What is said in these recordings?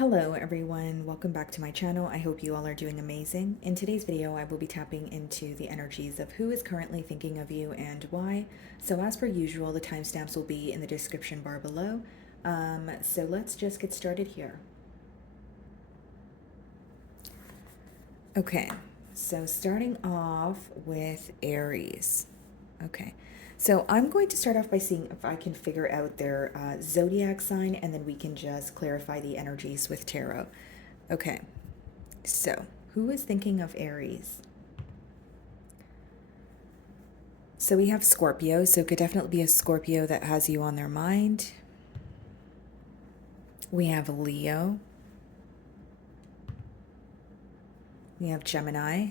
Hello everyone, welcome back to my channel. I hope you all are doing amazing. In today's video, I will be tapping into the energies of who is currently thinking of you and why. So as per usual, the timestamps will be in the description bar below. So let's just get started here. Okay, so starting off with Aries. Okay, so I'm going to start off by seeing if I can figure out their zodiac sign, and then we can just clarify the energies with tarot. Okay, so who is thinking of Aries? So we have Scorpio, so it could definitely be a Scorpio that has you on their mind. We have Leo. We have Gemini.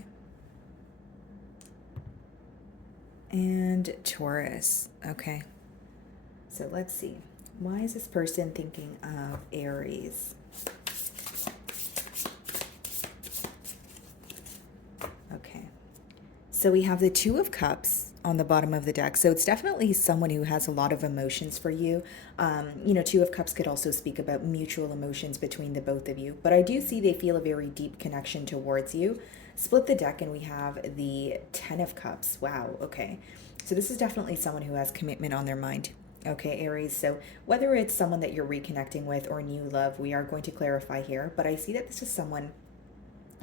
And Taurus. Okay, so let's see. Why is this person thinking of Aries? Okay, so we have the Two of Cups on the bottom of the deck. So it's definitely someone who has a lot of emotions for you. Two of Cups could also speak about mutual emotions between the both of you. But I do see they feel a very deep connection towards you. Split the deck and we have the Ten of Cups. Wow, okay. So this is definitely someone who has commitment on their mind. Okay, Aries, so whether it's someone that you're reconnecting with or new love, we are going to clarify here. But I see that this is someone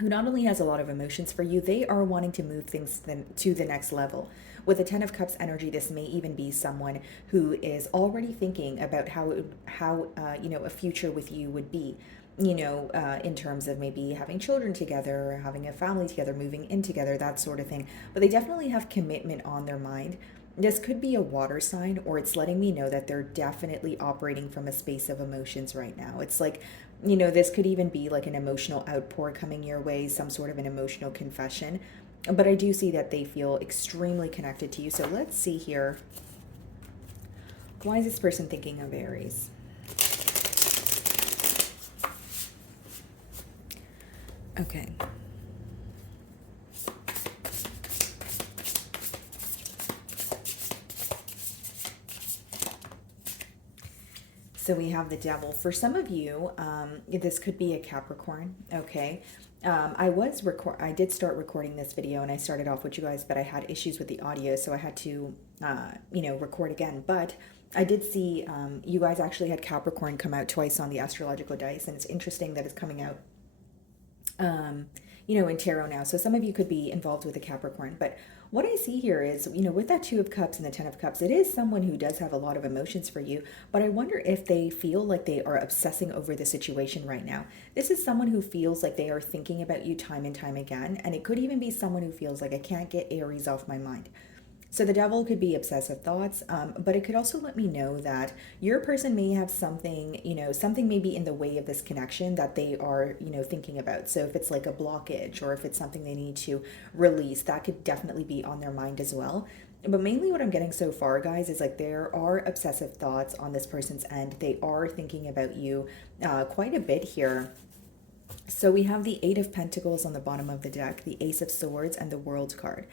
who not only has a lot of emotions for you, they are wanting to move things to the next level. With the Ten of Cups energy, this may even be someone who is already thinking about how a future with you would be. In terms of maybe having children together, or having a family together, moving in together, that sort of thing. But they definitely have commitment on their mind. This could be a water sign, or it's letting me know that they're definitely operating from a space of emotions right now. It's like, this could even be like an emotional outpour coming your way, some sort of an emotional confession. But I do see that they feel extremely connected to you. So let's see here. Why is this person thinking of Aries? Okay. So we have the Devil. For some of you, this could be a Capricorn, okay? I did start recording this video and I started off with you guys, but I had issues with the audio, so I had to, record again. But I did see you guys actually had Capricorn come out twice on the astrological dice, and it's interesting that it's coming out in tarot now. So some of you could be involved with a Capricorn. But what I see here is, with that Two of Cups and the Ten of Cups, it is someone who does have a lot of emotions for you. But I wonder if they feel like they are obsessing over the situation right now. This is someone who feels like they are thinking about you time and time again. And it could even be someone who feels like, I can't get Aries off my mind. So the Devil could be obsessive thoughts, but it could also let me know that your person may have something, something may be in the way of this connection that they are, thinking about. So if it's like a blockage, or if it's something they need to release, that could definitely be on their mind as well. But mainly what I'm getting so far, guys, is like there are obsessive thoughts on this person's end. They are thinking about you quite a bit here. So we have the Eight of Pentacles on the bottom of the deck, the Ace of Swords, and the World card.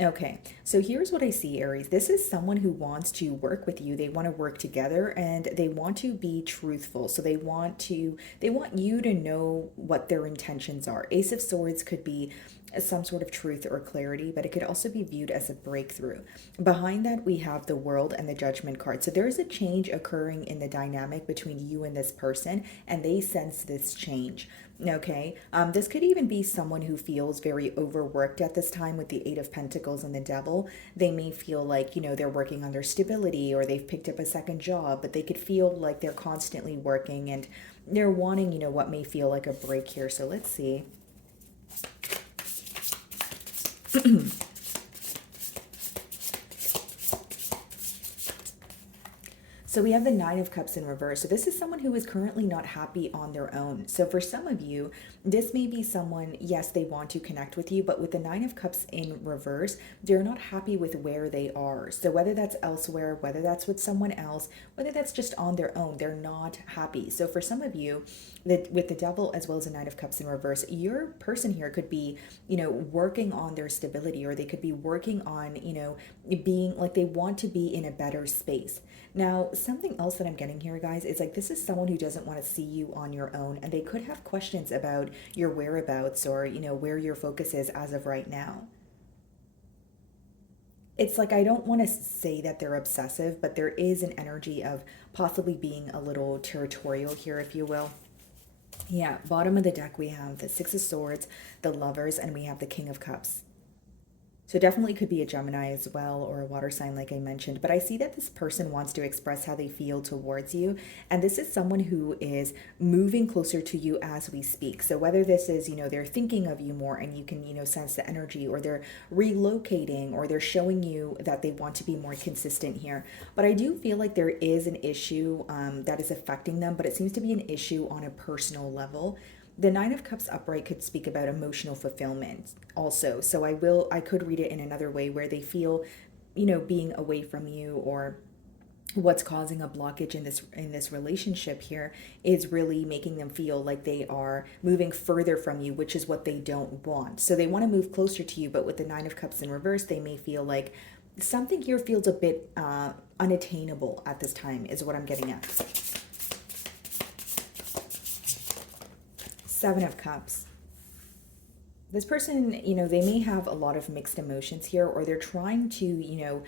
Okay, so here's what I see, Aries. This is someone who wants to work with you. They want to work together and they want to be truthful. So they want you to know what their intentions are. Ace of Swords could be some sort of truth or clarity, but it could also be viewed as a breakthrough. Behind that, we have the World and the Judgment card. So there is a change occurring in the dynamic between you and this person, and they sense this change. Okay, this could even be someone who feels very overworked at this time with the Eight of Pentacles and the Devil. They may feel like, they're working on their stability, or they've picked up a second job, but they could feel like they're constantly working and they're wanting, what may feel like a break here. So let's see. So we have the Nine of Cups in reverse. So this is someone who is currently not happy on their own. So for some of you, this may be someone, yes, they want to connect with you, but with the Nine of Cups in reverse, they're not happy with where they are. So whether that's elsewhere, whether that's with someone else, whether that's just on their own, they're not happy. So for some of you, with the Devil as well as the Nine of Cups in reverse, your person here could be, working on their stability, or they could be working on, being like they want to be in a better space. Now, something else that I'm getting here, guys, is like this is someone who doesn't want to see you on your own, and they could have questions about your whereabouts or, where your focus is as of right now. It's like I don't want to say that they're obsessive, but there is an energy of possibly being a little territorial here, if you will. Yeah, bottom of the deck, we have the Six of Swords, the Lovers, and we have the King of Cups. So definitely could be a Gemini as well, or a water sign like I mentioned. But I see that this person wants to express how they feel towards you. And this is someone who is moving closer to you as we speak. So whether this is, they're thinking of you more and you can, sense the energy, or they're relocating, or they're showing you that they want to be more consistent here. But I do feel like there is an issue that is affecting them, but it seems to be an issue on a personal level. The Nine of Cups upright could speak about emotional fulfillment also. So I could read it in another way where they feel, being away from you, or what's causing a blockage in this relationship here is really making them feel like they are moving further from you, which is what they don't want. So they want to move closer to you, but with the Nine of Cups in reverse, they may feel like something here feels a bit unattainable at this time, is what I'm getting at. Seven of Cups. This person, they may have a lot of mixed emotions here, or they're trying to,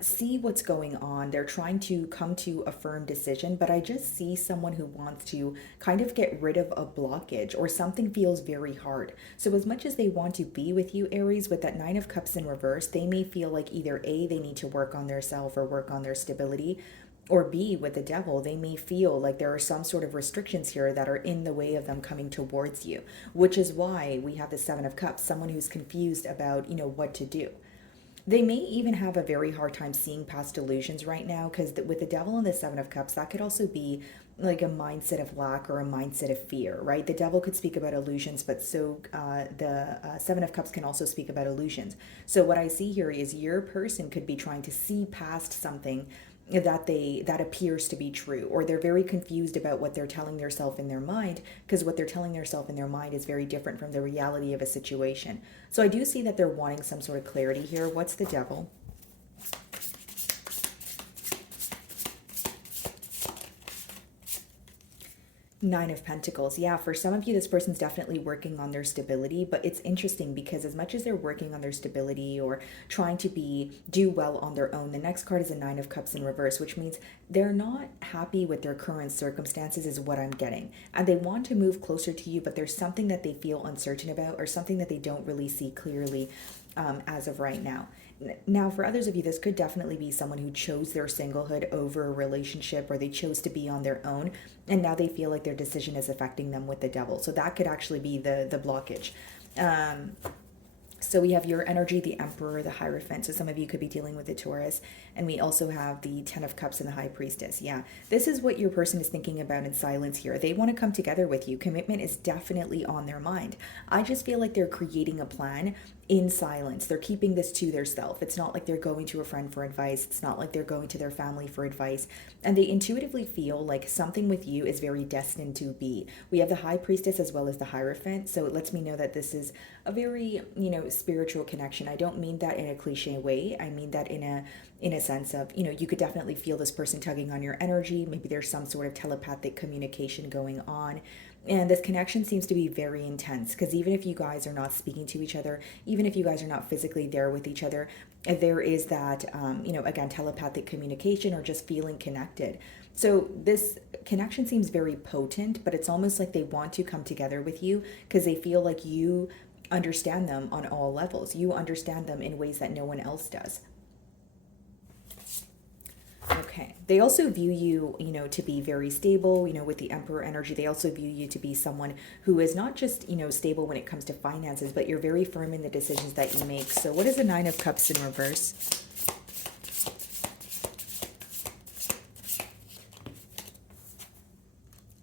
see what's going on. They're trying to come to a firm decision, but I just see someone who wants to kind of get rid of a blockage, or something feels very hard. So as much as they want to be with you, Aries, with that Nine of Cups in reverse, they may feel like either A, they need to work on their self or work on their stability, or B, with the Devil, they may feel like there are some sort of restrictions here that are in the way of them coming towards you, which is why we have the Seven of Cups, someone who's confused about, what to do. They may even have a very hard time seeing past illusions right now, because with the Devil and the Seven of Cups, that could also be like a mindset of lack or a mindset of fear, right? The Devil could speak about illusions, but so the Seven of Cups can also speak about illusions. So what I see here is your person could be trying to see past something that appears to be true, or they're very confused about what they're telling themselves in their mind, because what they're telling themselves in their mind is very different from the reality of a situation. So I do see that they're wanting some sort of clarity here. What's the Devil? Nine of Pentacles. Yeah, for some of you, this person's definitely working on their stability, but it's interesting because as much as they're working on their stability or trying to do well on their own, the next card is a Nine of Cups in reverse, which means they're not happy with their current circumstances, is what I'm getting. And they want to move closer to you, but there's something that they feel uncertain about, or something that they don't really see clearly as of right now. Now, for others of you, this could definitely be someone who chose their singlehood over a relationship, or they chose to be on their own, and now they feel like their decision is affecting them with the Devil. So that could actually be the blockage. So we have your energy, the Emperor, the Hierophant. So some of you could be dealing with the Taurus. And we also have the Ten of Cups and the High Priestess. Yeah, this is what your person is thinking about in silence here. They want to come together with you. Commitment is definitely on their mind. I just feel like they're creating a plan in silence. They're keeping this to their self. It's not like they're going to a friend for advice. It's not like they're going to their family for advice. And they intuitively feel like something with you is very destined to be. We have the High Priestess as well as the Hierophant. So it lets me know that this is a very, spiritual connection. I don't mean that in a cliche way. I mean that in a sense of, you could definitely feel this person tugging on your energy. Maybe there's some sort of telepathic communication going on. And this connection seems to be very intense, because even if you guys are not speaking to each other, even if you guys are not physically there with each other, there is that, again, telepathic communication, or just feeling connected. So this connection seems very potent, but it's almost like they want to come together with you because they feel like you understand them on all levels. You understand them in ways that no one else does. Okay. They also view you, to be very stable, with the Emperor energy. They also view you to be someone who is not just, stable when it comes to finances, but you're very firm in the decisions that you make. So what is the Nine of Cups in reverse?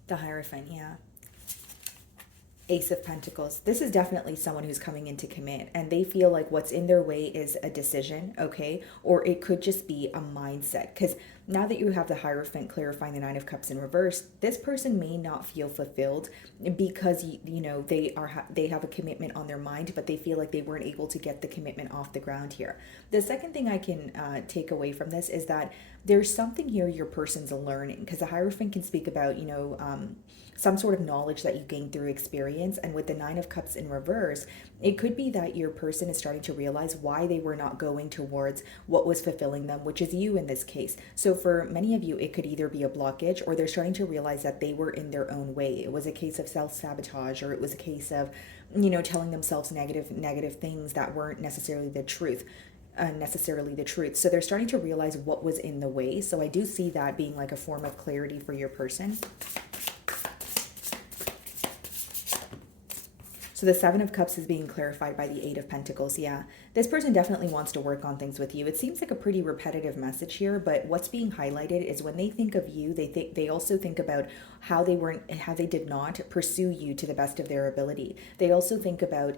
The Hierophant, yeah. Ace of Pentacles. This is definitely someone who's coming in to commit, and they feel like what's in their way is a decision, okay? Or it could just be a mindset. Because now that you have the Hierophant clarifying the Nine of Cups in reverse, this person may not feel fulfilled because you know they have a commitment on their mind, but they feel like they weren't able to get the commitment off the ground here. The second thing I can take away from this is that there's something here your person's learning, because the Hierophant can speak about, you know, some sort of knowledge that you gain through experience. And with the Nine of Cups in reverse, it could be that your person is starting to realize why they were not going towards what was fulfilling them, which is you in this case. So for many of you, it could either be a blockage, or they're starting to realize that they were in their own way. It was a case of self-sabotage, or it was a case of, you know, telling themselves negative things that weren't necessarily the truth. So they're starting to realize what was in the way. So I do see that being like a form of clarity for your person. So the Seven of Cups is being clarified by the Eight of Pentacles. Yeah, this person definitely wants to work on things with you. It seems like a pretty repetitive message here, but what's being highlighted is when they think of you, they also think about how they did not pursue you to the best of their ability. They also think about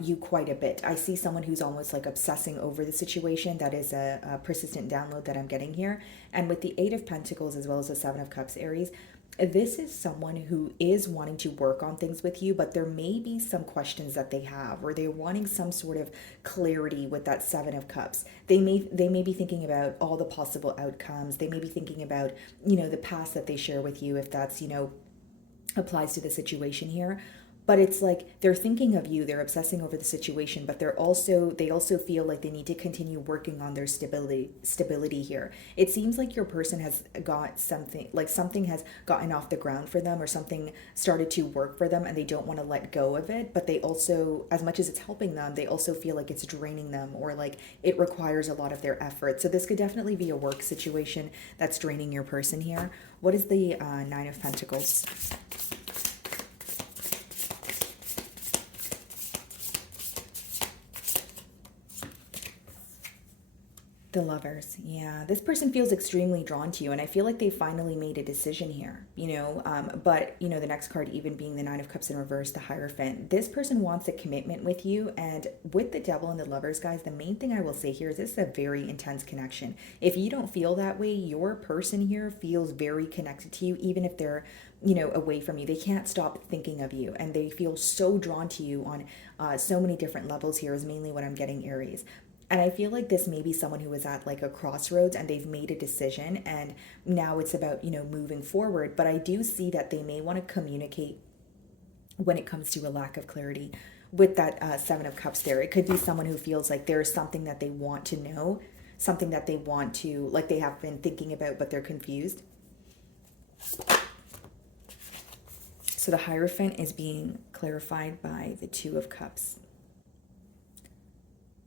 you quite a bit. I see someone who's almost like obsessing over the situation. That is a persistent download that I'm getting here. And with the Eight of Pentacles as well as the Seven of Cups, Aries, this is someone who is wanting to work on things with you, but there may be some questions that they have, or they're wanting some sort of clarity with that Seven of Cups. They may be thinking about all the possible outcomes. They may be thinking about, you know, the past that they share with you, if that's, you know, applies to the situation here. But it's like they're thinking of you, they're obsessing over the situation, but they also feel like they need to continue working on their stability here. It seems like your person has got something has gotten off the ground for them, or something started to work for them, and they don't want to let go of it. But they also, as much as it's helping them, they also feel like it's draining them, or like it requires a lot of their effort. So this could definitely be a work situation that's draining your person here. What is the Nine of Pentacles? The Lovers. Yeah, this person feels extremely drawn to you, and I feel like they finally made a decision here, you know. But you know, the next card even being the Nine of Cups in reverse, the Hierophant, this person wants a commitment with you. And with the Devil and the Lovers, guys, the main thing I will say here is this is a very intense connection. If you don't feel that way, your person here feels very connected to you, even if they're, you know, away from you. They can't stop thinking of you, and they feel so drawn to you on so many different levels here, is mainly what I'm getting, Aries. And I feel like this may be someone who is at like a crossroads, and they've made a decision, and now it's about, you know, moving forward. But I do see that they may want to communicate when it comes to a lack of clarity with that Seven of Cups there. It could be someone who feels like there's something that they want to know, something that they want to, like they have been thinking about, but they're confused. So the Hierophant is being clarified by the Two of Cups.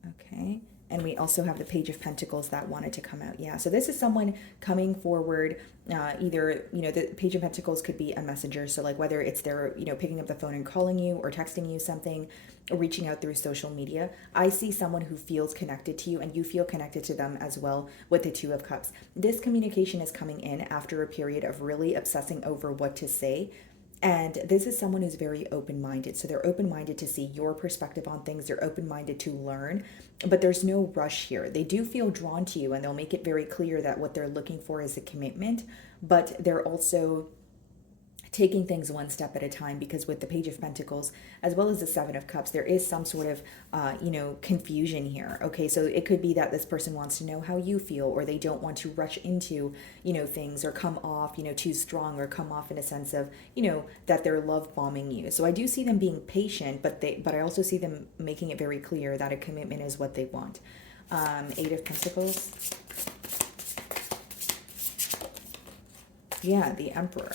Okay. And we also have the Page of Pentacles that wanted to come out. Yeah, so this is someone coming forward, either, you know, the Page of Pentacles could be a messenger. So like whether it's they're, you know, picking up the phone and calling you, or texting you something, or reaching out through social media. I see someone who feels connected to you, and you feel connected to them as well with the Two of Cups. This communication is coming in after a period of really obsessing over what to say. And this is someone who's very open-minded. So they're open-minded to see your perspective on things. They're open-minded to learn, but there's no rush here. They do feel drawn to you, and they'll make it very clear that what they're looking for is a commitment, but they're also taking things one step at a time, because with the Page of Pentacles as well as the Seven of Cups, there is some sort of you know, confusion here. Okay, so it could be that this person wants to know how you feel, or they don't want to rush into, you know, things, or come off, you know, too strong, or come off in a sense of, you know, that they're love bombing you. So I do see them being patient, but I also see them making it very clear that a commitment is what they want. Eight of Pentacles. Yeah, the Emperor.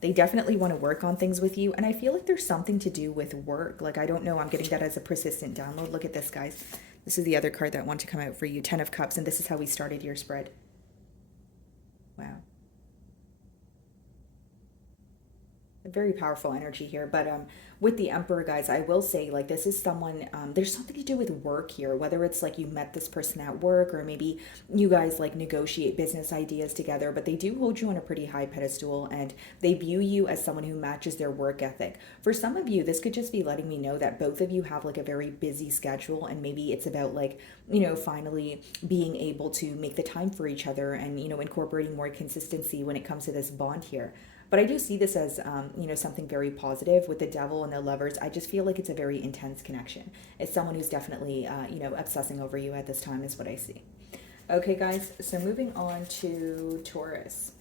They definitely want to work on things with you. And I feel like there's something to do with work. Like, I don't know. I'm getting that as a persistent download. Look at this, guys. This is the other card that wanted to come out for you. 10 of Cups. And this is how we started your spread. Wow. Very powerful energy here. But with the Emperor, guys, I will say, like, this is someone, there's something to do with work here, whether it's like you met this person at work, or maybe you guys like negotiate business ideas together, but they do hold you on a pretty high pedestal, and they view you as someone who matches their work ethic. For some of you, this could just be letting me know that both of you have like a very busy schedule, and maybe it's about like, finally being able to make the time for each other, and, incorporating more consistency when it comes to this bond here. But I do see this as, something very positive with the devil and the lovers. I just feel like it's a very intense connection. It's someone who's definitely, obsessing over you at this time is what I see. Okay, guys, so moving on to Taurus.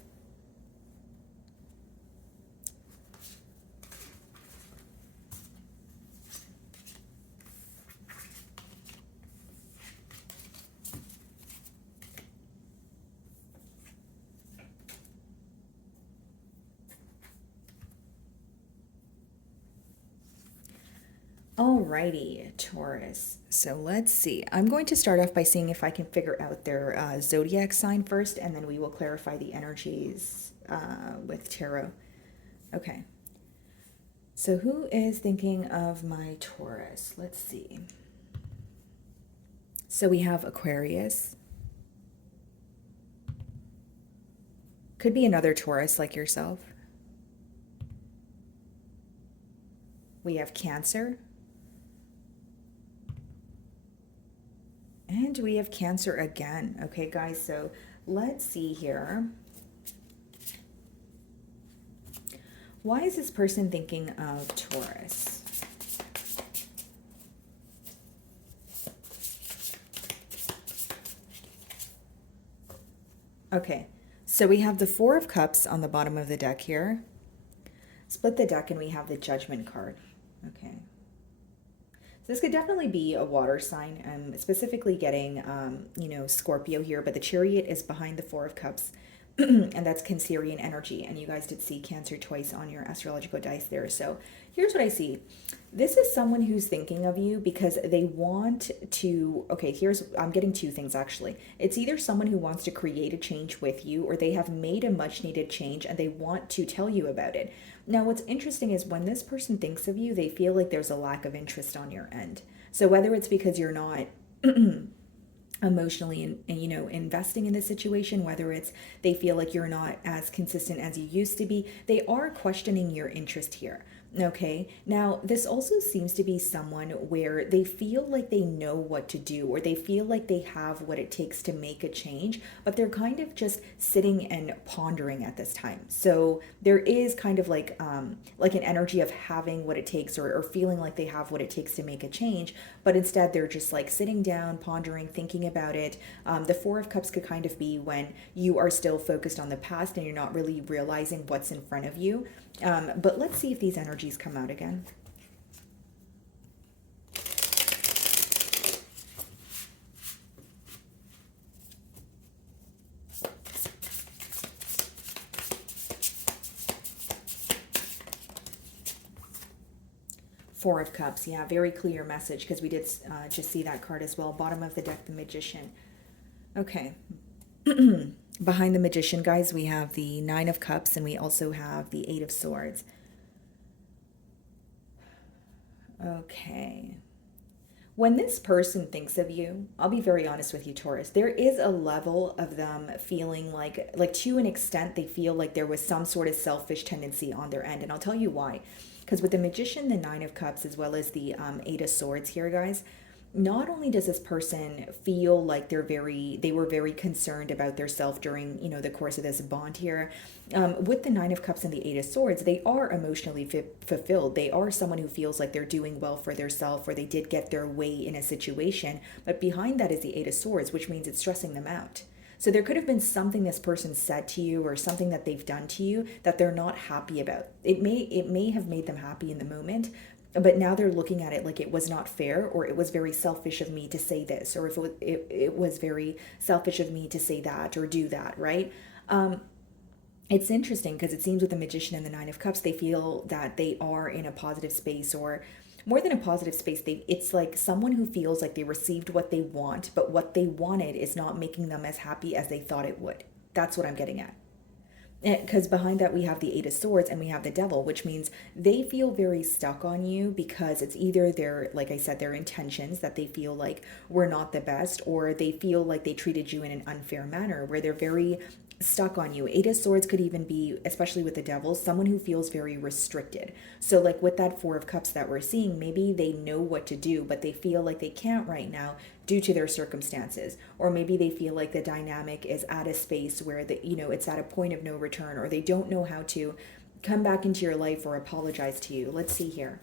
Alrighty, Taurus. So let's see. I'm going to start off by seeing if I can figure out their zodiac sign first, and then we will clarify the energies with tarot. Okay. So who is thinking of my Taurus? Let's see. So we have Aquarius. Could be another Taurus like yourself. We have Cancer. And we have Cancer again. Okay, guys, so let's see here. Why is this person thinking of Taurus? Okay, so we have the Four of Cups on the bottom of the deck here. Split the deck and we have the Judgment card. Okay. So this could definitely be a water sign. I'm specifically getting, Scorpio here, but the Chariot is behind the Four of Cups, and that's Cancerian energy. And you guys did see Cancer twice on your astrological dice there. So here's what I see. This is someone who's thinking of you because they want to, okay, I'm getting two things actually. It's either someone who wants to create a change with you, or they have made a much needed change and they want to tell you about it. Now, what's interesting is when this person thinks of you, they feel like there's a lack of interest on your end. So whether it's because you're not emotionally investing in the situation, whether it's they feel like you're not as consistent as you used to be, they are questioning your interest here. Okay, now this also seems to be someone where they feel like they know what to do, or they feel like they have what it takes to make a change, but they're kind of just sitting and pondering at this time. So there is kind of like an energy of having what it takes, or feeling like they have what it takes to make a change, but instead they're just like sitting down, pondering, thinking about it. The Four of Cups could kind of be when you are still focused on the past and you're not really realizing what's in front of you. But let's see if these energies come out again. Four of Cups, yeah, very clear message, because we did just see that card as well. Bottom of the deck, the Magician. Okay. Behind the Magician, guys, we have the Nine of Cups, and we also have the Eight of Swords. Okay. When this person thinks of you, I'll be very honest with you, Taurus, there is a level of them feeling like to an extent, they feel like there was some sort of selfish tendency on their end. And I'll tell you why. Because with the Magician, the Nine of Cups, as well as the Eight of Swords here, guys, not only does this person feel like they were very concerned about their self during the course of this bond here, with the Nine of Cups and the Eight of Swords, they are emotionally fulfilled. They are someone who feels like they're doing well for their self, or they did get their way in a situation, but behind that is the Eight of Swords, which means it's stressing them out. So there could have been something this person said to you, or something that they've done to you that they're not happy about. It may have made them happy in the moment, but now they're looking at it like it was not fair, or it was very selfish of me to say this, or if it was very selfish of me to say that or do that, right? It's interesting because it seems with the Magician and the Nine of Cups, they feel that they are in a positive space, or more than a positive space. It's like someone who feels like they received what they want, but what they wanted is not making them as happy as they thought it would. That's what I'm getting at. Because behind that we have the Eight of Swords and we have the Devil, which means they feel very stuck on you because it's either their, like I said, their intentions that they feel like were not the best, or they feel like they treated you in an unfair manner where they're very stuck on you. Eight of Swords could even be, especially with the Devil, someone who feels very restricted. So like with that Four of Cups that we're seeing, maybe they know what to do, but they feel like they can't right now due to their circumstances. Or maybe they feel like the dynamic is at a space where it's at a point of no return, or they don't know how to come back into your life or apologize to you. Let's see here.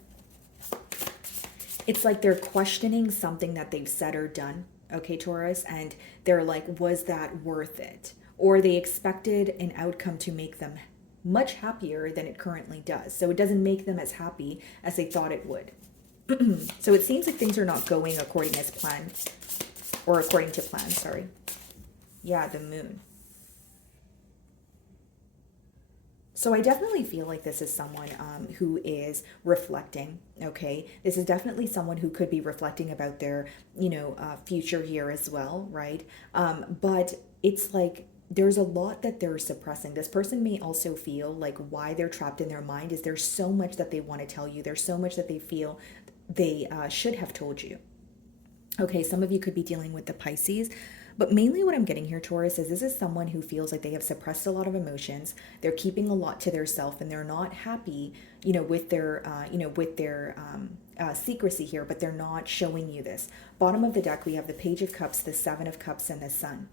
It's like they're questioning something that they've said or done, okay, Taurus, and they're like, was that worth it? Or they expected an outcome to make them much happier than it currently does. So it doesn't make them as happy as they thought it would. So it seems like things are not going according as planned, or according to plan, sorry. Yeah, the Moon. So I definitely feel like this is someone who is reflecting, okay? This is definitely someone who could be reflecting about their, future here as well, right? But it's like there's a lot that they're suppressing. This person may also feel like why they're trapped in their mind is there's so much that they want to tell you. There's so much that they feel they should have told you. Okay, some of you could be dealing with the Pisces, but mainly what I'm getting here, Taurus, is this is someone who feels like they have suppressed a lot of emotions. They're keeping a lot to their self, and they're not happy, with their, secrecy here, but they're not showing you this. Bottom of the deck, we have the Page of Cups, the Seven of Cups, and the Sun.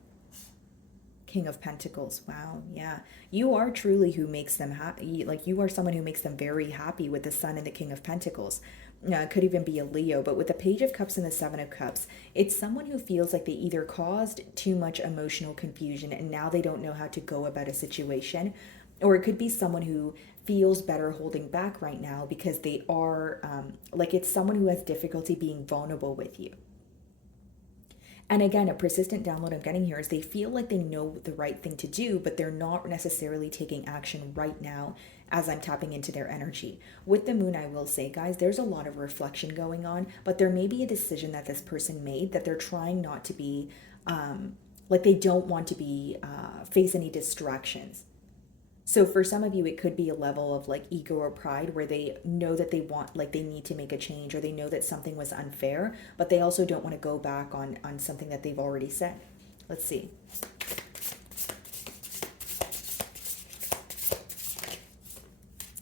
King of Pentacles. Wow. Yeah. You are truly who makes them happy. Like you are someone who makes them very happy with the Sun and the King of Pentacles. It could even be a Leo, but with the Page of Cups and the Seven of Cups, it's someone who feels like they either caused too much emotional confusion and now they don't know how to go about a situation, or it could be someone who feels better holding back right now because they are, it's someone who has difficulty being vulnerable with you. And again, a persistent download I'm getting here is they feel like they know the right thing to do, but they're not necessarily taking action right now as I'm tapping into their energy. With the Moon, I will say, guys, there's a lot of reflection going on, but there may be a decision that this person made that they're trying not to be, they don't want to be, face any distractions. So for some of you, it could be a level of like ego or pride where they know that they want, like they need to make a change, or they know that something was unfair, but they also don't want to go back on something that they've already said. Let's see.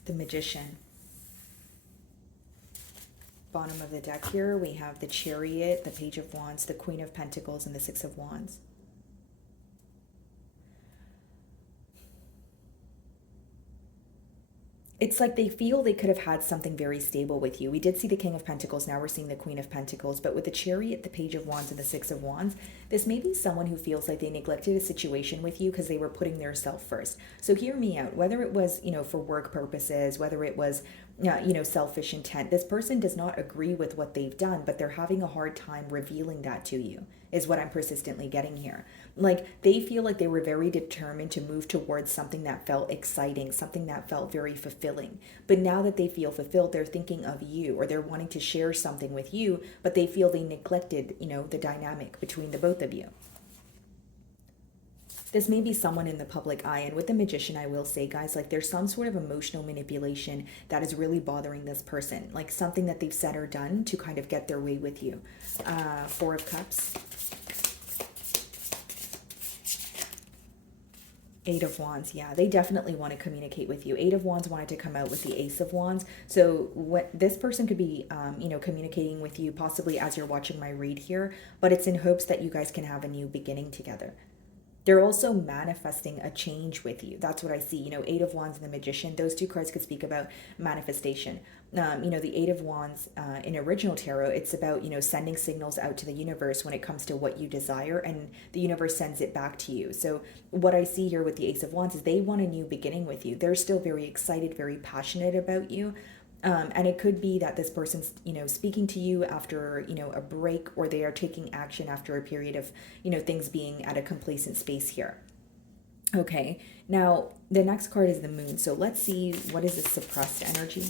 The Magician. Bottom of the deck here, we have the Chariot, the Page of Wands, the Queen of Pentacles, and the Six of Wands. It's like they feel they could have had something very stable with you. We did see the King of Pentacles, now we're seeing the Queen of Pentacles, but with the Chariot, the Page of Wands, and the Six of Wands, this may be someone who feels like they neglected a situation with you because they were putting their self first. So hear me out, whether it was, for work purposes, whether it was, selfish intent, this person does not agree with what they've done, but they're having a hard time revealing that to you, is what I'm persistently getting here. Like they feel like they were very determined to move towards something that felt exciting, something that felt very fulfilling. But now that they feel fulfilled, they're thinking of you, or they're wanting to share something with you, but they feel they neglected, the dynamic between the both of you. This may be someone in the public eye, and with the Magician, I will say, guys, like there's some sort of emotional manipulation that is really bothering this person, like something that they've said or done to kind of get their way with you. Four of Cups. Eight of Wands, yeah, they definitely want to communicate with you. Eight of Wands wanted to come out with the Ace of Wands. So what this person could be, communicating with you possibly as you're watching my read here, but it's in hopes that you guys can have a new beginning together. They're also manifesting a change with you. That's what I see. Eight of Wands and the Magician, those two cards could speak about manifestation. The Eight of Wands in original tarot, it's about, sending signals out to the universe when it comes to what you desire, and the universe sends it back to you. So what I see here with the Ace of Wands is they want a new beginning with you. They're still very excited, very passionate about you. And it could be that this person's, speaking to you after, a break, or they are taking action after a period of, things being at a complacent space here. Okay, now the next card is the Moon. So let's see, what is this suppressed energy?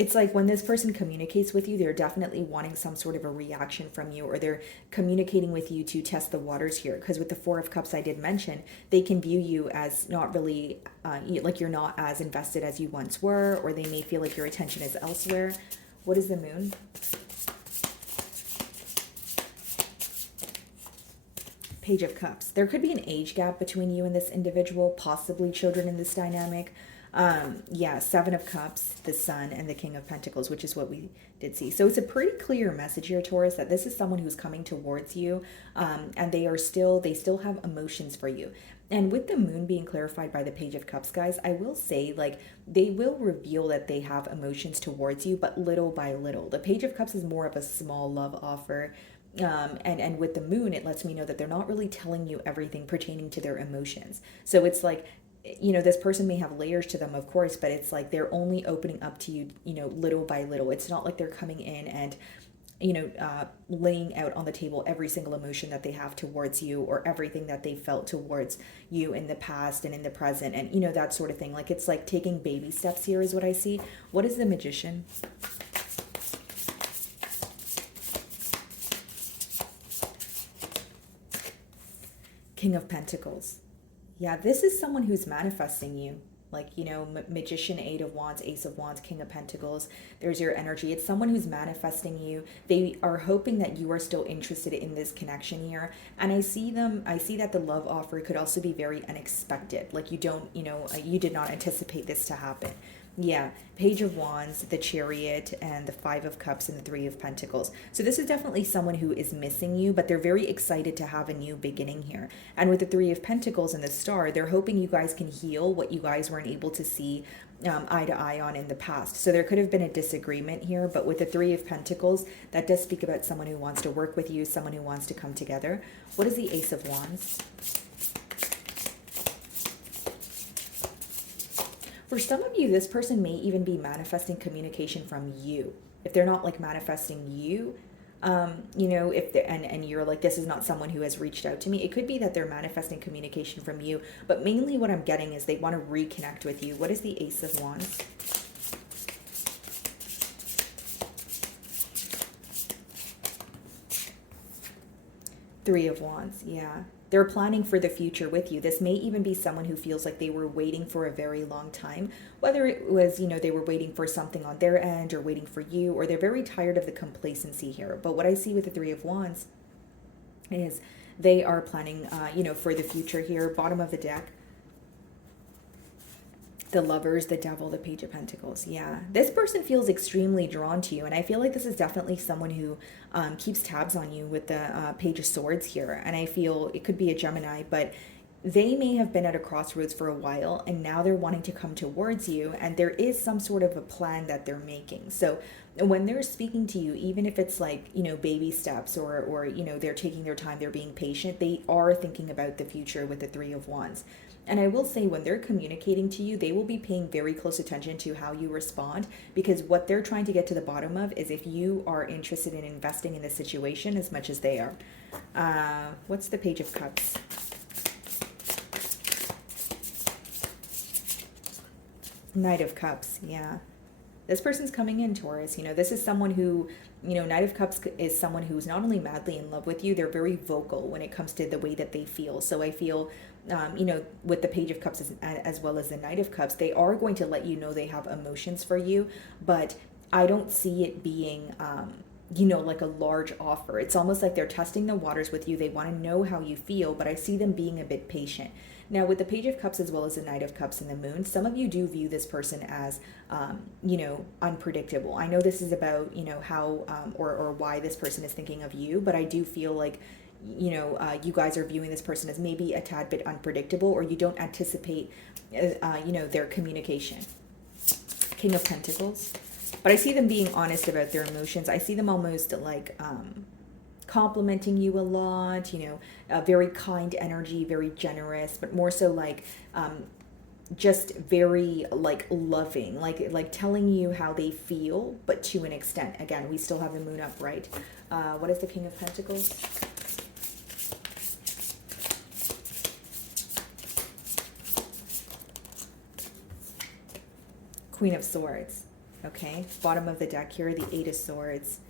It's like when this person communicates with you, they're definitely wanting some sort of a reaction from you, or they're communicating with you to test the waters here. Because with the Four of Cups, I did mention, they can view you as not really, like you're not as invested as you once were, or they may feel like your attention is elsewhere. What is the moon? Page of Cups. There could be an age gap between you and this individual, possibly children in this dynamic. Yeah, Seven of Cups, the Sun, and the King of Pentacles, which is what we did see. So it's a pretty clear message here, Taurus, that this is someone who's coming towards you, and they still have emotions for you. And with the moon being clarified by the Page of Cups, guys, I will say, like, they will reveal that they have emotions towards you, but little by little. The Page of Cups is more of a small love offer. And with the moon, it lets me know that they're not really telling you everything pertaining to their emotions. So it's like, this person may have layers to them, of course, but it's like they're only opening up to you, little by little. It's not like they're coming in and, laying out on the table every single emotion that they have towards you, or everything that they felt towards you in the past and in the present, and, that sort of thing. Like, it's like taking baby steps here is what I see. What is the Magician? King of Pentacles. Yeah, this is someone who's manifesting you. Like, Magician, Eight of Wands, Ace of Wands, King of Pentacles. There's your energy. It's someone who's manifesting you. They are hoping that you are still interested in this connection here. And I see that the love offer could also be very unexpected. Like, you did not anticipate this to happen. Yeah, Page of Wands, the Chariot, and the Five of Cups, and the Three of Pentacles. So this is definitely someone who is missing you, but they're very excited to have a new beginning here. And with the Three of Pentacles and the Star, they're hoping you guys can heal what you guys weren't able to see eye to eye on in the past. So there could have been a disagreement here, but with the Three of Pentacles, that does speak about someone who wants to work with you, someone who wants to come together. What is the Ace of Wands? For some of you, this person may even be manifesting communication from you. If they're not like manifesting you, if and you're like, this is not someone who has reached out to me, it could be that they're manifesting communication from you. But mainly what I'm getting is they want to reconnect with you. What is the Ace of Wands? Three of Wands, yeah. They're planning for the future with you. This may even be someone who feels like they were waiting for a very long time, whether it was, they were waiting for something on their end or waiting for you, or they're very tired of the complacency here. But what I see with the Three of Wands is they are planning, for the future here. Bottom of the deck, the Lovers, the Devil, the Page of Pentacles. Yeah, this person feels extremely drawn to you, and I feel like this is definitely someone who keeps tabs on you with the Page of Swords here. And I feel it could be a Gemini, but they may have been at a crossroads for a while, and now they're wanting to come towards you, and there is some sort of a plan that they're making. So when they're speaking to you, even if it's like, baby steps, or they're taking their time, they're being patient, they are thinking about the future with the Three of Wands. And I will say, when they're communicating to you, they will be paying very close attention to how you respond, because what they're trying to get to the bottom of is if you are interested in investing in the situation as much as they are. What's the Page of Cups? Knight of Cups, yeah. This person's coming in, Taurus. This is someone who, Knight of Cups is someone who's not only madly in love with you, they're very vocal when it comes to the way that they feel. So I feel, with the Page of Cups as well as the Knight of Cups, they are going to let you know they have emotions for you, but I don't see it being, like a large offer. It's almost like they're testing the waters with you. They want to know how you feel, but I see them being a bit patient. Now, with the Page of Cups as well as the Knight of Cups and the Moon, some of you do view this person as, unpredictable. I know this is about, how or why this person is thinking of you, but I do feel like, you guys are viewing this person as maybe a tad bit unpredictable, or you don't anticipate, their communication. King of Pentacles. But I see them being honest about their emotions. I see them almost like complimenting you a lot, a very kind energy, very generous, but more so like just very like loving, like telling you how they feel, but to an extent. Again, we still have the Moon upright. What is the King of Pentacles? Queen of Swords. Okay, bottom of the deck here, the Eight of Swords,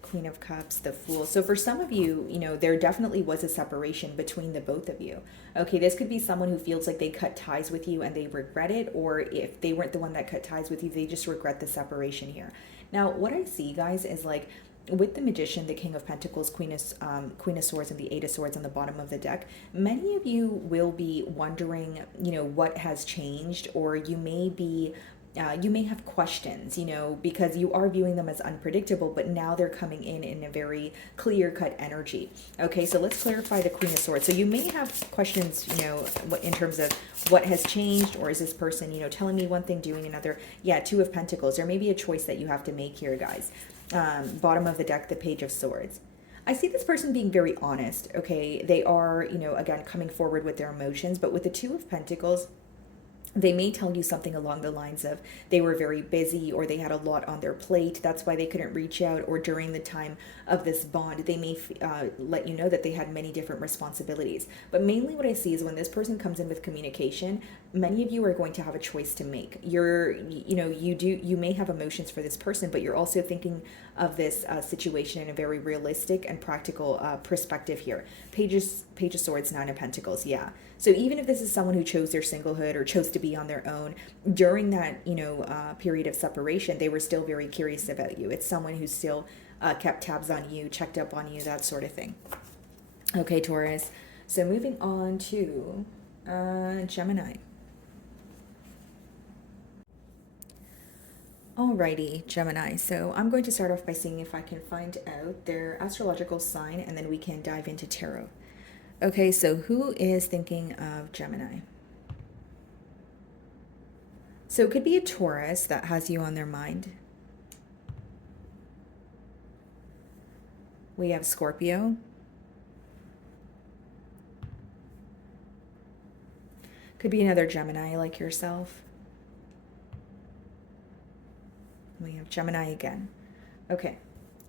Queen of Cups, the Fool. So for some of you, you know, there definitely was a separation between the both of you. Okay, this could be someone who feels like they cut ties with you and they regret it, or if they weren't the one that cut ties with you, they just regret the separation here. Now, what I see, guys, is like with the Magician, the King of Pentacles, Queen of Swords, and the Eight of Swords on the bottom of the deck, many of you will be wondering, you know, what has changed, or you may have questions, you know, because you are viewing them as unpredictable, but now they're coming in a very clear-cut energy. Okay, so let's clarify the Queen of Swords. So you may have questions, you know, in terms of what has changed, or is this person, you know, telling me one thing, doing another? Yeah, Two of Pentacles. There may be a choice that you have to make here, guys. Bottom of the deck, the Page of Swords. I see this person being very honest, okay? They are, you know, again, coming forward with their emotions, but with the Two of Pentacles, they may tell you something along the lines of they were very busy, or they had a lot on their plate, that's why they couldn't reach out, or during the time of this bond they may let you know that they had many different responsibilities. But mainly what I see is when this person comes in with communication, many of you are going to have a choice to make. You may have emotions for this person, but you're also thinking of this situation in a very realistic and practical perspective here. Page of Swords, Nine of Pentacles. Yeah, so even if this is someone who chose their singlehood or chose to be on their own during that, you know, period of separation, they were still very curious about you. It's someone who still kept tabs on you, checked up on you, that sort of thing. Okay, Taurus. So moving on to Gemini. Alrighty, Gemini. So I'm going to start off by seeing if I can find out their astrological sign, and then we can dive into tarot. Okay, so who is thinking of Gemini? So it could be a Taurus that has you on their mind. We have Scorpio. Could be another Gemini like yourself. We have Gemini again. Okay,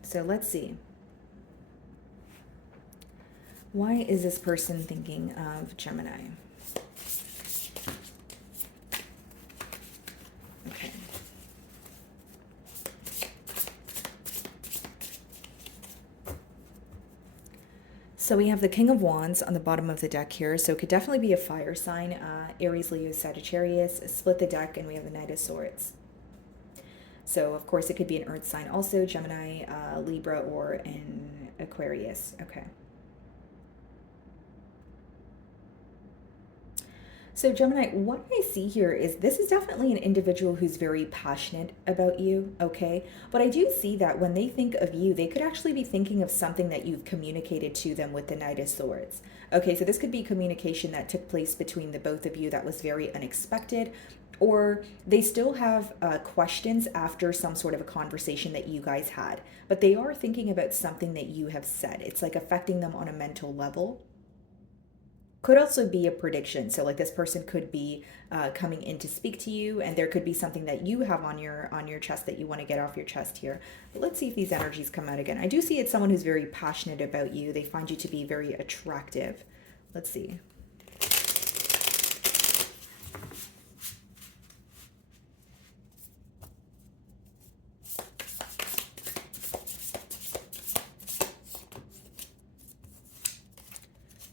so let's see. Why is this person thinking of Gemini? Okay. So we have the King of Wands on the bottom of the deck here. So it could definitely be a fire sign. Aries, Leo, Sagittarius. Split the deck, and we have the Knight of Swords. So, of course, it could be an earth sign also, Gemini, Libra, or an Aquarius. Okay. So Gemini, what I see here is this is definitely an individual who's very passionate about you, okay? But I do see that when they think of you, they could actually be thinking of something that you've communicated to them with the Knight of Swords. Okay, so this could be communication that took place between the both of you that was very unexpected, or they still have questions after some sort of a conversation that you guys had. But they are thinking about something that you have said. It's like affecting them on a mental level. Could also be a prediction. So like this person could be coming in to speak to you, and there could be something that you have on your chest that you want to get off your chest here. But let's see if these energies come out again. I do see it's someone who's very passionate about you. They find you to be very attractive. Let's see.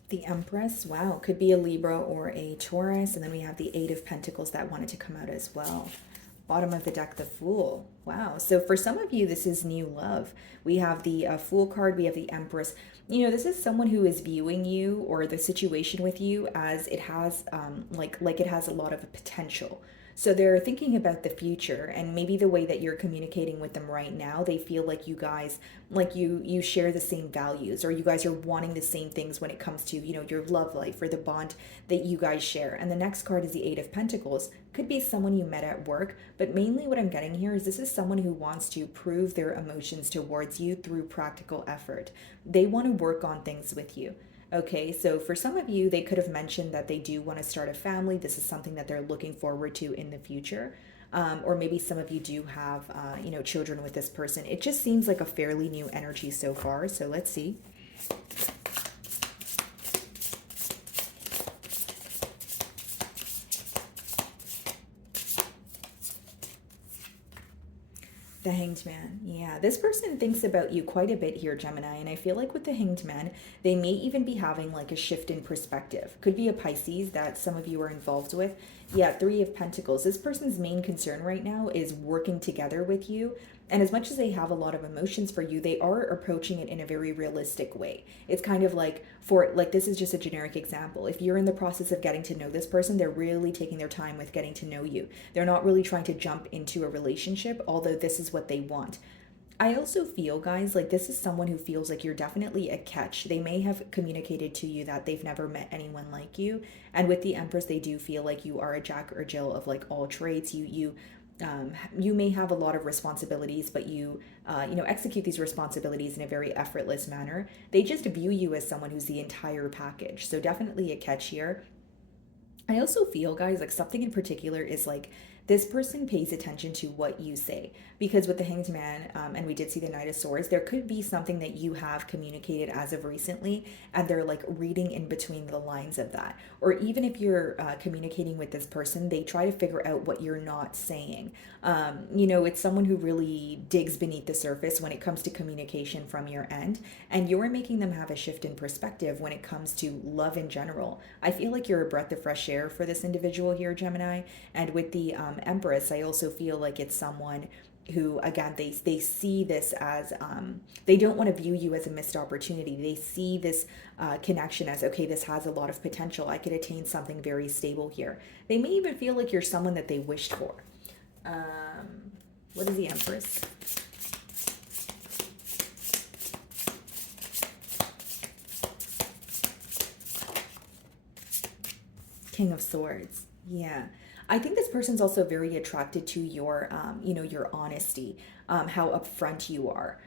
The Empress, wow, could be a Libra or a Taurus. And then we have the Eight of Pentacles that wanted to come out as well. Bottom of the deck, the Fool. Wow, so for some of you, this is new love. We have the Fool card, we have the Empress. You know, this is someone who is viewing you or the situation with you as it has, like it has a lot of potential. So they're thinking about the future, and maybe the way that you're communicating with them right now, they feel like you guys, like you share the same values, or you guys are wanting the same things when it comes to, you know, your love life or the bond that you guys share. And the next card is the Eight of Pentacles. Could be someone you met at work, but mainly what I'm getting here is this is someone who wants to prove their emotions towards you through practical effort. They want to work on things with you. Okay, so for some of you, they could have mentioned that they do want to start a family. This is something that they're looking forward to in the future. Or maybe some of you do have, you know, children with this person. It just seems like a fairly new energy so far. So let's see. The Hanged Man. Yeah, this person thinks about you quite a bit here, Gemini. And I feel like with the Hanged Man, they may even be having like a shift in perspective. Could be a Pisces that some of you are involved with. Yeah, Three of Pentacles. This person's main concern right now is working together with you. And as much as they have a lot of emotions for you, they are approaching it in a very realistic way. It's kind of like, for like, this is just a generic example. If you're in the process of getting to know this person, they're really taking their time with getting to know you. They're not really trying to jump into a relationship, although this is what they want. I also feel, guys, like this is someone who feels like you're definitely a catch. They may have communicated to you that they've never met anyone like you. And with the Empress, they do feel like you are a Jack or Jill of like all traits. You may have a lot of responsibilities, but you execute these responsibilities in a very effortless manner. They just view you as someone who's the entire package. So definitely a catch here. I also feel, guys, like something in particular is like this person pays attention to what you say, because with the Hanged Man, and we did see the Knight of Swords, there could be something that you have communicated as of recently, and they're like reading in between the lines of that. Or even if you're communicating with this person, they try to figure out what you're not saying. It's someone who really digs beneath the surface when it comes to communication from your end, and you're making them have a shift in perspective when it comes to love in general. I feel like you're a breath of fresh air for this individual here, Gemini. And with the Empress, I also feel like it's someone who, again, they see this as they don't want to view you as a missed opportunity. They see this connection as, okay, this has a lot of potential. I could attain something very stable here. They may even feel like you're someone that they wished for. What is the Empress? King of Swords. Yeah. I think this person's also very attracted to your honesty, how upfront you are.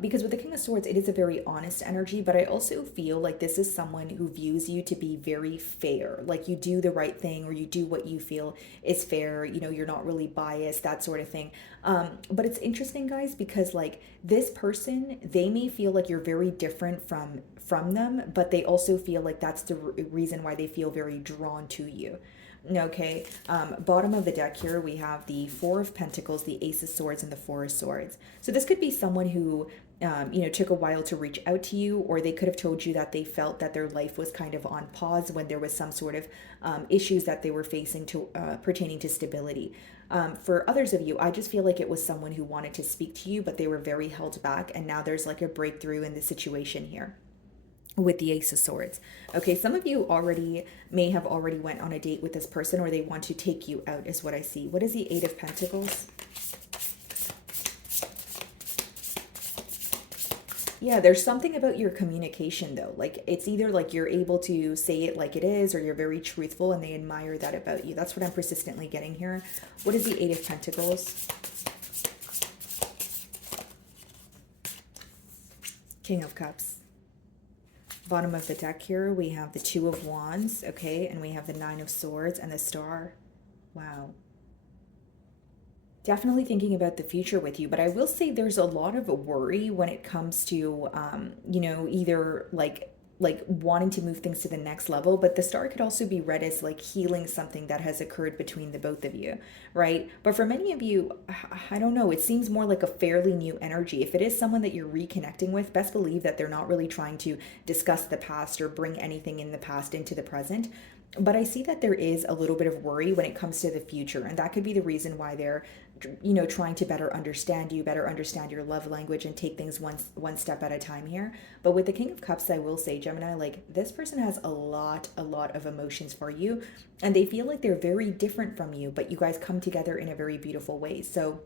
Because with the King of Swords, it is a very honest energy, but I also feel like this is someone who views you to be very fair. Like you do the right thing, or you do what you feel is fair. You're not really biased, that sort of thing. But it's interesting, guys, because like this person, they may feel like you're very different from them, but they also feel like that's the reason why they feel very drawn to you. Okay, bottom of the deck here, we have the Four of Pentacles, the Ace of Swords, and the Four of Swords. So this could be someone who, took a while to reach out to you, or they could have told you that they felt that their life was kind of on pause when there was some sort of issues that they were facing to pertaining to stability. For others of you, I just feel like it was someone who wanted to speak to you, but they were very held back, and now there's like a breakthrough in the situation here with the Ace of Swords. Okay, some of you may have already went on a date with this person, or they want to take you out is what I see. What is the Eight of Pentacles? Yeah, there's something about your communication though. Like it's either like you're able to say it like it is, or you're very truthful and they admire that about you. That's what I'm persistently getting here. What is the Eight of Pentacles? King of Cups. Bottom of the deck here, we have the Two of Wands, okay, and we have the Nine of Swords and the Star. Wow. Definitely thinking about the future with you, but I will say there's a lot of worry when it comes to, either like wanting to move things to the next level, but the Star could also be read as like healing something that has occurred between the both of you, right? But for many of you, I don't know, it seems more like a fairly new energy. If it is someone that you're reconnecting with, best believe that they're not really trying to discuss the past or bring anything in the past into the present. But I see that there is a little bit of worry when it comes to the future, and that could be the reason why they're trying to better understand you, better understand your love language, and take things one step at a time here. But with the King of Cups, I will say, Gemini, like this person has a lot of emotions for you, and they feel like they're very different from you, but you guys come together in a very beautiful way. So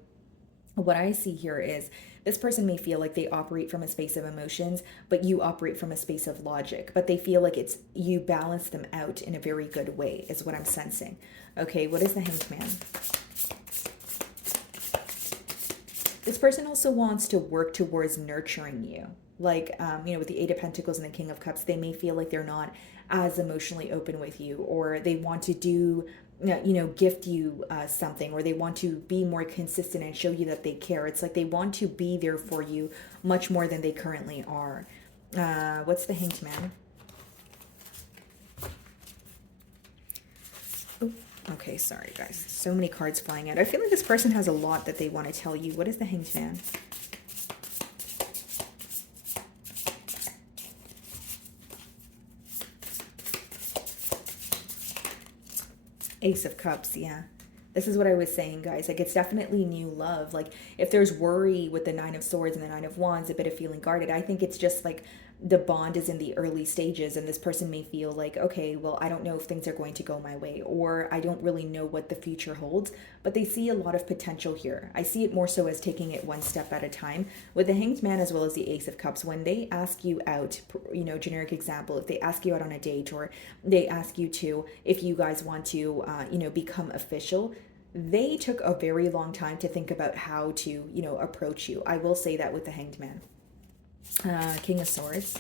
what I see here is this person may feel like they operate from a space of emotions, but you operate from a space of logic, but they feel like you balance them out in a very good way is what I'm sensing. Okay, what is the Hanged Man? This person also wants to work towards nurturing you. Like, with the Eight of Pentacles and the King of Cups, they may feel like they're not as emotionally open with you, or they want to gift you something, or they want to be more consistent and show you that they care. It's like they want to be there for you much more than they currently are. What's the Hanged Man? Okay, sorry guys. So many cards flying out. I feel like this person has a lot that they want to tell you. What is the Hanged Man? Ace of Cups, yeah. This is what I was saying, guys. Like, it's definitely new love. Like, if there's worry with the Nine of Swords and the Nine of Wands, a bit of feeling guarded, I think it's just like the bond is in the early stages, and this person may feel like, okay, well, I don't know if things are going to go my way, or I don't really know what the future holds, but they see a lot of potential here. I see it more so as taking it one step at a time. With the Hanged Man as well as the Ace of Cups, when they ask you out, you know, generic example, if they ask you out on a date, or they ask you to, if you guys want to, you know, become official, they took a very long time to think about how to, you know, approach you. I will say that with the Hanged Man. King of Swords.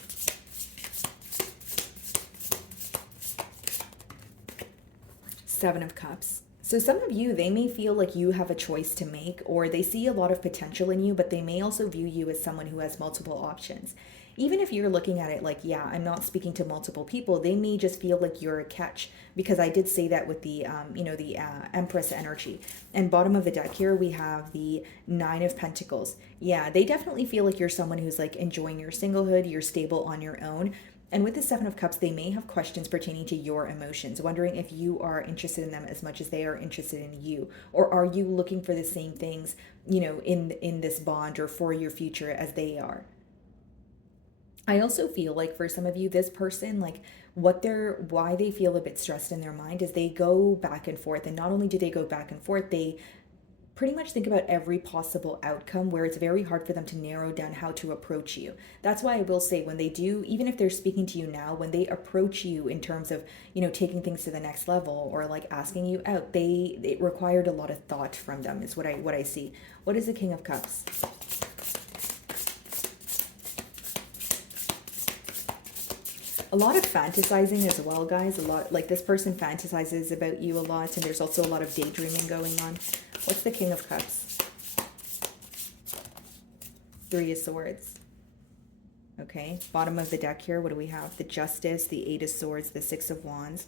Seven of Cups. So some of you, they may feel like you have a choice to make, or they see a lot of potential in you, but they may also view you as someone who has multiple options. Even if you're looking at it like, yeah, I'm not speaking to multiple people, they may just feel like you're a catch, because I did say that with the, you know, the Empress energy. And bottom of the deck here, we have the Nine of Pentacles. Yeah, they definitely feel like you're someone who's like enjoying your singlehood, you're stable on your own. And with the Seven of Cups, they may have questions pertaining to your emotions, wondering if you are interested in them as much as they are interested in you, or are you looking for the same things, you know, in this bond or for your future as they are. I also feel like for some of you, this person, like why they feel a bit stressed in their mind is they go back and forth. And not only do they go back and forth, they pretty much think about every possible outcome, where it's very hard for them to narrow down how to approach you. That's why I will say, when they do, even if they're speaking to you now, when they approach you in terms of, you know, taking things to the next level or like asking you out, it required a lot of thought from them, is what I see. What is the King of Cups? A lot of fantasizing as well, guys. A lot, like, this person fantasizes about you a lot, and there's also a lot of daydreaming going on. What's the King of Cups? Three of Swords. Okay, bottom of the deck here, what do we have? The Justice, the Eight of Swords, the Six of Wands,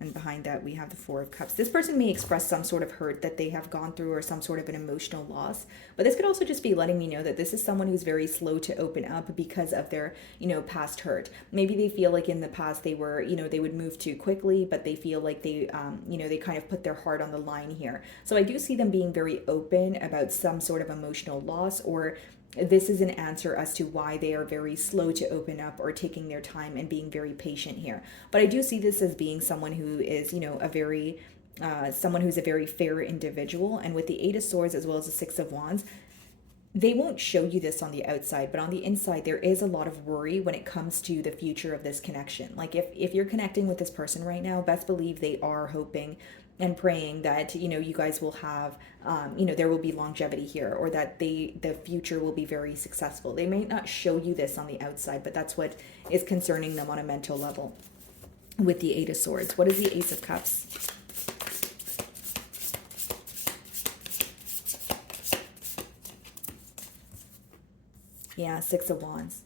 and behind that we have the Four of Cups. This person may express some sort of hurt that they have gone through, or some sort of an emotional loss, but this could also just be letting me know that this is someone who's very slow to open up because of their, you know, past hurt. Maybe they feel like in the past they were, you know, they would move too quickly, but they feel like they, you know, they kind of put their heart on the line here. So I do see them being very open about some sort of emotional loss, or this is an answer as to why they are very slow to open up or taking their time and being very patient here. But I do see this as being someone who is, you know, a very, someone who's a very fair individual. And with the Eight of Swords as well as the Six of Wands, they won't show you this on the outside, but on the inside, there is a lot of worry when it comes to the future of this connection. Like, if you're connecting with this person right now, best believe they are hoping and praying that, you know, you guys will have, you know, there will be longevity here, or that the future will be very successful. They may not show you this on the outside, but that's what is concerning them on a mental level. With the Eight of Swords, what is the Ace of Cups? Yeah, Six of Wands.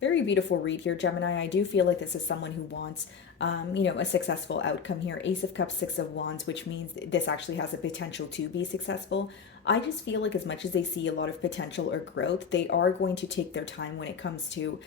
Very beautiful read here, Gemini. I do feel like this is someone who wants, you know, a successful outcome here. Ace of Cups, Six of Wands, which means this actually has a potential to be successful. I just feel like as much as they see a lot of potential or growth, they are going to take their time when it comes to,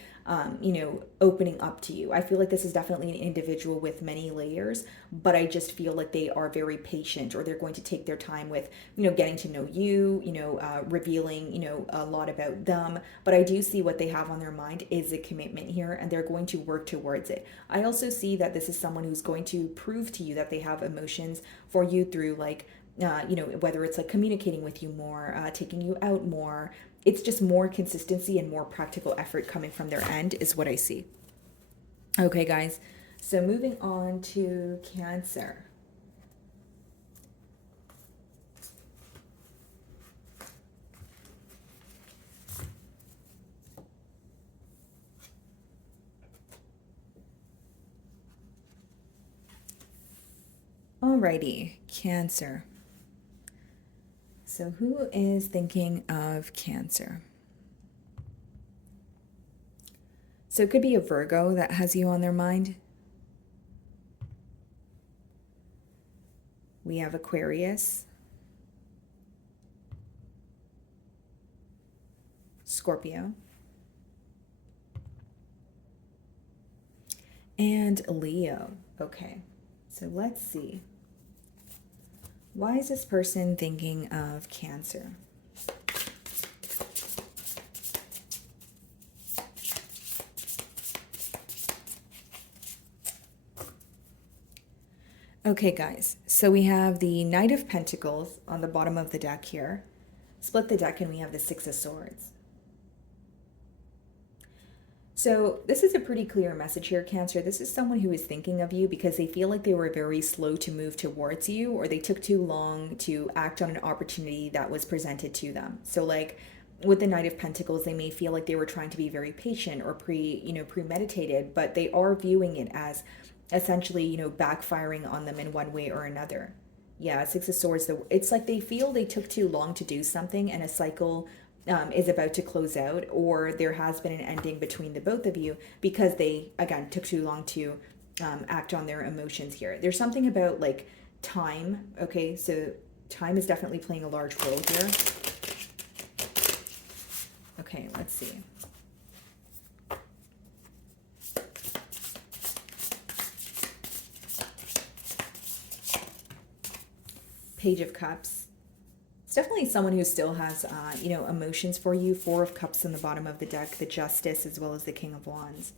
you know, opening up to you. I feel like this is definitely an individual with many layers, but I just feel like they are very patient, or they're going to take their time with, you know, getting to know you, you know, revealing, you know, a lot about them. But I do see what they have on their mind is a commitment here, and they're going to work towards it. I also see that this is someone who's going to prove to you that they have emotions for you through, like, you know, whether it's like communicating with you more, taking you out more. It's just more consistency and more practical effort coming from their end is what I see. Okay, guys. So moving on to Cancer. Alrighty, Cancer. So who is thinking of Cancer? So it could be a Virgo that has you on their mind. We have Aquarius, Scorpio, and Leo. Okay, so let's see. Why is this person thinking of Cancer? Okay, guys, so we have the Knight of Pentacles on the bottom of the deck here. Split the deck and we have the Six of Swords. So this is a pretty clear message here, Cancer. This is someone who is thinking of you because they feel like they were very slow to move towards you, or they took too long to act on an opportunity that was presented to them. So like with the Knight of Pentacles, they may feel like they were trying to be very patient or premeditated, but they are viewing it as essentially, backfiring on them in one way or another. Yeah, Six of Swords, it's like they feel they took too long to do something and a cycle is about to close out, or there has been an ending between the both of you because they, again, took too long to act on their emotions here. There's something about like time, okay? So time is definitely playing a large role here. Okay, let's see. Page of Cups. It's definitely someone who still has, emotions for you. Four of Cups in the bottom of the deck, the Justice, as well as the King of Wands.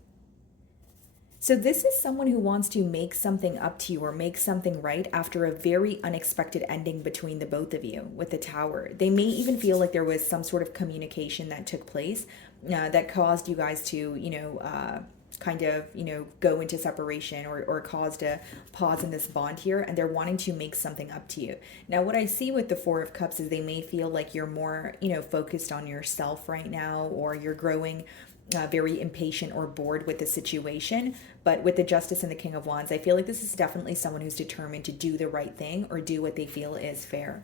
So this is someone who wants to make something up to you or make something right after a very unexpected ending between the both of you with the Tower. They may even feel like there was some sort of communication that took place that caused you guys to, go into separation or caused a pause in this bond here, and they're wanting to make something up to you. Now, what I see with the Four of Cups is they may feel like you're more, focused on yourself right now, or you're growing very impatient or bored with the situation. But with the Justice and the King of Wands, I feel like this is definitely someone who's determined to do the right thing or do what they feel is fair.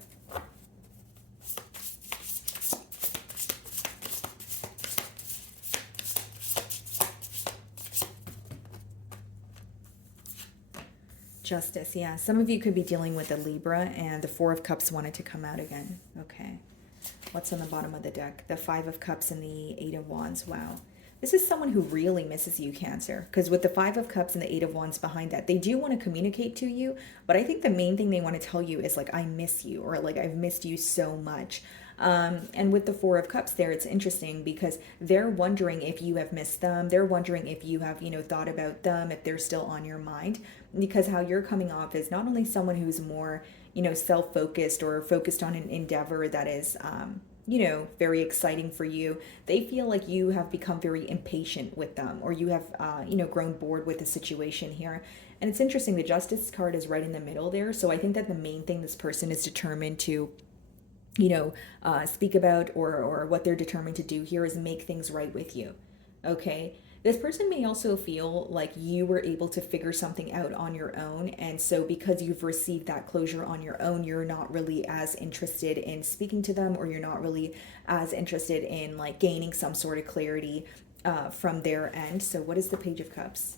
Justice, yeah. Some of you could be dealing with a Libra, and the Four of Cups wanted to come out again. Okay. What's on the bottom of the deck? The Five of Cups and the Eight of Wands. Wow. This is someone who really misses you, Cancer. Because with the Five of Cups and the Eight of Wands behind that, they do want to communicate to you. But I think the main thing they want to tell you is like, I miss you, or like, I've missed you so much. And with the Four of Cups there, it's interesting because they're wondering if you have missed them. They're wondering if you have, thought about them, if they're still on your mind. Because how you're coming off is not only someone who's more, self-focused or focused on an endeavor that is, very exciting for you. They feel like you have become very impatient with them, or you have, grown bored with the situation here. And it's interesting, the Justice card is right in the middle there. So I think that the main thing this person is determined to speak about, or what they're determined to do here is make things right with you. Okay. This person may also feel like you were able to figure something out on your own. And so because you've received that closure on your own, you're not really as interested in speaking to them, or you're not really as interested in like gaining some sort of clarity from their end. So what is the Page of Cups?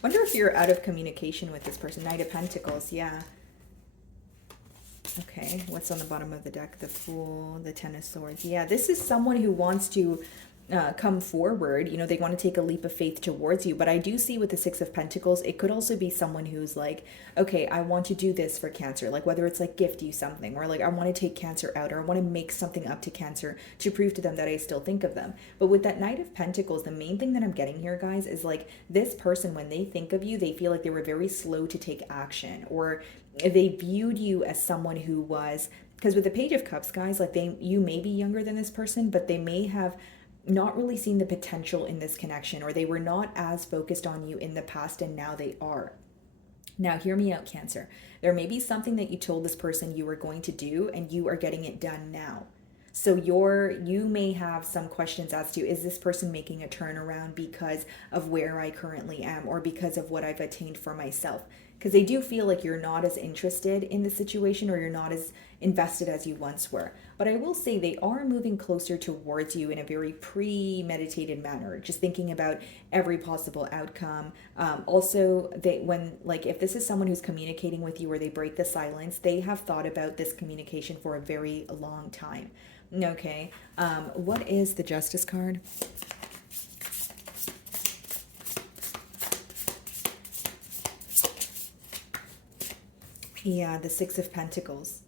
Wonder if you're out of communication with this person. Knight of Pentacles, yeah. Okay, what's on the bottom of the deck? The Fool, the Ten of Swords. Yeah, this is someone who wants to come forward. They want to take a leap of faith towards you. But I do see with the Six of Pentacles, it could also be someone who's like, okay, I want to do this for Cancer. Like whether it's like gift you something, or like I want to take Cancer out, or I want to make something up to Cancer to prove to them that I still think of them. But with that Knight of Pentacles, the main thing that I'm getting here, guys, is like this person, when they think of you, they feel like they were very slow to take action, or they viewed you as someone who was, because with the Page of Cups, guys, like you may be younger than this person, but they may have not really seen the potential in this connection, or they were not as focused on you in the past, and now they are. Now, hear me out, Cancer. There may be something that you told this person you were going to do, and you are getting it done now. So you may have some questions as to, is this person making a turnaround because of where I currently am, or because of what I've attained for myself? because they do feel like you're not as interested in the situation, or you're not as invested as you once were. But I will say they are moving closer towards you in a very premeditated manner, just thinking about every possible outcome. Also, if this is someone who's communicating with you or they break the silence, they have thought about this communication for a very long time. Okay. What is the Justice card? Yeah, the Six of Pentacles.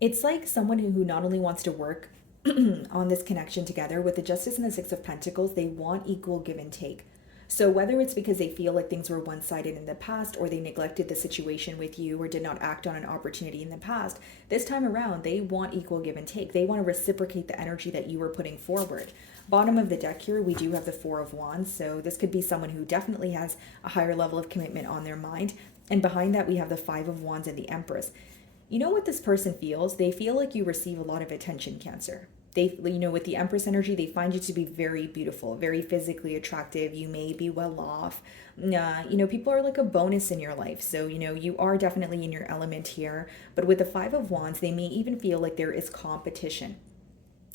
It's like someone who not only wants to work on this connection together. With the Justice and the Six of Pentacles, they want equal give and take. So whether it's because they feel like things were one-sided in the past, or they neglected the situation with you, or did not act on an opportunity in the past, this time around they want equal give and take. They want to reciprocate the energy that you were putting forward. Bottom of the deck here, we do have the Four of Wands. So this could be someone who definitely has a higher level of commitment on their mind. And behind that, we have the Five of Wands and the Empress. You know what this person feels? They feel like you receive a lot of attention, Cancer. They, with the Empress energy, they find you to be very beautiful, very physically attractive. You may be well off. People are like a bonus in your life. So, you are definitely in your element here. But with the Five of Wands, they may even feel like there is competition.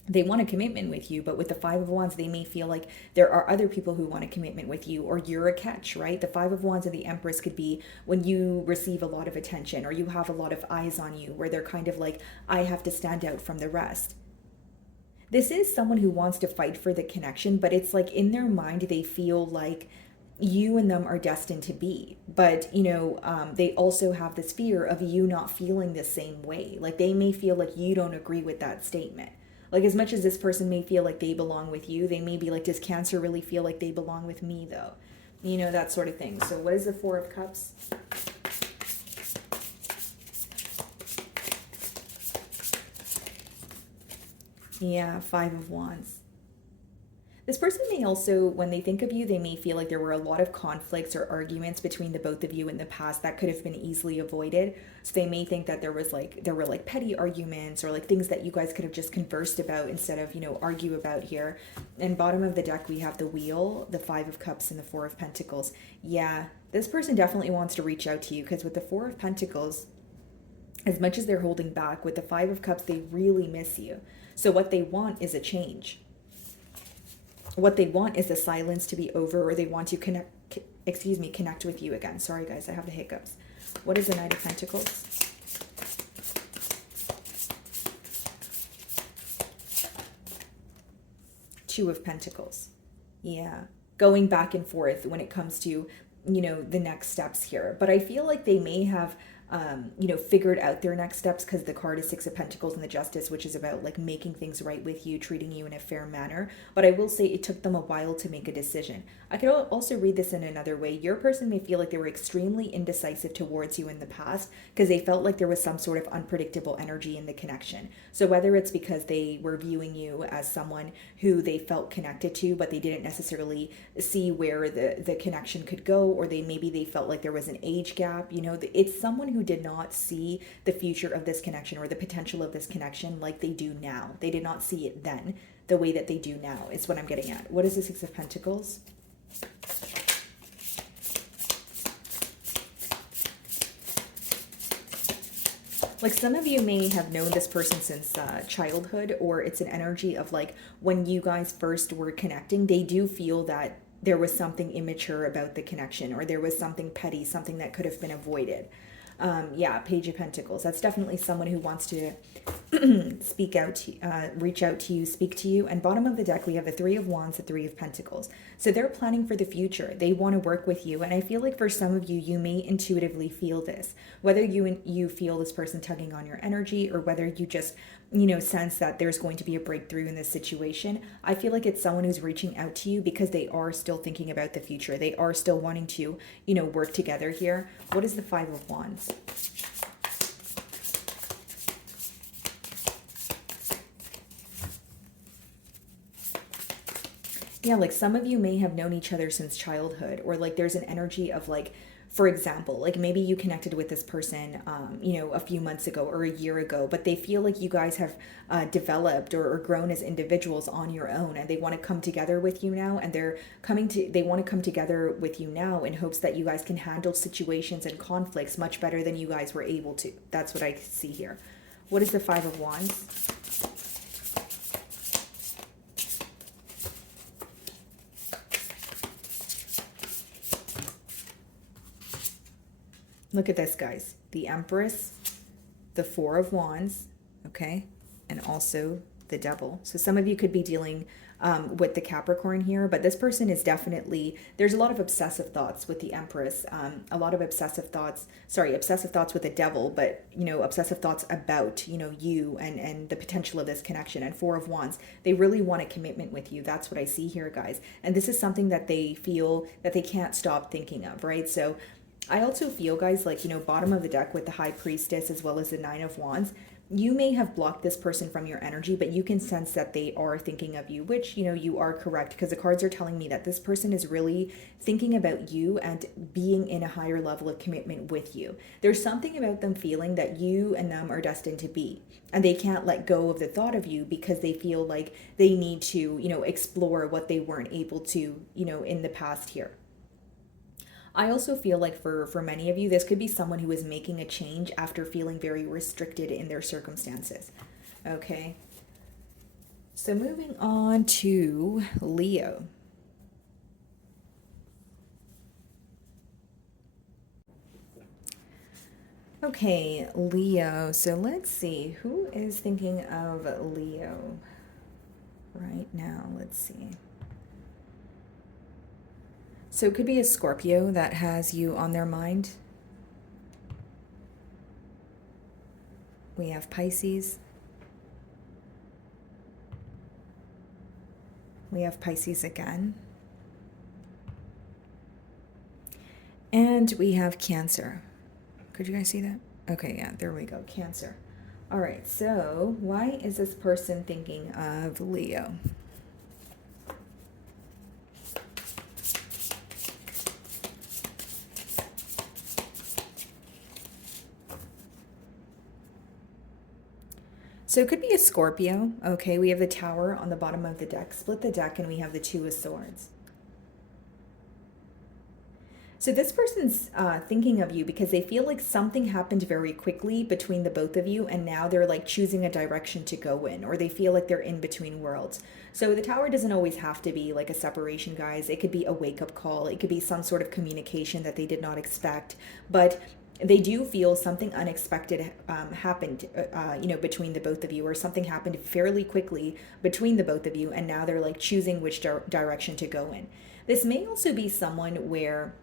They want a commitment with you, but with the Five of Wands, they may feel like there are other people who want a commitment with you, or you're a catch, right? The Five of Wands and the Empress could be when you receive a lot of attention, or you have a lot of eyes on you, where they're kind of like, I have to stand out from the rest. This is someone who wants to fight for the connection, but it's like in their mind, they feel like you and them are destined to be. But, they also have this fear of you not feeling the same way. Like they may feel like you don't agree with that statement. Like as much as this person may feel like they belong with you, they may be like, does Cancer really feel like they belong with me though? That sort of thing. So what is the Four of Cups? Yeah, Five of Wands. This person may also, when they think of you, they may feel like there were a lot of conflicts or arguments between the both of you in the past that could have been easily avoided. So they may think that there were like petty arguments, or like things that you guys could have just conversed about instead of, argue about here. And bottom of the deck, we have the Wheel, the Five of Cups, and the Four of Pentacles. Yeah, this person definitely wants to reach out to you, because with the Four of Pentacles, as much as they're holding back, with the Five of Cups, they really miss you. So what they want is a change. What they want is the silence to be over, or they want to connect with you again. Sorry guys, I have the hiccups. What is the Knight of Pentacles? Two of Pentacles. Yeah. Going back and forth when it comes to, the next steps here. But I feel like they may have figured out their next steps, because the card is Six of Pentacles and the Justice, which is about like making things right with you, treating you in a fair manner. But I will say it took them a while to make a decision. I could also read this in another way. Your person may feel like they were extremely indecisive towards you in the past, because they felt like there was some sort of unpredictable energy in the connection. So whether it's because they were viewing you as someone who they felt connected to, but they didn't necessarily see where the connection could go, or maybe they felt like there was an age gap. It's someone who did not see the future of this connection, or the potential of this connection, like they do now. They did not see it then the way that they do now, is what I'm getting at. What is the Six of Pentacles? Like some of you may have known this person since childhood, or it's an energy of like when you guys first were connecting, they do feel that there was something immature about the connection, or there was something petty, something that could have been avoided. Page of Pentacles. That's definitely someone who wants to reach out to you, speak to you. And bottom of the deck, we have the Three of Wands, the Three of Pentacles. So they're planning for the future. They want to work with you. And I feel like for some of you, you may intuitively feel this, whether you feel this person tugging on your energy, or whether you just, sense that there's going to be a breakthrough in this situation. I feel like it's someone who's reaching out to you because they are still thinking about the future. They are still wanting to, work together here. What is the Five of Wands? Yeah, like some of you may have known each other since childhood, or like there's an energy of like For example, like maybe you connected with this person, you know, a few months ago or a year ago, but they feel like you guys have developed or grown as individuals on your own, and they want to come together with you now, and they want to come together with you now in hopes that you guys can handle situations and conflicts much better than you guys were able to. That's what I see here. What is the Five of Wands? Look at this, guys. The Empress, the Four of Wands, okay, and also the Devil. So some of you could be dealing with the Capricorn here, but this person is definitely, there's a lot of obsessive thoughts with the Empress, a lot of obsessive thoughts with the Devil, but, you know, obsessive thoughts about, you know, you and the potential of this connection. And Four of Wands, they really want a commitment with you. That's what I see here, guys. And this is something that they feel that they can't stop thinking of, right? So I also feel, guys, like, you know, bottom of the deck with the High Priestess as well as the Nine of Wands, you may have blocked this person from your energy, but you can sense that they are thinking of you, which, you know, you are correct, because the cards are telling me that this person is really thinking about you and being in a higher level of commitment with you. There's something about them feeling that you and them are destined to be, and they can't let go of the thought of you because they feel like they need to, you know, explore what they weren't able to, you know, in the past here. I also feel like for many of you, this could be someone who is making a change after feeling very restricted in their circumstances. Okay. So moving on to Leo. Okay, Leo. So let's see. Who is thinking of Leo right now? Let's see. So it could be a Scorpio that has you on their mind. We have Pisces. We have Pisces again. And we have Cancer. Could you guys see that? Okay, yeah, there we go. Cancer. All right, so why is this person thinking of Leo? So it could be a Scorpio. Okay, we have the Tower on the bottom of the deck. Split the deck and we have the Two of Swords. So this person's thinking of you because they feel like something happened very quickly between the both of you, and now they're like choosing a direction to go in, or they feel like they're in between worlds. So the Tower doesn't always have to be like a separation, guys. It could be a wake-up call. It could be some sort of communication that they did not expect, but they do feel something unexpected happened, you know, between the both of you, or something happened fairly quickly between the both of you, and now they're like choosing which direction to go in. This may also be someone where,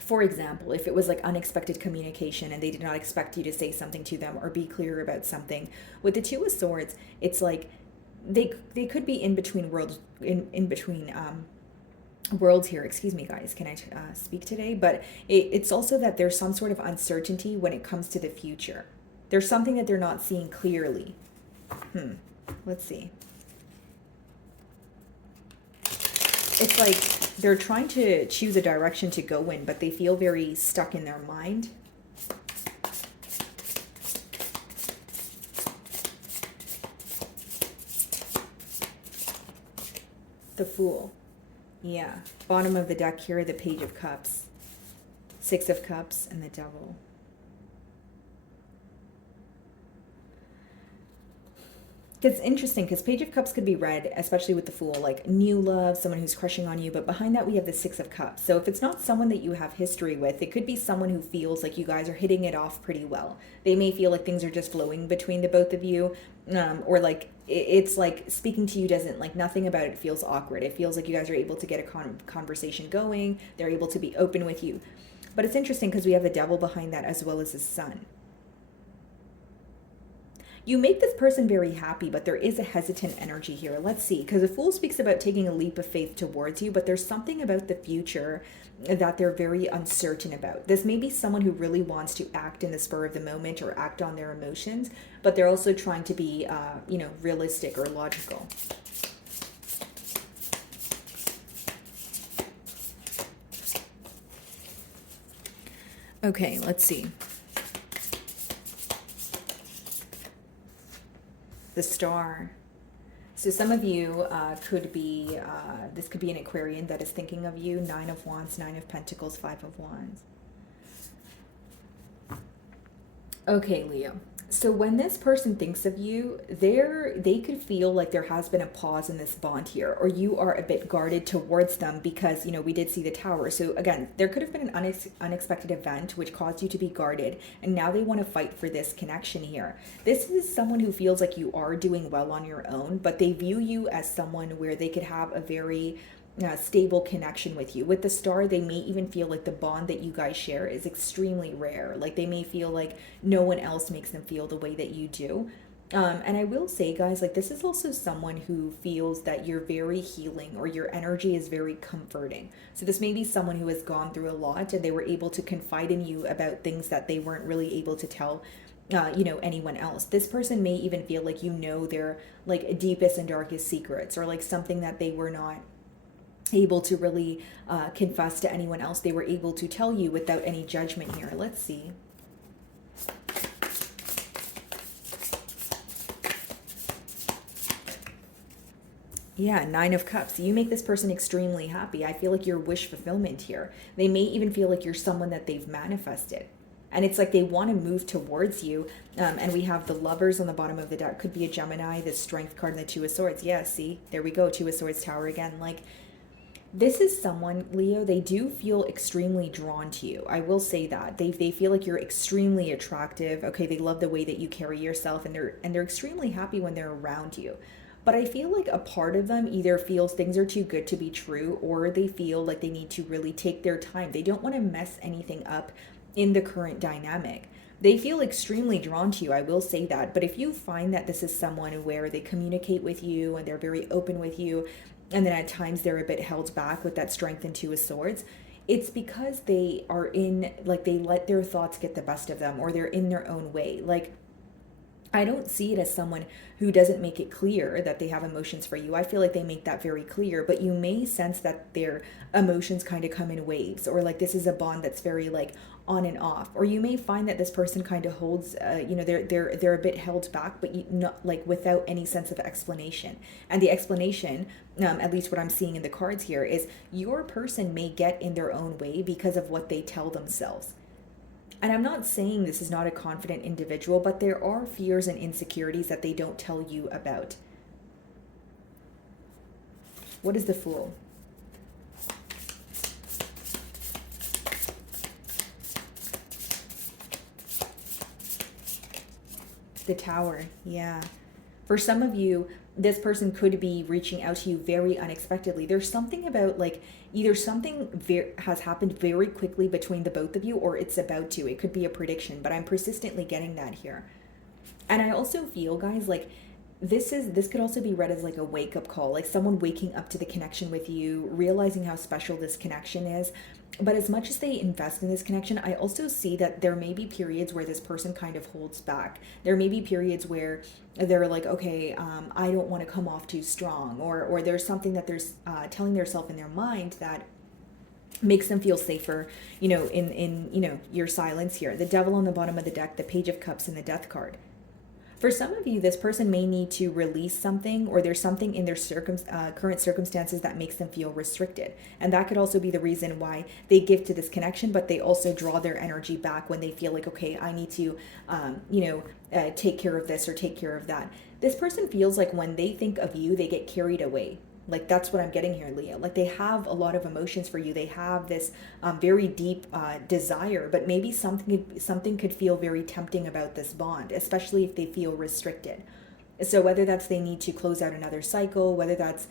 for example, if it was like unexpected communication and they did not expect you to say something to them or be clear about something, with the Two of Swords, it's like they could be in between worlds, in between worlds here. Excuse me, guys, can I speak today? But it's also that there's some sort of uncertainty when it comes to the future. There's something that they're not seeing clearly. Let's see. It's like they're trying to choose a direction to go in, but they feel very stuck in their mind. The Fool. Yeah. Bottom of the deck here, the Page of Cups, Six of Cups, and the Devil. It's interesting because Page of Cups could be read, especially with the Fool, like new love, someone who's crushing on you. But behind that, we have the Six of Cups. So if it's not someone that you have history with, it could be someone who feels like you guys are hitting it off pretty well. They may feel like things are just flowing between the both of you, or like it's like speaking to you doesn't, like nothing about it feels awkward. It feels like you guys are able to get a conversation going. They're able to be open with you. But it's interesting because we have the Devil behind that as well as the Sun. You make this person very happy, but there is a hesitant energy here. Let's see, because the Fool speaks about taking a leap of faith towards you, but there's something about the future that they're very uncertain about. This may be someone who really wants to act in the spur of the moment or act on their emotions, but they're also trying to be, you know, realistic or logical. Okay, let's see. The Star. So some of you could be, this could be an Aquarian that is thinking of you. 9 of Wands, 9 of Pentacles, 5 of Wands. Okay, Leo. So when this person thinks of you, they could feel like there has been a pause in this bond here, or you are a bit guarded towards them because, you know, we did see the Tower. So again, there could have been an unexpected event which caused you to be guarded, and now they want to fight for this connection here. This is someone who feels like you are doing well on your own, but they view you as someone where they could have a very stable connection with you. With the Star, they may even feel like the bond that you guys share is extremely rare. Like they may feel like no one else makes them feel the way that you do. And I will say, guys, like this is also someone who feels that you're very healing, or your energy is very comforting. So this may be someone who has gone through a lot and they were able to confide in you about things that they weren't really able to tell you know, anyone else. This person may even feel like, you know, their like deepest and darkest secrets, or like something that they were not able to really confess to anyone else. They were able to tell you without any judgment here. Let's see. Yeah, 9 of Cups. You make this person extremely happy. I feel like you're wish fulfillment here. They may even feel like you're someone that they've manifested. And it's like they want to move towards you. And we have the Lovers on the bottom of the deck. Could be a Gemini, the Strength card, and the 2 of Swords. Yeah, see? There we go. 2 of Swords, Tower again. Like, this is someone, Leo, they do feel extremely drawn to you. I will say that. They feel like you're extremely attractive. Okay, they love the way that you carry yourself, and they're extremely happy when they're around you. But I feel like a part of them either feels things are too good to be true, or they feel like they need to really take their time. They don't want to mess anything up in the current dynamic. They feel extremely drawn to you, I will say that. But if you find that this is someone where they communicate with you and they're very open with you, and then at times they're a bit held back with that Strength and 2 of Swords, it's because they are in, like, they let their thoughts get the best of them, or they're in their own way. Like, I don't see it as someone who doesn't make it clear that they have emotions for you. I feel like they make that very clear, but you may sense that their emotions kind of come in waves, or like this is a bond that's very like on and off. Or you may find that this person kind of holds, you know, they're a bit held back, but you not like without any sense of explanation. And the explanation, at least what I'm seeing in the cards here, is your person may get in their own way because of what they tell themselves. And I'm not saying this is not a confident individual, but there are fears and insecurities that they don't tell you about. What is the Fool? The Tower, yeah. For some of you, this person could be reaching out to you very unexpectedly. There's something about like either something has happened very quickly between the both of you, or it's about to. It could be a prediction, but I'm persistently getting that here. And I also feel, guys, like this could also be read as like a wake-up call, like someone waking up to the connection with you, realizing how special this connection is. But as much as they invest in this connection, I also see that there may be periods where this person kind of holds back. There may be periods where they're like, okay, I don't want to come off too strong, or there's something that they're telling themselves in their mind that makes them feel safer, you know, in you know, your silence here. The Devil on the bottom of the deck, the Page of Cups, and the Death card. For some of you, this person may need to release something, or there's something in their current circumstances that makes them feel restricted. And that could also be the reason why they give to this connection, but they also draw their energy back when they feel like, okay, I need to, you know, take care of this or take care of that. This person feels like when they think of you, they get carried away. Like that's what I'm getting here, Leo. Like they have a lot of emotions for you. They have this very deep desire, but maybe something could feel very tempting about this bond, especially if they feel restricted. So whether that's they need to close out another cycle, whether that's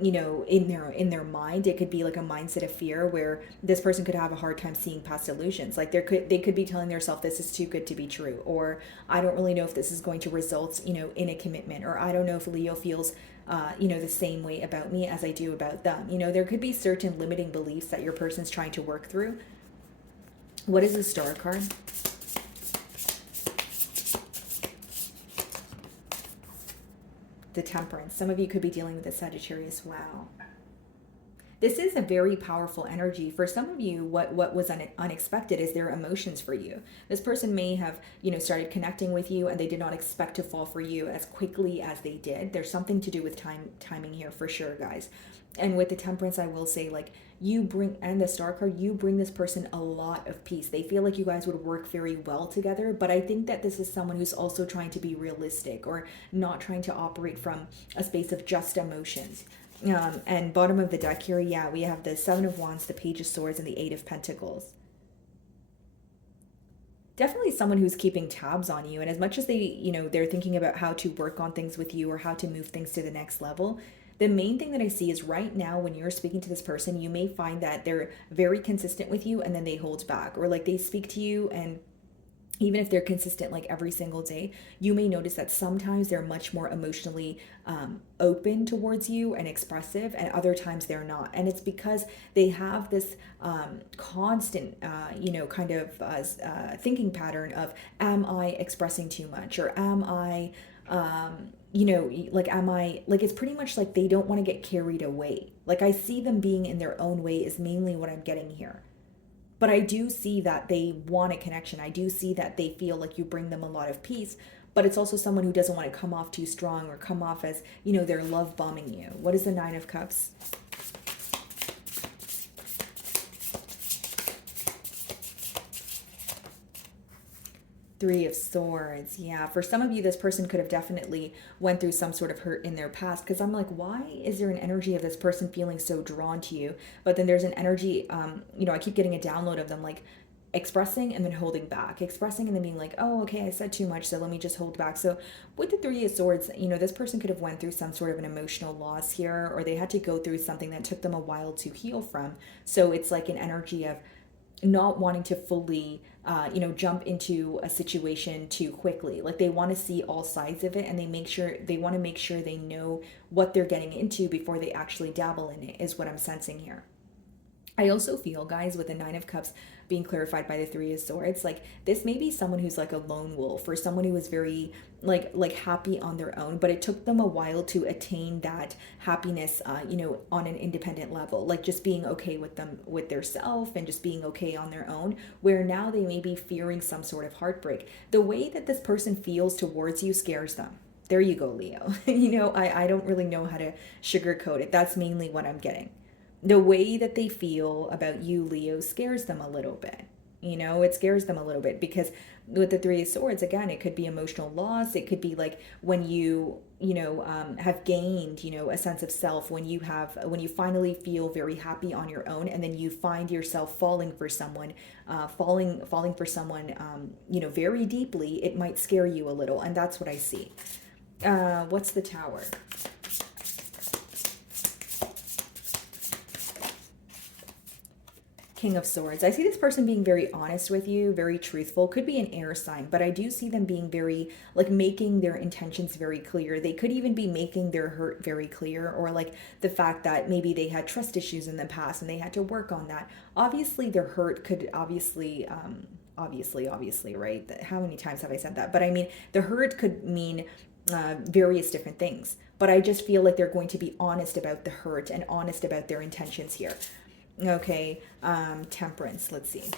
you know, in their mind, it could be like a mindset of fear where this person could have a hard time seeing past illusions. Like they could be telling themselves this is too good to be true, or I don't really know if this is going to result, you know, in a commitment, or I don't know if Leo feels you know, the same way about me as I do about them. You know, there could be certain limiting beliefs that your person's trying to work through. What is the Star card? The Temperance. Some of you could be dealing with a Sagittarius. Wow. This is a very powerful energy. For some of you, what was unexpected is their emotions for you. This person may have, started connecting with you and they did not expect to fall for you as quickly as they did. There's something to do with timing here for sure, guys. And with the Temperance, I will say, like, you bring, and the Star card, you bring this person a lot of peace. They feel like you guys would work very well together, but I think that this is someone who's also trying to be realistic or not trying to operate from a space of just emotions. And bottom of the deck here, yeah, we have the Seven of Wands, the Page of Swords, and the Eight of Pentacles. Definitely someone who's keeping tabs on you. And as much as they're thinking about how to work on things with you or how to move things to the next level, the main thing that I see is right now when you're speaking to this person, you may find that they're very consistent with you and then they hold back, or like they speak to you, and even if they're consistent like every single day, you may notice that sometimes they're much more emotionally open towards you and expressive, and other times they're not. And it's because they have this constant, kind of thinking pattern of, am I expressing too much? Or am I, am I, like, it's pretty much like they don't want to get carried away. Like, I see them being in their own way is mainly what I'm getting here. But I do see that they want a connection. I do see that they feel like you bring them a lot of peace, but it's also someone who doesn't want to come off too strong or come off as, they're love bombing you. What is the Nine of Cups? Three of Swords. Yeah, for some of you, this person could have definitely went through some sort of hurt in their past, because I'm like, why is there an energy of this person feeling so drawn to you? But then there's an energy, I keep getting a download of them like expressing and then holding back, expressing and then being like, oh, okay, I said too much, so let me just hold back. So with the Three of Swords, this person could have went through some sort of an emotional loss here, or they had to go through something that took them a while to heal from. So it's like an energy of not wanting to fully jump into a situation too quickly. Like, they want to see all sides of it, and they want to make sure they know what they're getting into before they actually dabble in it, is what I'm sensing here. I also feel, guys, with the Nine of Cups being clarified by the Three of Swords, like, this may be someone who's like a lone wolf, or someone who is very like happy on their own, but it took them a while to attain that happiness, on an independent level, like just being okay with their self and just being okay on their own, where now they may be fearing some sort of heartbreak. The way that this person feels towards you scares them. There you go, Leo. I don't really know how to sugarcoat it. That's mainly what I'm getting. The way that they feel about you, Leo, scares them a little bit. It scares them a little bit, because with the Three of Swords, again, it could be emotional loss. It could be like when you have gained, a sense of self, when you finally feel very happy on your own, and then you find yourself falling for someone, very deeply. It might scare you a little, and that's what I see. What's the Tower? King of Swords. I see this person being very honest with you, very truthful. Could be an air sign, but I do see them being very, like, making their intentions very clear. They could even be making their hurt very clear, or like the fact that maybe they had trust issues in the past and they had to work on that. Obviously, their hurt could obviously, right? How many times have I said that? But I mean, the hurt could mean various different things. But I just feel like they're going to be honest about the hurt and honest about their intentions here. Okay, Temperance, let's see.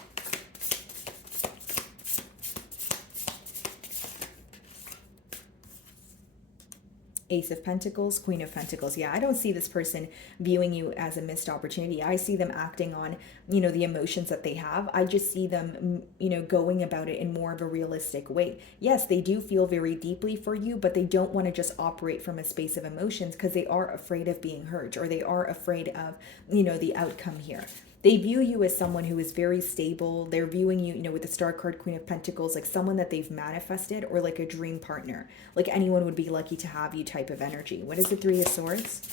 Ace of Pentacles, Queen of Pentacles. Yeah, I don't see this person viewing you as a missed opportunity. I see them acting on, the emotions that they have. I just see them, going about it in more of a realistic way. Yes, they do feel very deeply for you, but they don't want to just operate from a space of emotions, because they are afraid of being hurt, or they are afraid of, the outcome here. They view you as someone who is very stable. They're viewing you, with the Star card, Queen of Pentacles, like someone that they've manifested, or like a dream partner. Like anyone would be lucky to have you type of energy. What is the Three of Swords?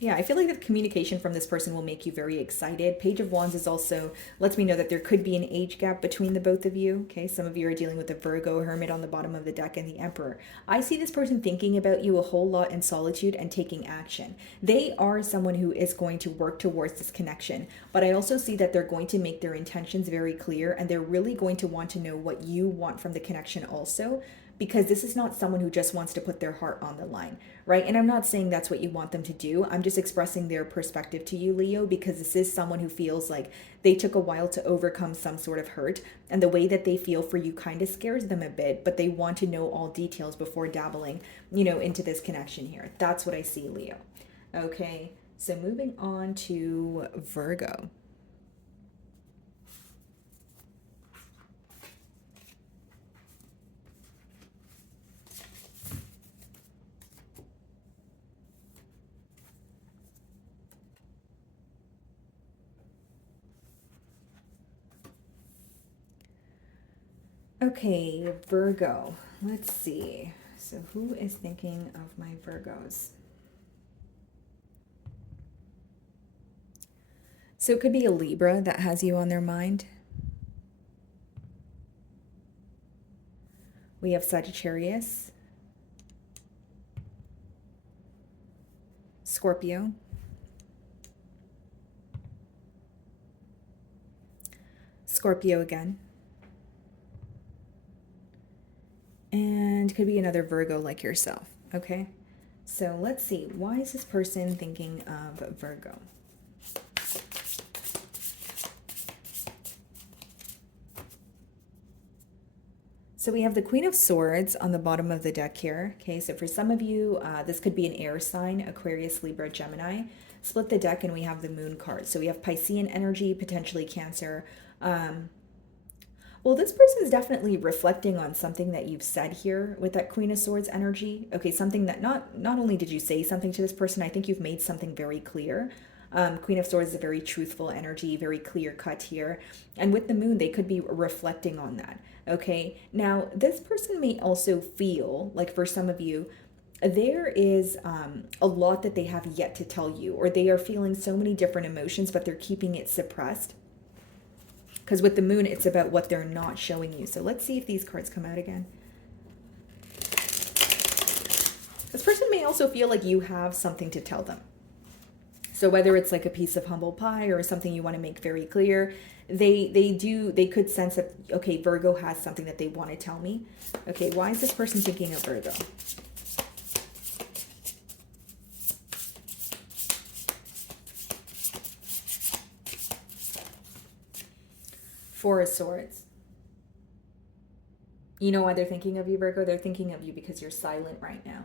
Yeah, I feel like the communication from this person will make you very excited. Page of Wands is also, lets me know that there could be an age gap between the both of you. Okay, some of you are dealing with the Virgo, Hermit on the bottom of the deck, and the Emperor. I see this person thinking about you a whole lot in solitude and taking action. They are someone who is going to work towards this connection, but I also see that they're going to make their intentions very clear, and they're really going to want to know what you want from the connection also, because this is not someone who just wants to put their heart on the line, right? And I'm not saying that's what you want them to do. I'm just expressing their perspective to you, Leo, because this is someone who feels like they took a while to overcome some sort of hurt. And the way that they feel for you kind of scares them a bit, but they want to know all details before dabbling, into this connection here. That's what I see, Leo. Okay, so moving on to Virgo. Okay, Virgo. Let's see. So who is thinking of my Virgos? So it could be a Libra that has you on their mind. We have Sagittarius, Scorpio, Scorpio again. And could be another Virgo like yourself, okay? So let's see, why is this person thinking of Virgo? So we have the Queen of Swords on the bottom of the deck here, okay? So for some of you, this could be an air sign, Aquarius, Libra, Gemini. Split the deck and we have the Moon card. So we have Piscean energy, potentially Cancer. Well, this person is definitely reflecting on something that you've said here with that Queen of Swords energy. Okay, something that not only did you say something to this person, I think you've made something very clear. Queen of Swords is a very truthful energy, very clear cut here. And with the moon, they could be reflecting on that. Okay, now this person may also feel like for some of you, there is a lot that they have yet to tell you, or they are feeling so many different emotions, but they're keeping it suppressed. Because with the moon, it's about what they're not showing you. So let's see if these cards come out again. This person may also feel like you have something to tell them. So whether it's like a piece of humble pie or something you want to make very clear, they could sense that, okay, Virgo has something that they want to tell me. Okay, why is this person thinking of Virgo? Four of Swords. You know why they're thinking of you, Virgo? They're thinking of you because you're silent right now.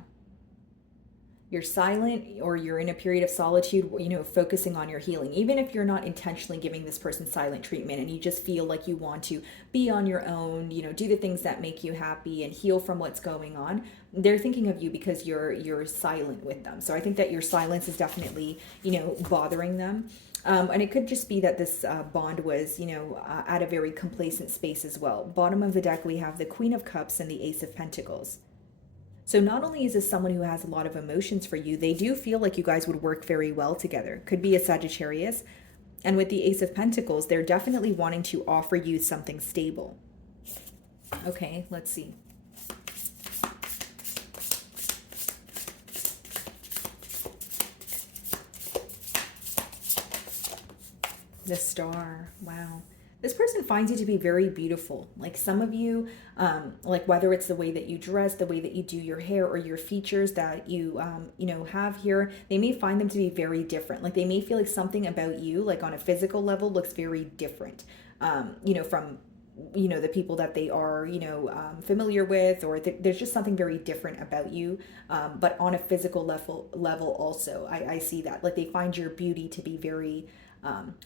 You're silent, or you're in a period of solitude, focusing on your healing. Even if you're not intentionally giving this person silent treatment and you just feel like you want to be on your own, do the things that make you happy and heal from what's going on, they're thinking of you because you're silent with them. So I think that your silence is definitely, bothering them. And it could just be that this bond was, at a very complacent space as well. Bottom of the deck, we have the Queen of Cups and the Ace of Pentacles. So not only is this someone who has a lot of emotions for you, they do feel like you guys would work very well together. Could be a Sagittarius. And with the Ace of Pentacles, they're definitely wanting to offer you something stable. Okay, let's see. The Star. Wow. This person finds you to be very beautiful. Like some of you, like whether it's the way that you dress, the way that you do your hair, or your features that you, have here, they may find them to be very different. Like they may feel like something about you, like on a physical level, looks very different, from, the people that they are, familiar with, or there's just something very different about you. But on a physical level also, I see that. Like they find your beauty to be very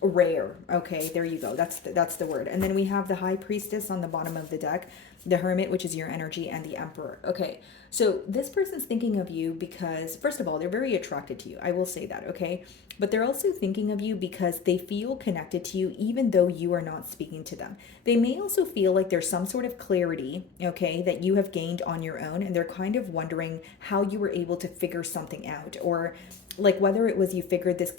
rare. Okay, there you go. That's the word. And then we have the High Priestess on the bottom of the deck, the Hermit, which is your energy, and the Emperor. Okay, so this person's thinking of you because, first of all, they're very attracted to you. I will say that, okay? But they're also thinking of you because they feel connected to you even though you are not speaking to them. They may also feel like there's some sort of clarity, okay, that you have gained on your own, and they're kind of wondering how you were able to figure something out, or like whether it was you figured this,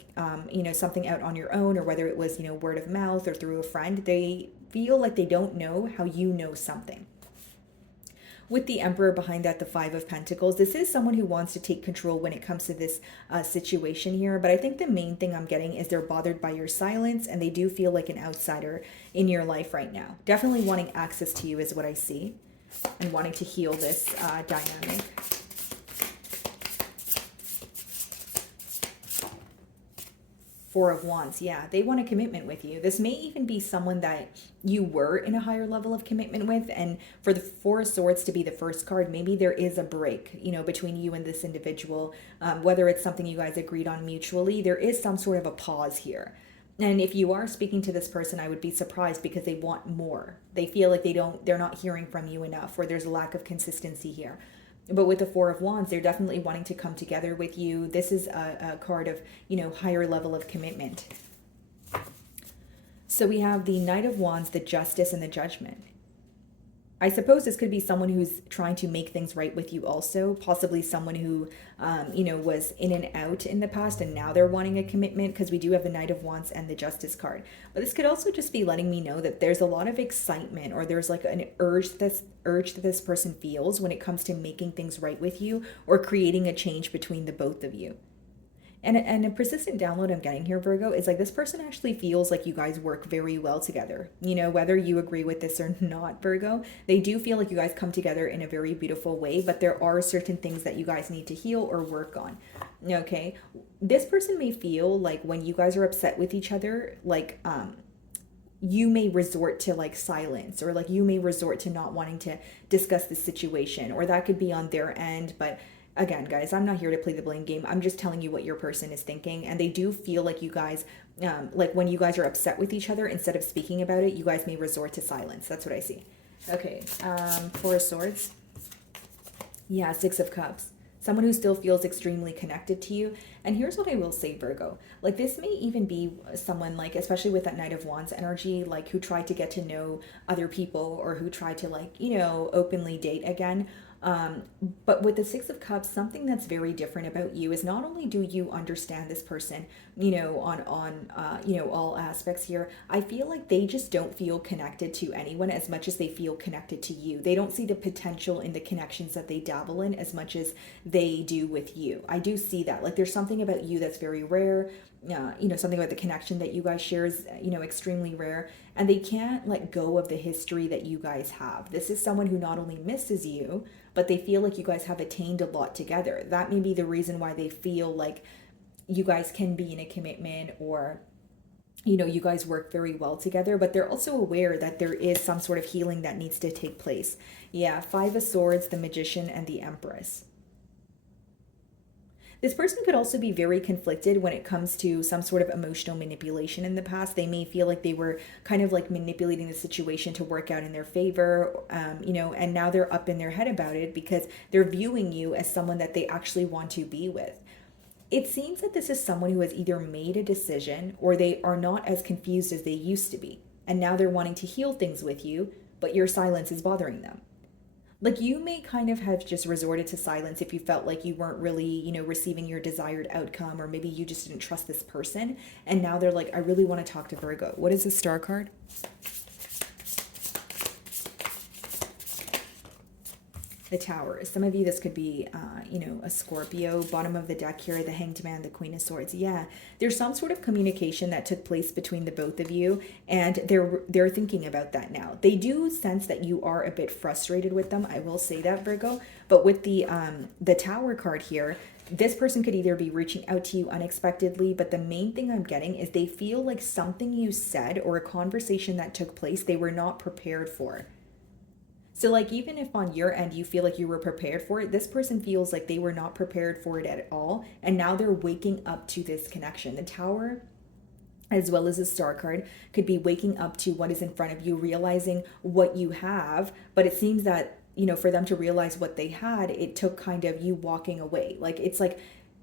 something out on your own, or whether it was, word of mouth or through a friend. They feel like they don't know how you know something. With the Emperor behind that, the Five of Pentacles, this is someone who wants to take control when it comes to this situation here. But I think the main thing I'm getting is they're bothered by your silence, and they do feel like an outsider in your life right now. Definitely wanting access to you is what I see. and wanting to heal this dynamic. Four of Wands, yeah, they want a commitment with you. This may even be someone that you were in a higher level of commitment with, and for the Four of Swords to be the first card, maybe there is a break, you know, between you and this individual. Whether it's something you guys agreed on mutually, there is some sort of a pause here. And if you are speaking to this person, I would be surprised because they want more. They feel like they're not hearing from you enough, or there's a lack of consistency here. But with the Four of Wands, they're definitely wanting to come together with you. This is a card of, you know, higher level of commitment. So we have the Knight of Wands, the Justice, and the Judgment. I suppose this could be someone who's trying to make things right with you also, possibly someone who, you know, was in and out in the past and now they're wanting a commitment, because we do have the Knight of Wands and the Justice card. But this could also just be letting me know that there's a lot of excitement, or there's like an urge that this person feels when it comes to making things right with you or creating a change between the both of you. And a persistent download I'm getting here, Virgo, is like this person actually feels like you guys work very well together. You know, whether you agree with this or not, Virgo, they do feel like you guys come together in a very beautiful way, but there are certain things that you guys need to heal or work on. Okay? This person may feel like when you guys are upset with each other, like, you may resort to like silence, or like you may resort to not wanting to discuss the situation, or that could be on their end. But again, guys, I'm not here to play the blame game. I'm just telling you what your person is thinking. And they do feel like you guys, like when you guys are upset with each other, instead of speaking about it, you guys may resort to silence. That's what I see. Okay, Four of Swords. Yeah, Six of Cups. Someone who still feels extremely connected to you. And here's what I will say, Virgo. Like, this may even be someone, like, especially with that Knight of Wands energy, like, who tried to get to know other people, or who tried to, like, you know, openly date again. But with the Six of Cups, something that's very different about you is not only do you understand this person, you know, on you know, all aspects here, I feel like they just don't feel connected to anyone as much as they feel connected to you. They don't see the potential in the connections that they dabble in as much as they do with you. I do see that. Like, there's something about you that's very rare. You know, something about the connection that you guys share is, you know, extremely rare, and they can't let go of the history that you guys have. This is someone who not only misses you, but they feel like you guys have attained a lot together. That may be the reason why they feel like you guys can be in a commitment, or, you know, you guys work very well together, but they're also aware that there is some sort of healing that needs to take place. Yeah, Five of Swords, the Magician, and the Empress. This person could also be very conflicted when it comes to some sort of emotional manipulation in the past. They may feel like they were kind of like manipulating the situation to work out in their favor, you know, and now they're up in their head about it because they're viewing you as someone that they actually want to be with. It seems that this is someone who has either made a decision, or they are not as confused as they used to be. And now they're wanting to heal things with you, but your silence is bothering them. Like, you may kind of have just resorted to silence if you felt like you weren't really, you know, receiving your desired outcome, or maybe you just didn't trust this person. And now they're like, I really want to talk to Virgo. What is the Star card? The Tower. Some of you, this could be, you know, a Scorpio. Bottom of the deck here, the Hanged Man, the Queen of Swords. Yeah, there's some sort of communication that took place between the both of you, and they're thinking about that now. They do sense that you are a bit frustrated with them. I will say that, Virgo. But with the Tower card here, this person could either be reaching out to you unexpectedly, but the main thing I'm getting is they feel like something you said or a conversation that took place they were not prepared for. So, like, even if on your end you feel like you were prepared for it, this person feels like they were not prepared for it at all, and now they're waking up to this connection. The Tower, as well as the Star card, could be waking up to what is in front of you, realizing what you have, but it seems that, you know, for them to realize what they had, it took kind of you walking away. Like, it's like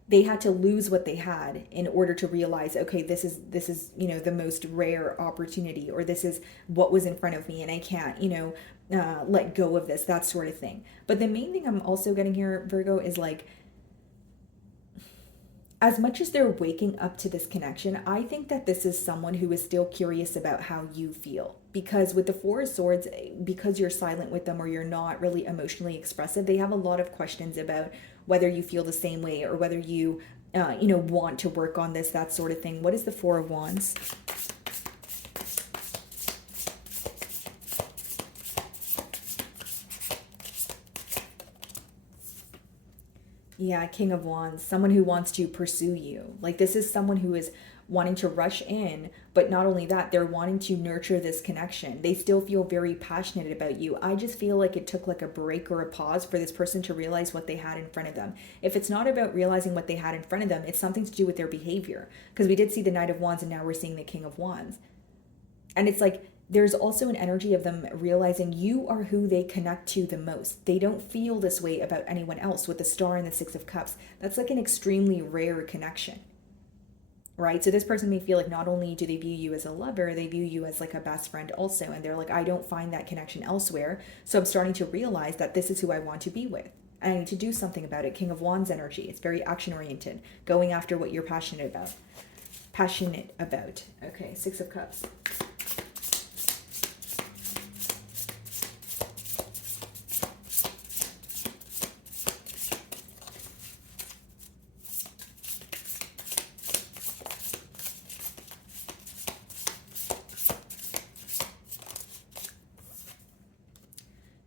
they had to lose what they had in order to realize, okay, this is, you know, the most rare opportunity, or this is what was in front of me, and I can't, you know, let go of this, that sort of thing. But the main thing I'm also getting here, Virgo, is like, as much as they're waking up to this connection, I think that this is someone who is still curious about how you feel. Because with the Four of Swords, because you're silent with them, or you're not really emotionally expressive, they have a lot of questions about whether you feel the same way, or whether you, you know, want to work on this, that sort of thing. What is the Four of Wands? Yeah, King of Wands, someone who wants to pursue you. Like this is someone who is wanting to rush in, but not only that, they're wanting to nurture this connection. They still feel very passionate about you. I just feel like it took like a break or a pause for this person to realize what they had in front of them. If it's not about realizing what they had in front of them, it's something to do with their behavior. Because we did see the Knight of Wands and now we're seeing the King of Wands. And it's like there's also an energy of them realizing you are who they connect to the most. They don't feel this way about anyone else with the Star and the Six of Cups. That's like an extremely rare connection, right? So this person may feel like not only do they view you as a lover, they view you as like a best friend also. And they're like, I don't find that connection elsewhere. So I'm starting to realize that this is who I want to be with. And I need to do something about it. King of Wands energy. It's very action oriented, going after what you're passionate about. Okay, Six of Cups.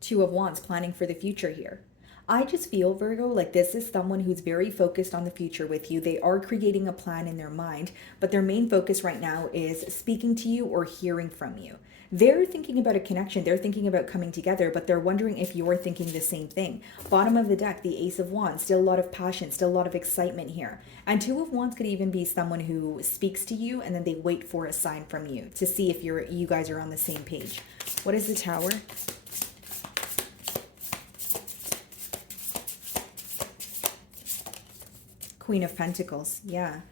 Two of Wands, planning for the future here. I just feel, Virgo, like this is someone who's very focused on the future with you. They are creating a plan in their mind, but their main focus right now is speaking to you or hearing from you. They're thinking about a connection. They're thinking about coming together, but they're wondering if you're thinking the same thing. Bottom of the deck, the Ace of Wands, still a lot of passion, still a lot of excitement here. And Two of Wands could even be someone who speaks to you and then they wait for a sign from you to see if you guys are on the same page. What is the Tower? Queen of Pentacles, yeah.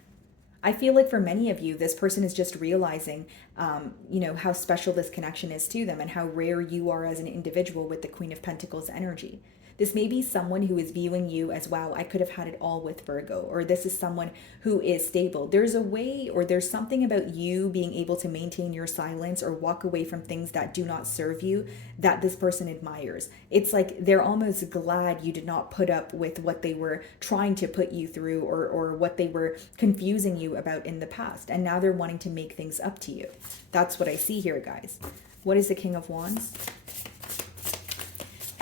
I feel like for many of you, this person is just realizing, how special this connection is to them and how rare you are as an individual with the Queen of Pentacles energy. This may be someone who is viewing you as, wow, I could have had it all with Virgo, or this is someone who is stable. There's a way, or there's something about you being able to maintain your silence or walk away from things that do not serve you that this person admires. It's like they're almost glad you did not put up with what they were trying to put you through or what they were confusing you about in the past. And now they're wanting to make things up to you. That's what I see here, guys. What is the King of Wands?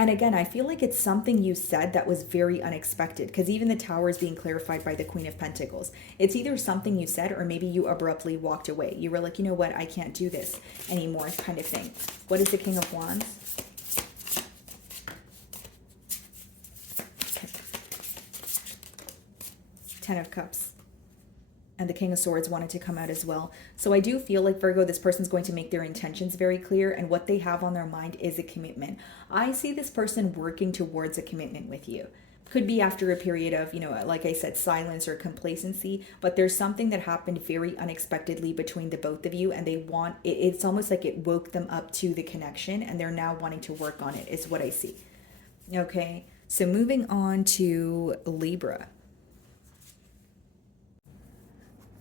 And again, I feel like it's something you said that was very unexpected, because even the Tower is being clarified by the Queen of Pentacles. It's either something you said or maybe you abruptly walked away. You were like, you know what, I can't do this anymore kind of thing. What is the King of Wands? Okay. Ten of Cups. And the King of Swords wanted to come out as well. So I do feel like, Virgo, this person's going to make their intentions very clear, and what they have on their mind is a commitment. I see this person working towards a commitment with you. Could be after a period of, like I said, silence or complacency, but there's something that happened very unexpectedly between the both of you, and they want, it's almost like it woke them up to the connection, and they're now wanting to work on it, is what I see. Okay, so moving on to Libra.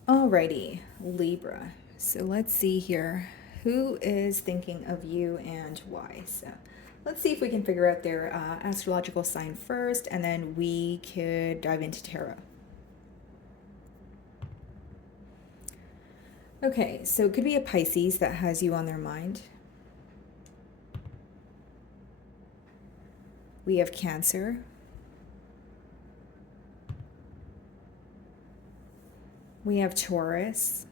Alrighty, Libra. So let's see here. Who is thinking of you and why? So let's see if we can figure out their astrological sign first, and then we could dive into tarot. Okay, so it could be a Pisces that has you on their mind. We have Cancer. We have Taurus.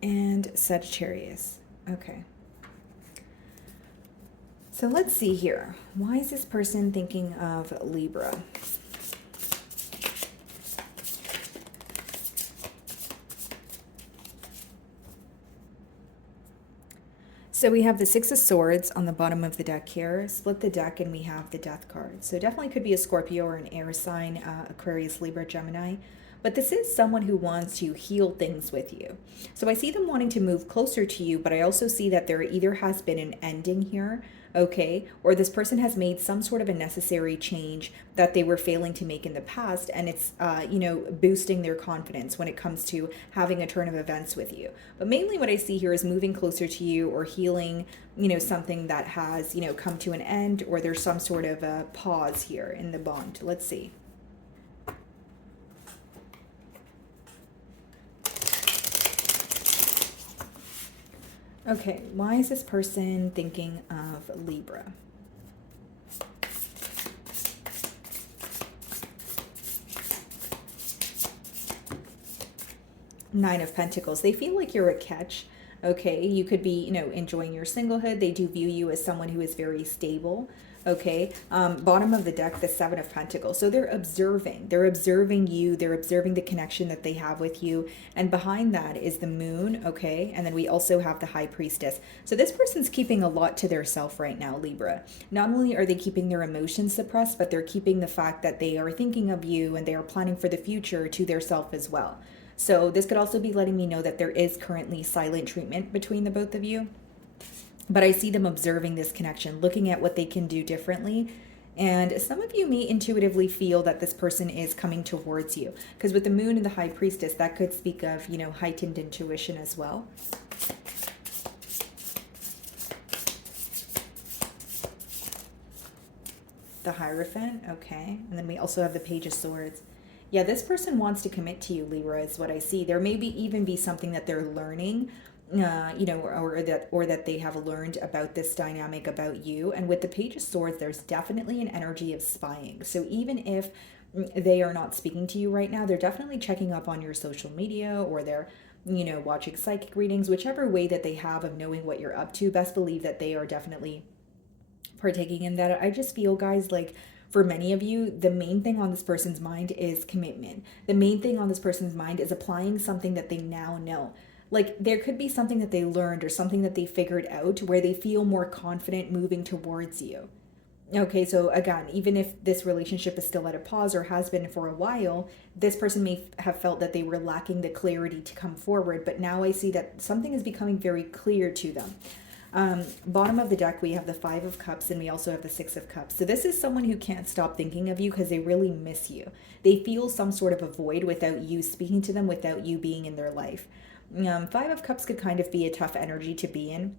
And Sagittarius. Okay. So let's see here. Why is this person thinking of Libra? So we have the Six of Swords on the bottom of the deck here. Split the deck and we have the Death card. So definitely could be a Scorpio or an air sign, Aquarius, Libra, Gemini. But this is someone who wants to heal things with you. So I see them wanting to move closer to you, but I also see that there either has been an ending here, okay, or this person has made some sort of a necessary change that they were failing to make in the past, and it's, boosting their confidence when it comes to having a turn of events with you. But mainly what I see here is moving closer to you or healing, something that has, come to an end, or there's some sort of a pause here in the bond. Let's see. Okay, why is this person thinking of Libra? Nine of Pentacles. They feel like you're a catch. Okay, you could be, enjoying your singlehood. They do view you as someone who is very stable. Okay, bottom of the deck, the Seven of Pentacles. So they're observing. They're observing you. They're observing the connection that they have with you. And behind that is the Moon. Okay, and then we also have the High Priestess. So this person's keeping a lot to their self right now, Libra. Not only are they keeping their emotions suppressed, but they're keeping the fact that they are thinking of you and they are planning for the future to their self as well. So this could also be letting me know that there is currently silent treatment between the both of you. But I see them observing this connection, looking at what they can do differently. And some of you may intuitively feel that this person is coming towards you. Because with the Moon and the High Priestess, that could speak of, heightened intuition as well. The Hierophant, okay. And then we also have the Page of Swords. Yeah, this person wants to commit to you, Libra, is what I see. There may even be something that they're learning, or that they have learned about this dynamic about you. And with the Page of Swords, there's definitely an energy of spying. So even if they are not speaking to you right now, they're definitely checking up on your social media, or they're watching psychic readings, whichever way that they have of knowing what you're up to. Best believe that they are definitely partaking in that. I just feel, guys, like for many of you, the main thing on this person's mind is commitment. The main thing on this person's mind is applying something that they now know. Like there could be something that they learned or something that they figured out where they feel more confident moving towards you. Okay, so again, even if this relationship is still at a pause or has been for a while, this person may have felt that they were lacking the clarity to come forward, but now I see that something is becoming very clear to them. Bottom of the deck, we have the Five of Cups, and we also have the Six of Cups. So this is someone who can't stop thinking of you because they really miss you. They feel some sort of a void without you speaking to them, without you being in their life. Five of Cups could kind of be a tough energy to be in.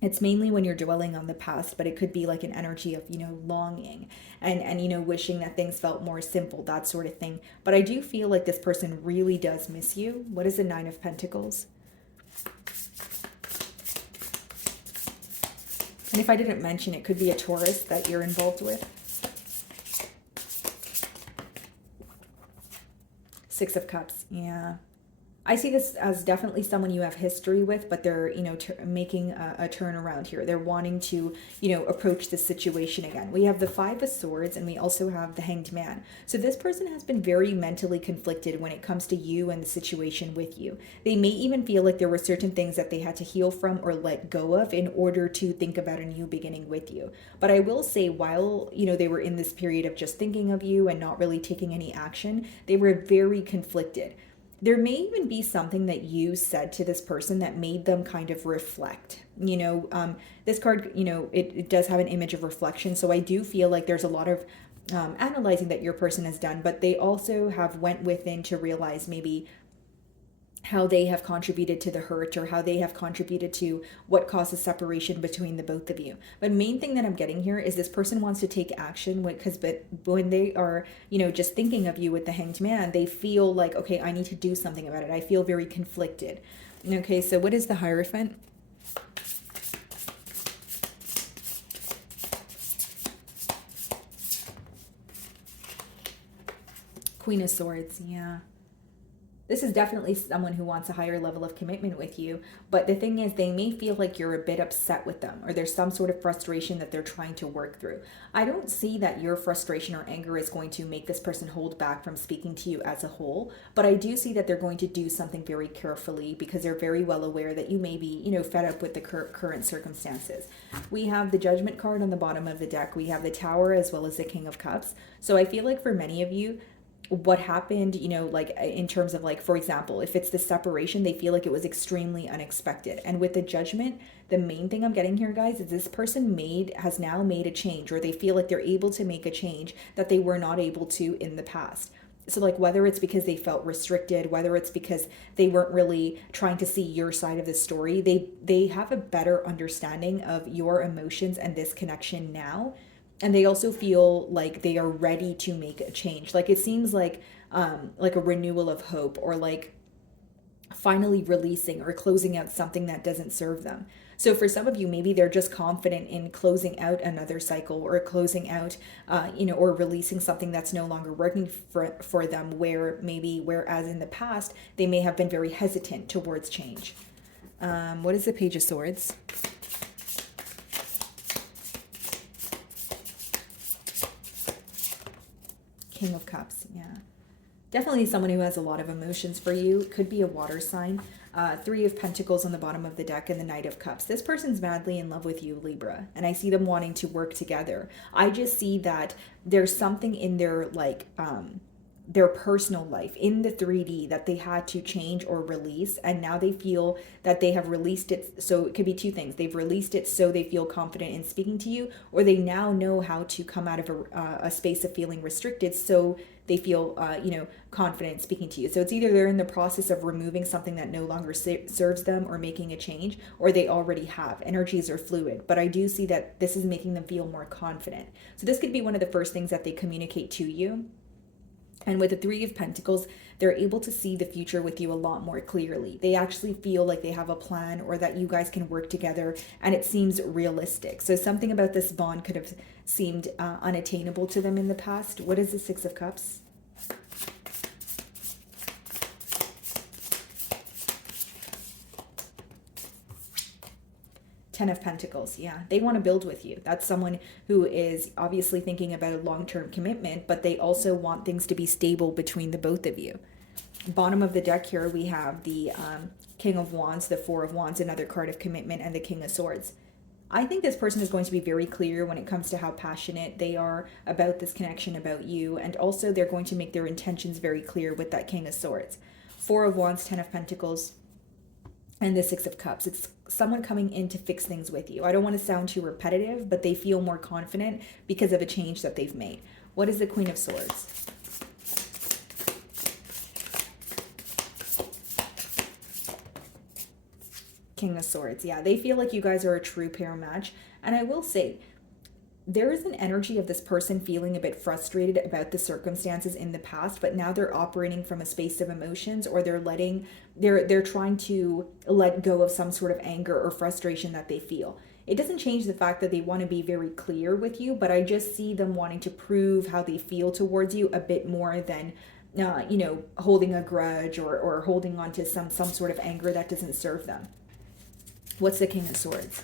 It's mainly when you're dwelling on the past, but it could be like an energy of, longing and wishing that things felt more simple, that sort of thing. But I do feel like this person really does miss you. What is the Nine of Pentacles? And if I didn't mention, it could be a Taurus that you're involved with. Six of Cups, yeah. I see this as definitely someone you have history with, but they're, making a turnaround here. They're wanting to, approach this situation again. We have the Five of Swords, and we also have the Hanged Man. So this person has been very mentally conflicted when it comes to you and the situation with you. They may even feel like there were certain things that they had to heal from or let go of in order to think about a new beginning with you. But I will say, while, they were in this period of just thinking of you and not really taking any action, they were very conflicted. There may even be something that you said to this person that made them kind of reflect. This card, it does have an image of reflection. So I do feel like there's a lot of analyzing that your person has done, but they also have went within to realize maybe how they have contributed to the hurt or how they have contributed to what causes separation between the both of you. But main thing that I'm getting here is this person wants to take action but when they are, just thinking of you with the Hanged Man, they feel like, okay, I need to do something about it. I feel very conflicted. Okay, so what is the Hierophant? Queen of Swords, yeah. This is definitely someone who wants a higher level of commitment with you. But the thing is, they may feel like you're a bit upset with them, or there's some sort of frustration that they're trying to work through. I don't see that your frustration or anger is going to make this person hold back from speaking to you as a whole. But I do see that they're going to do something very carefully because they're very well aware that you may be, fed up with the current circumstances. We have the Judgment card on the bottom of the deck. We have the Tower as well as the King of Cups. So I feel like for many of you, what happened, like in terms of like, for example, if it's the separation, they feel like it was extremely unexpected. And with the Judgment, the main thing I'm getting here, guys, is this person has now made a change, or they feel like they're able to make a change that they were not able to in the past. So like whether it's because they felt restricted, whether it's because they weren't really trying to see your side of the story, they have a better understanding of your emotions and this connection now. And they also feel like they are ready to make a change. Like it seems like a renewal of hope, or like finally releasing or closing out something that doesn't serve them. So for some of you, maybe they're just confident in closing out another cycle, or closing out, or releasing something that's no longer working for them, whereas in the past, they may have been very hesitant towards change. What is the Page of Swords? King of Cups, yeah. Definitely someone who has a lot of emotions for you. Could be a water sign. Three of Pentacles on the bottom of the deck and the Knight of Cups. This person's madly in love with you, Libra, and I see them wanting to work together. I just see that there's something in their personal life in the 3D that they had to change or release, and now they feel that they have released it. So it could be two things: they've released it so they feel confident in speaking to you, or they now know how to come out of a space of feeling restricted, so they feel confident in speaking to you. So it's either they're in the process of removing something that no longer serves them, or making a change, or they already have. Energies are fluid, but I do see that this is making them feel more confident. So this could be one of the first things that they communicate to you. And with the Three of Pentacles, they're able to see the future with you a lot more clearly. They actually feel like they have a plan, or that you guys can work together, and it seems realistic. So something about this bond could have seemed unattainable to them in the past. What is the Six of Cups? Ten of Pentacles, yeah. They want to build with you. That's someone who is obviously thinking about a long-term commitment, but they also want things to be stable between the both of you. Bottom of the deck here, we have the King of Wands, the Four of Wands, another card of commitment, and the King of Swords. I think this person is going to be very clear when it comes to how passionate they are about this connection, about you, and also they're going to make their intentions very clear with that King of Swords. Four of Wands, Ten of Pentacles, and the Six of Cups. It's someone coming in to fix things with you. I don't want to sound too repetitive, but they feel more confident because of a change that they've made. What is the Queen of Swords? King of Swords. Yeah, they feel like you guys are a true pair match. And I will say, there is an energy of this person feeling a bit frustrated about the circumstances in the past, but now they're operating from a space of emotions, or they're trying to let go of some sort of anger or frustration that they feel. It doesn't change the fact that they want to be very clear with you, but I just see them wanting to prove how they feel towards you a bit more than holding a grudge, or holding on to some sort of anger that doesn't serve them. What's the King of Swords?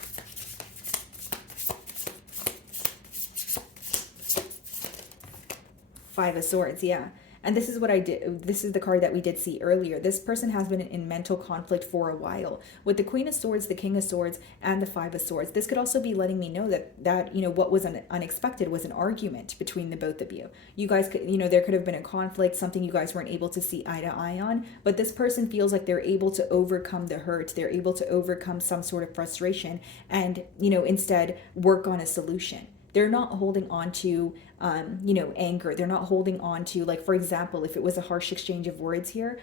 Five of Swords, yeah. And this is what I did. This is the card that we did see earlier. This person has been in mental conflict for a while. With the Queen of Swords, the King of Swords, and the Five of Swords, this could also be letting me know that what was unexpected was an argument between the both of you. You guys could, there could have been a conflict, something you guys weren't able to see eye to eye on, but this person feels like they're able to overcome the hurt. They're able to overcome some sort of frustration and, instead work on a solution. They're not holding on to, anger. They're not holding on to, like, for example, if it was a harsh exchange of words here,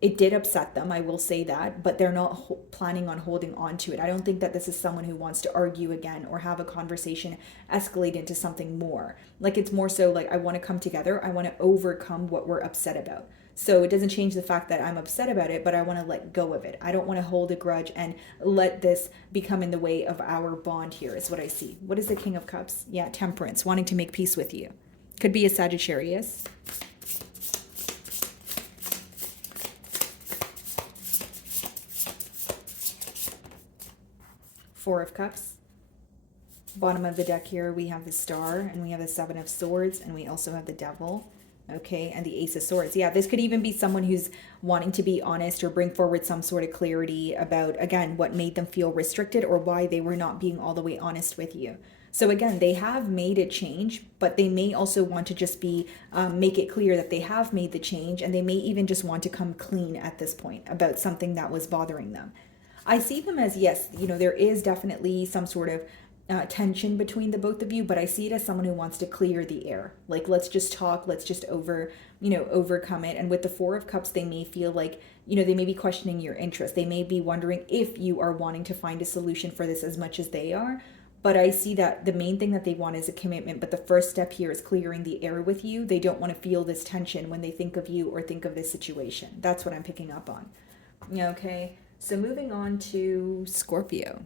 it did upset them, I will say that, but they're not planning on holding on to it. I don't think that this is someone who wants to argue again or have a conversation escalate into something more. Like, it's more so like, I want to come together. I want to overcome what we're upset about. So it doesn't change the fact that I'm upset about it, but I want to let go of it. I don't want to hold a grudge and let this become in the way of our bond here, is what I see. What is the King of Cups? Yeah, Temperance, wanting to make peace with you. Could be a Sagittarius. Four of Cups. Bottom of the deck here, we have the Star, and we have the Seven of Swords, and we also have the Devil. Okay, and the Ace of Swords. Yeah, this could even be someone who's wanting to be honest or bring forward some sort of clarity about, again, what made them feel restricted or why they were not being all the way honest with you. So again, they have made a change, but they may also want to just make it clear that they have made the change, and they may even just want to come clean at this point about something that was bothering them. I see them as, yes, there is definitely some sort of tension between the both of you, but I see it as someone who wants to clear the air. Like, let's just talk, let's just overcome it. And with the Four of Cups, they may feel like, they may be questioning your interest. They may be wondering if you are wanting to find a solution for this as much as they are. But I see that the main thing that they want is a commitment. But the first step here is clearing the air with you. They don't want to feel this tension when they think of you or think of this situation. That's what I'm picking up on. Okay. So moving on to Scorpio.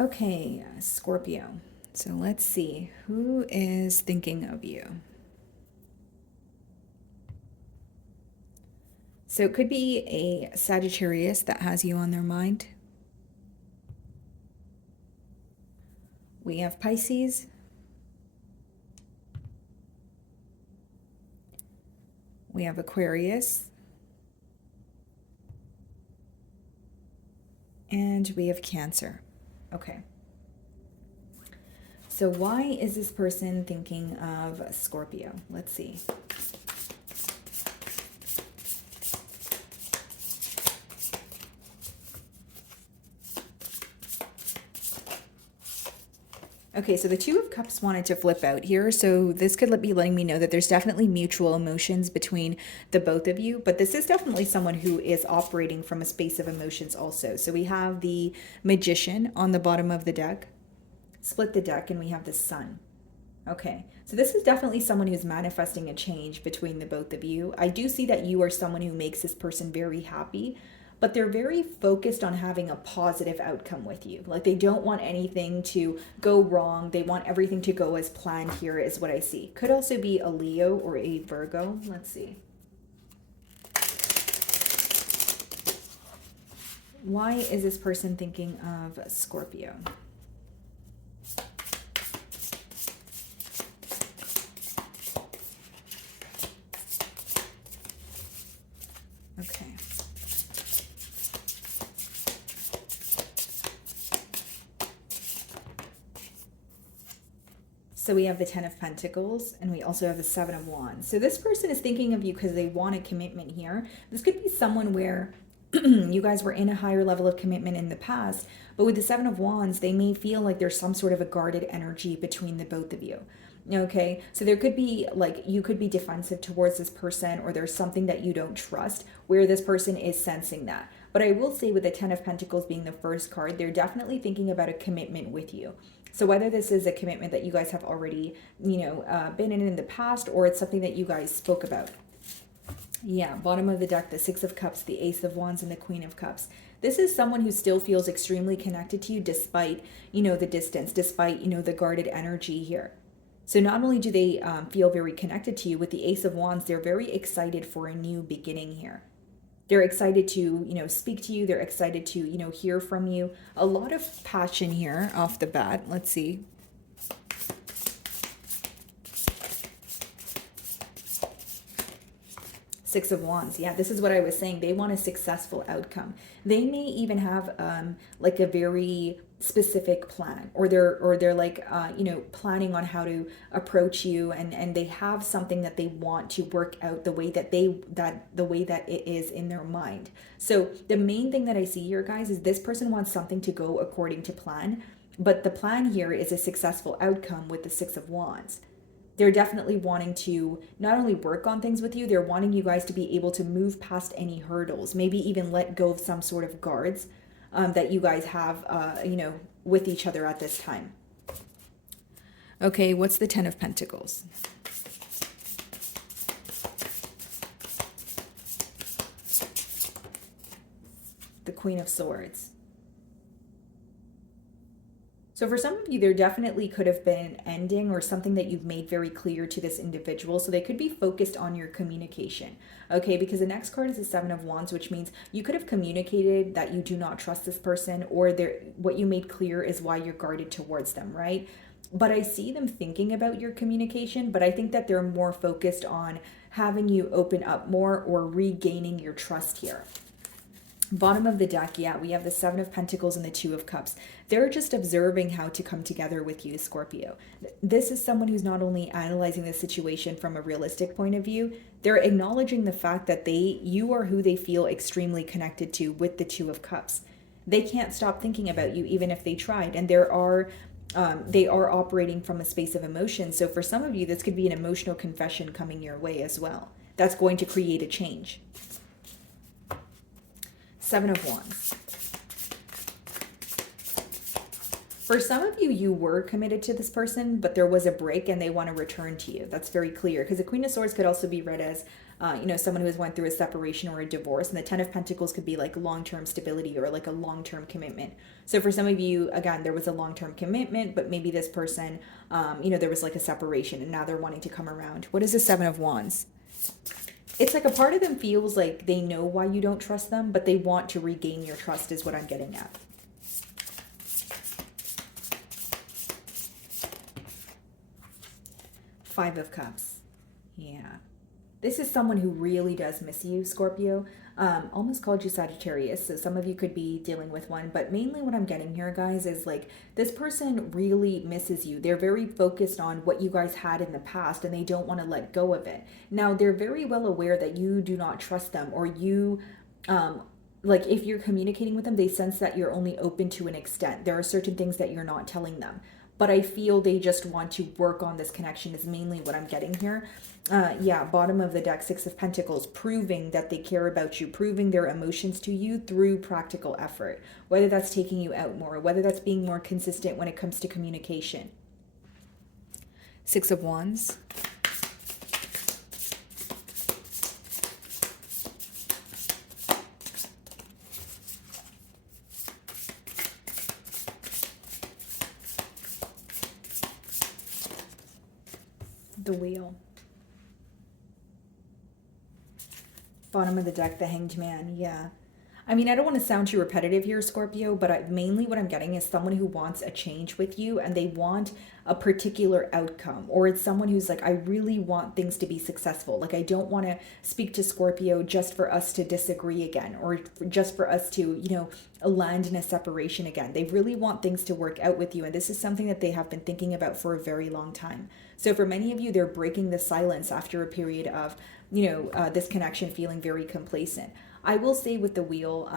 Okay, Scorpio. So let's see, who is thinking of you? So it could be a Sagittarius that has you on their mind. We have Pisces. We have Aquarius. And we have Cancer. Okay. So why is this person thinking of Scorpio? Let's see. Okay, so the Two of Cups wanted to flip out here. So this could be letting me know that there's definitely mutual emotions between the both of you, but this is definitely someone who is operating from a space of emotions also. So we have the Magician on the bottom of the deck, split the deck, and we have the Sun. Okay, so this is definitely someone who's manifesting a change between the both of you. I do see that you are someone who makes this person very happy, but they're very focused on having a positive outcome with you. Like they don't want anything to go wrong. They want everything to go as planned here is what I see. Could also be a Leo or a Virgo. Let's see. Why is this person thinking of Scorpio? Okay. So we have the Ten of Pentacles, and we also have the Seven of Wands. So this person is thinking of you because they want a commitment here. This could be someone where you guys were in a higher level of commitment in the past, but with the Seven of Wands, they may feel like there's some sort of a guarded energy between the both of you. Okay, so there could be like you could be defensive towards this person, or there's something that you don't trust where this person is sensing that. But I will say with the Ten of Pentacles being the first card, they're definitely thinking about a commitment with you. So whether this is a commitment that you guys have already, been in the past, or it's something that you guys spoke about. Yeah, bottom of the deck, the Six of Cups, the Ace of Wands, and the Queen of Cups. This is someone who still feels extremely connected to you despite, the distance, despite, the guarded energy here. So not only do they feel very connected to you, with the Ace of Wands, they're very excited for a new beginning here. They're excited to, speak to you. They're excited to, hear from you. A lot of passion here off the bat. Let's see. Six of Wands. Yeah, this is what I was saying. They want a successful outcome. They may even have like a very specific plan, or they're like planning on how to approach you, and they have something that they want to work out the way that it is in their mind. So the main thing that I see here, guys, is this person wants something to go according to plan, but the plan here is a successful outcome with the Six of Wands. They're definitely wanting to not only work on things with you, they're wanting you guys to be able to move past any hurdles, maybe even let go of some sort of guards that you guys have, with each other at this time. Okay, what's the Ten of Pentacles? The Queen of Swords. So for some of you, there definitely could have been an ending or something that you've made very clear to this individual. So they could be focused on your communication, okay? Because the next card is the Seven of Wands, which means you could have communicated that you do not trust this person, or what you made clear is why you're guarded towards them, right? But I see them thinking about your communication, but I think that they're more focused on having you open up more or regaining your trust here. Bottom of the deck, yeah, we have the Seven of Pentacles and the Two of Cups. They're just observing how to come together with you, Scorpio. This is someone who's not only analyzing the situation from a realistic point of view, they're acknowledging the fact that you are who they feel extremely connected to with the Two of Cups. They can't stop thinking about you even if they tried, and they are operating from a space of emotion. So for some of you, this could be an emotional confession coming your way as well. That's going to create a change. Seven of Wands. For some of you, you were committed to this person, but there was a break and they want to return to you. That's very clear, because the Queen of Swords could also be read as, someone who has went through a separation or a divorce, and the Ten of Pentacles could be like long-term stability or like a long-term commitment. So for some of you, again, there was a long-term commitment, but maybe this person, there was like a separation and now they're wanting to come around. What is the Seven of Wands? It's like a part of them feels like they know why you don't trust them, but they want to regain your trust is what I'm getting at. Five of Cups. Yeah. This is someone who really does miss you, Scorpio. Almost called you Sagittarius, so some of you could be dealing with one, but mainly what I'm getting here, guys, is like this person really misses you. They're very focused on what you guys had in the past and they don't want to let go of it. Now, they're very well aware that you do not trust them, or you like if you're communicating with them, they sense that you're only open to an extent. There are certain things that you're not telling them, but I feel they just want to work on this connection is mainly what I'm getting here. Bottom of the deck, Six of Pentacles, proving that they care about you, proving their emotions to you through practical effort, whether that's taking you out more, whether that's being more consistent when it comes to communication. Six of Wands. The Wheel. Bottom of the deck, the Hanged Man. Yeah. I mean, I don't want to sound too repetitive here, Scorpio, but mainly what I'm getting is someone who wants a change with you and they want a particular outcome. Or it's someone who's like, I really want things to be successful. Like, I don't want to speak to Scorpio just for us to disagree again, or just for us to, land in a separation again. They really want things to work out with you. And this is something that they have been thinking about for a very long time. So for many of you, they're breaking the silence after a period of, this connection feeling very complacent. I will say with the Wheel,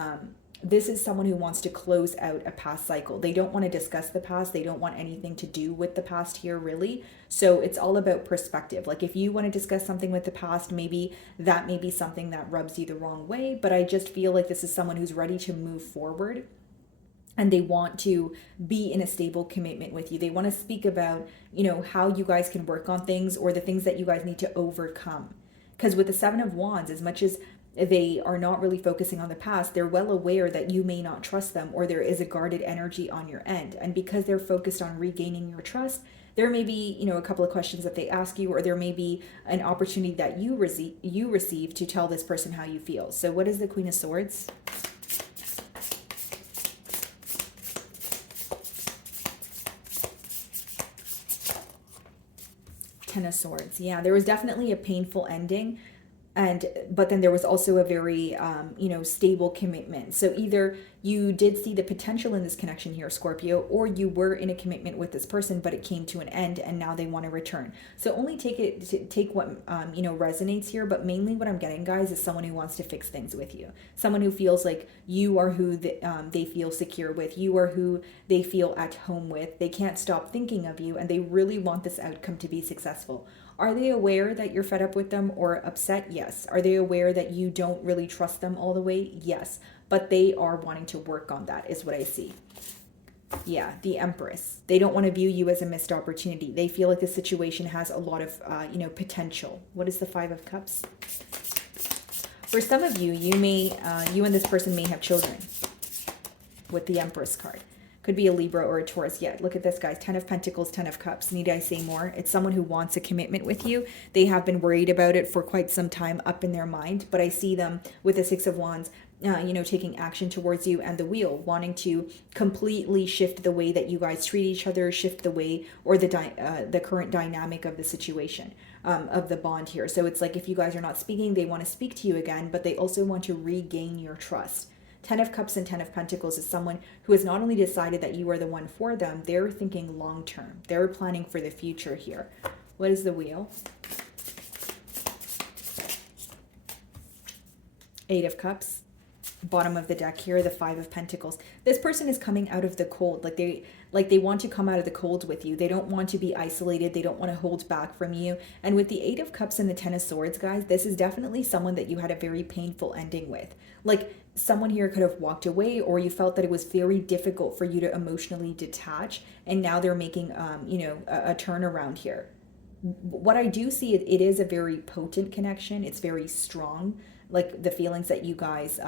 this is someone who wants to close out a past cycle. They don't want to discuss the past. They don't want anything to do with the past here, really. So it's all about perspective. Like if you want to discuss something with the past, maybe that may be something that rubs you the wrong way. But I just feel like this is someone who's ready to move forward. And they want to be in a stable commitment with you. They want to speak about, how you guys can work on things or the things that you guys need to overcome. Because with the Seven of Wands, as much as they are not really focusing on the past, they're well aware that you may not trust them or there is a guarded energy on your end. And because they're focused on regaining your trust, there may be, a couple of questions that they ask you, or there may be an opportunity that you receive to tell this person how you feel. So what is the Queen of Swords? Ten of Swords. Yeah, there was definitely a painful ending. But then there was also a very, stable commitment. So either you did see the potential in this connection here, Scorpio, or you were in a commitment with this person, but it came to an end and now they want to return. So only take what, resonates here. But mainly what I'm getting, guys, is someone who wants to fix things with you. Someone who feels like you are who they feel secure with. You are who they feel at home with. They can't stop thinking of you and they really want this outcome to be successful. Are they aware that you're fed up with them or upset? Yes. Are they aware that you don't really trust them all the way? Yes. But they are wanting to work on that is what I see. Yeah, the Empress. They don't want to view you as a missed opportunity. They feel like the situation has a lot of, potential. What is the Five of Cups? For some of you, you and this person may have children with the Empress card. Could be a Libra or a Taurus. Yeah, look at this, guys. 10 of Pentacles, 10 of Cups. Need I say more? It's someone who wants a commitment with you. They have been worried about it for quite some time up in their mind, but I see them with the Six of Wands, taking action towards you, and the Wheel, wanting to completely shift the way that you guys treat each other, shift the way or the current dynamic of the situation, of the bond here. So it's like if you guys are not speaking, they want to speak to you again, but they also want to regain your trust. 10 of Cups and 10 of Pentacles is someone who has not only decided that you are the one for them, they're thinking long term. They're planning for the future here. What is the Wheel? Eight of Cups. bottom of the deck here, the Five of Pentacles. This person is coming out of the cold. Like they want to come out of the cold with you. They don't want to be isolated. They don't want to hold back from you. And with the Eight of Cups and the Ten of Swords, guys, this is definitely someone that you had a very painful ending with. Like someone here could have walked away, or you felt that it was very difficult for you to emotionally detach. And now they're making, a turnaround here. What I do see, it is a very potent connection. It's very strong, like the feelings that you guys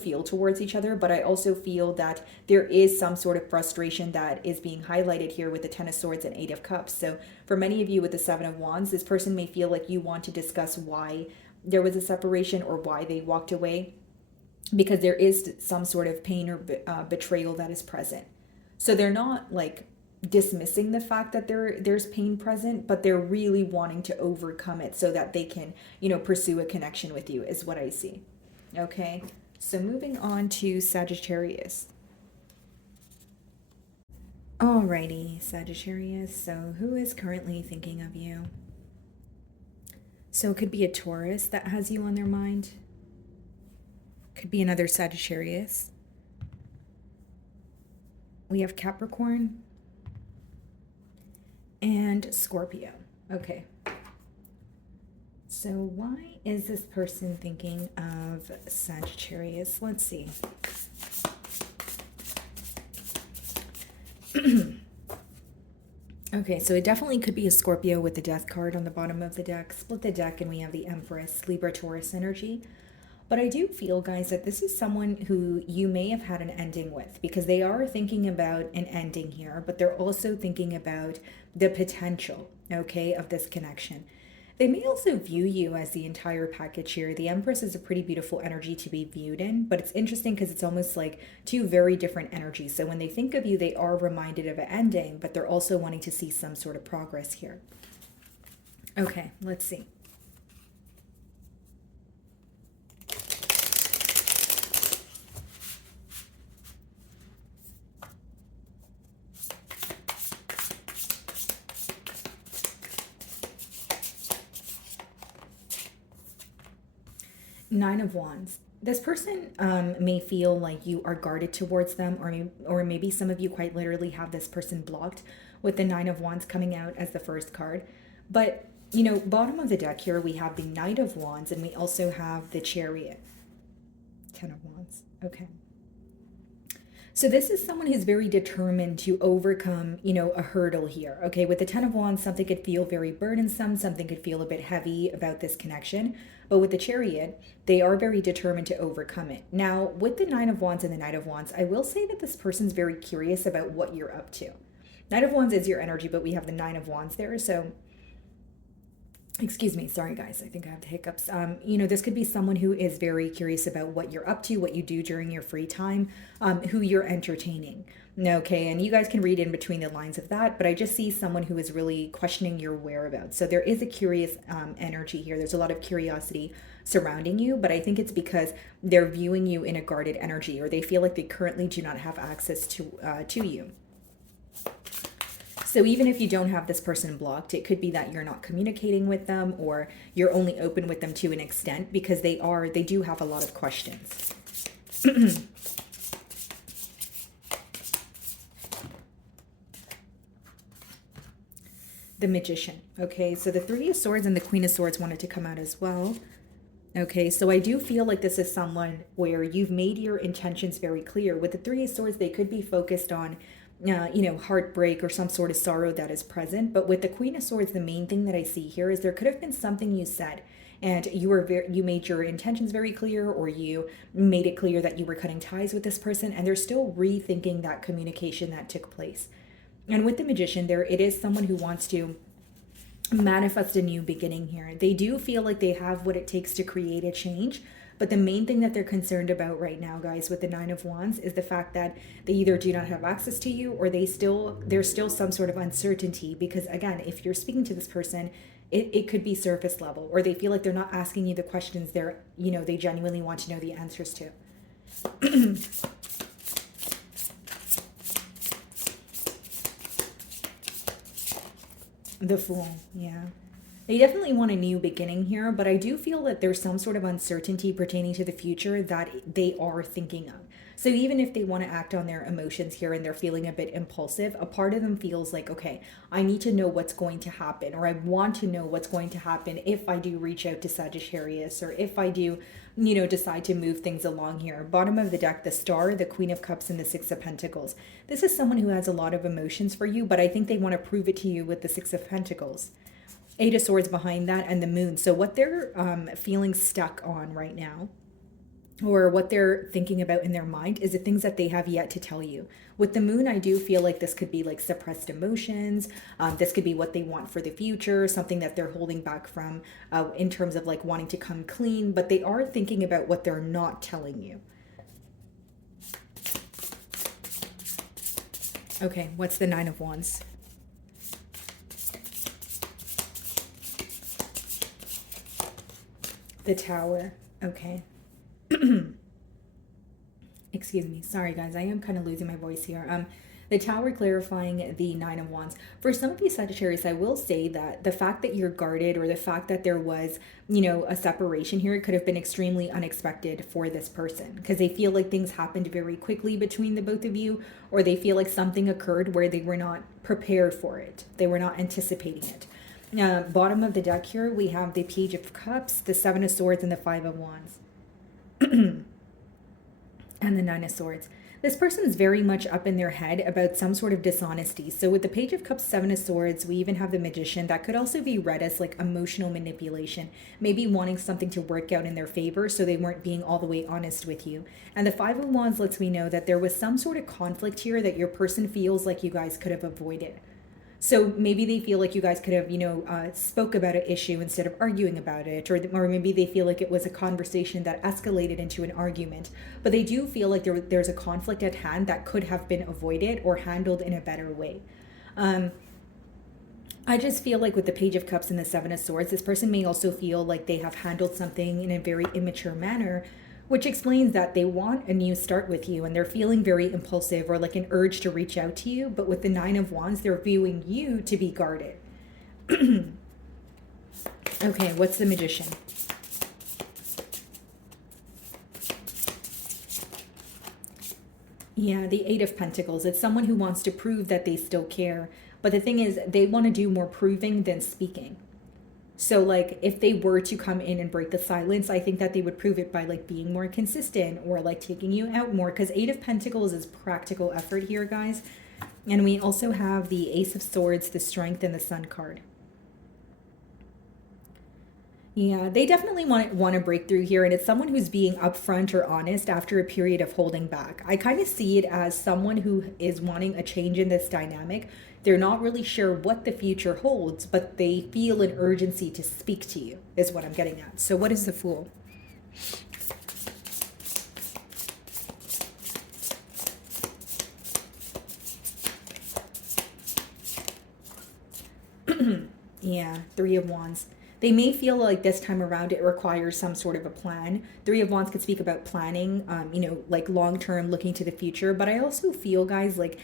feel towards each other. But I also feel that there is some sort of frustration that is being highlighted here with the Ten of Swords and Eight of Cups. So for many of you with the Seven of Wands, this person may feel like you want to discuss why there was a separation or why they walked away, because there is some sort of pain or betrayal that is present. So they're not like dismissing the fact that there's pain present, but they're really wanting to overcome it so that they can, pursue a connection with you, is what I see. Okay, so moving on to Sagittarius. Alrighty, Sagittarius, so who is currently thinking of you? So it could be a Taurus that has you on their mind. Could be another Sagittarius. We have Capricorn and Scorpio. Okay. So why is this person thinking of Sagittarius? Let's see. Okay, so it definitely could be a Scorpio with the Death card on the bottom of the deck. Split the deck and we have the Empress, Libra, Taurus energy. But I do feel, guys, that this is someone who you may have had an ending with, because they are thinking about an ending here, but they're also thinking about the potential, okay, of this connection. They may also view you as the entire package here. The Empress is a pretty beautiful energy to be viewed in, but it's interesting because it's almost like two very different energies. So when they think of you, they are reminded of an ending, but they're also wanting to see some sort of progress here. Okay, let's see. Nine of Wands. This person may feel like you are guarded towards them, or maybe some of you quite literally have this person blocked with the Nine of Wands coming out as the first card. But, bottom of the deck here, we have the Knight of Wands, and we also have the Chariot. Ten of Wands. Okay. So this is someone who's very determined to overcome, a hurdle here. Okay, with the Ten of Wands, something could feel very burdensome, something could feel a bit heavy about this connection. But with the Chariot, they are very determined to overcome it. Now, with the Nine of Wands and the Knight of Wands, I will say that this person's very curious about what you're up to. Knight of Wands is your energy, but we have the Nine of Wands there. So, excuse me, sorry guys, I think I have the hiccups. This could be someone who is very curious about what you're up to, what you do during your free time, who you're entertaining. Okay, and you guys can read in between the lines of that, but I just see someone who is really questioning your whereabouts. So there is a curious energy here. There's a lot of curiosity surrounding you, but I think it's because they're viewing you in a guarded energy, or they feel like they currently do not have access to you. So even if you don't have this person blocked, it could be that you're not communicating with them, or you're only open with them to an extent, because they do have a lot of questions. The Magician. Okay, so the Three of Swords and the Queen of Swords wanted to come out as well. Okay, so I do feel like this is someone where you've made your intentions very clear. With the Three of Swords, they could be focused on heartbreak or some sort of sorrow that is present. But with the Queen of Swords, the main thing that I see here is there could have been something you said, and you made your intentions very clear, or you made it clear that you were cutting ties with this person, and they're still rethinking that communication that took place. And with the Magician, it is someone who wants to manifest a new beginning here. They do feel like they have what it takes to create a change. But the main thing that they're concerned about right now, guys, with the Nine of Wands is the fact that they either do not have access to you, or there's still some sort of uncertainty. Because again, if you're speaking to this person, it could be surface level, or they feel like they're not asking you the questions they genuinely want to know the answers to. The Fool, yeah. They definitely want a new beginning here, but I do feel that there's some sort of uncertainty pertaining to the future that they are thinking of. So even if they want to act on their emotions here and they're feeling a bit impulsive, a part of them feels like, okay, I need to know what's going to happen, or I want to know what's going to happen if I do reach out to Sagittarius, or if I do, decide to move things along here. Bottom of the deck, the Star, the Queen of Cups, and the Six of Pentacles. This is someone who has a lot of emotions for you, but I think they want to prove it to you with the Six of Pentacles. Eight of Swords behind that, and the Moon. So what they're feeling stuck on right now, or what they're thinking about in their mind, is the things that they have yet to tell you. With the Moon, I do feel like this could be like suppressed emotions. This could be what they want for the future, something that they're holding back from in terms of like wanting to come clean, but they are thinking about what they're not telling you. Okay, what's the Nine of Wands? The Tower. Okay. Excuse me. Sorry, guys. I am kind of losing my voice here. The Tower clarifying the Nine of Wands. For some of you Sagittarius, I will say that the fact that you're guarded, or the fact that there was, a separation here, it could have been extremely unexpected for this person, because they feel like things happened very quickly between the both of you, or they feel like something occurred where they were not prepared for it. They were not anticipating it. Bottom of the deck here, we have the Page of Cups, the Seven of Swords, and the Five of Wands. And the Nine of Swords. This person is very much up in their head about some sort of dishonesty. So with the Page of Cups, Seven of Swords, we even have the Magician. That could also be read as like emotional manipulation, maybe wanting something to work out in their favor, so they weren't being all the way honest with you. And the Five of Wands lets me know that there was some sort of conflict here that your person feels like you guys could have avoided. So maybe they feel like you guys could have, spoke about an issue instead of arguing about it, or maybe they feel like it was a conversation that escalated into an argument. But they do feel like there's a conflict at hand that could have been avoided or handled in a better way. I just feel like with the Page of Cups and the Seven of Swords, this person may also feel like they have handled something in a very immature manner, which explains that they want a new start with you and they're feeling very impulsive, or like an urge to reach out to you. But with the Nine of Wands, they're viewing you to be guarded. Okay, what's the Magician? Yeah, the Eight of Pentacles. It's someone who wants to prove that they still care. But the thing is, they want to do more proving than speaking. So like if they were to come in and break the silence, I think that they would prove it by like being more consistent, or like taking you out more, because Eight of Pentacles is practical effort here, guys. And we also have the Ace of Swords, the Strength, and the Sun card. Yeah, they definitely want a breakthrough here, and it's someone who's being upfront or honest after a period of holding back. I kind of see it as someone who is wanting a change in this dynamic. They're not really sure what the future holds, but they feel an urgency to speak to you, is what I'm getting at. So what is the Fool? Yeah, Three of Wands. They may feel like this time around it requires some sort of a plan. Three of Wands could speak about planning, like long-term, looking to the future. But I also feel, guys, like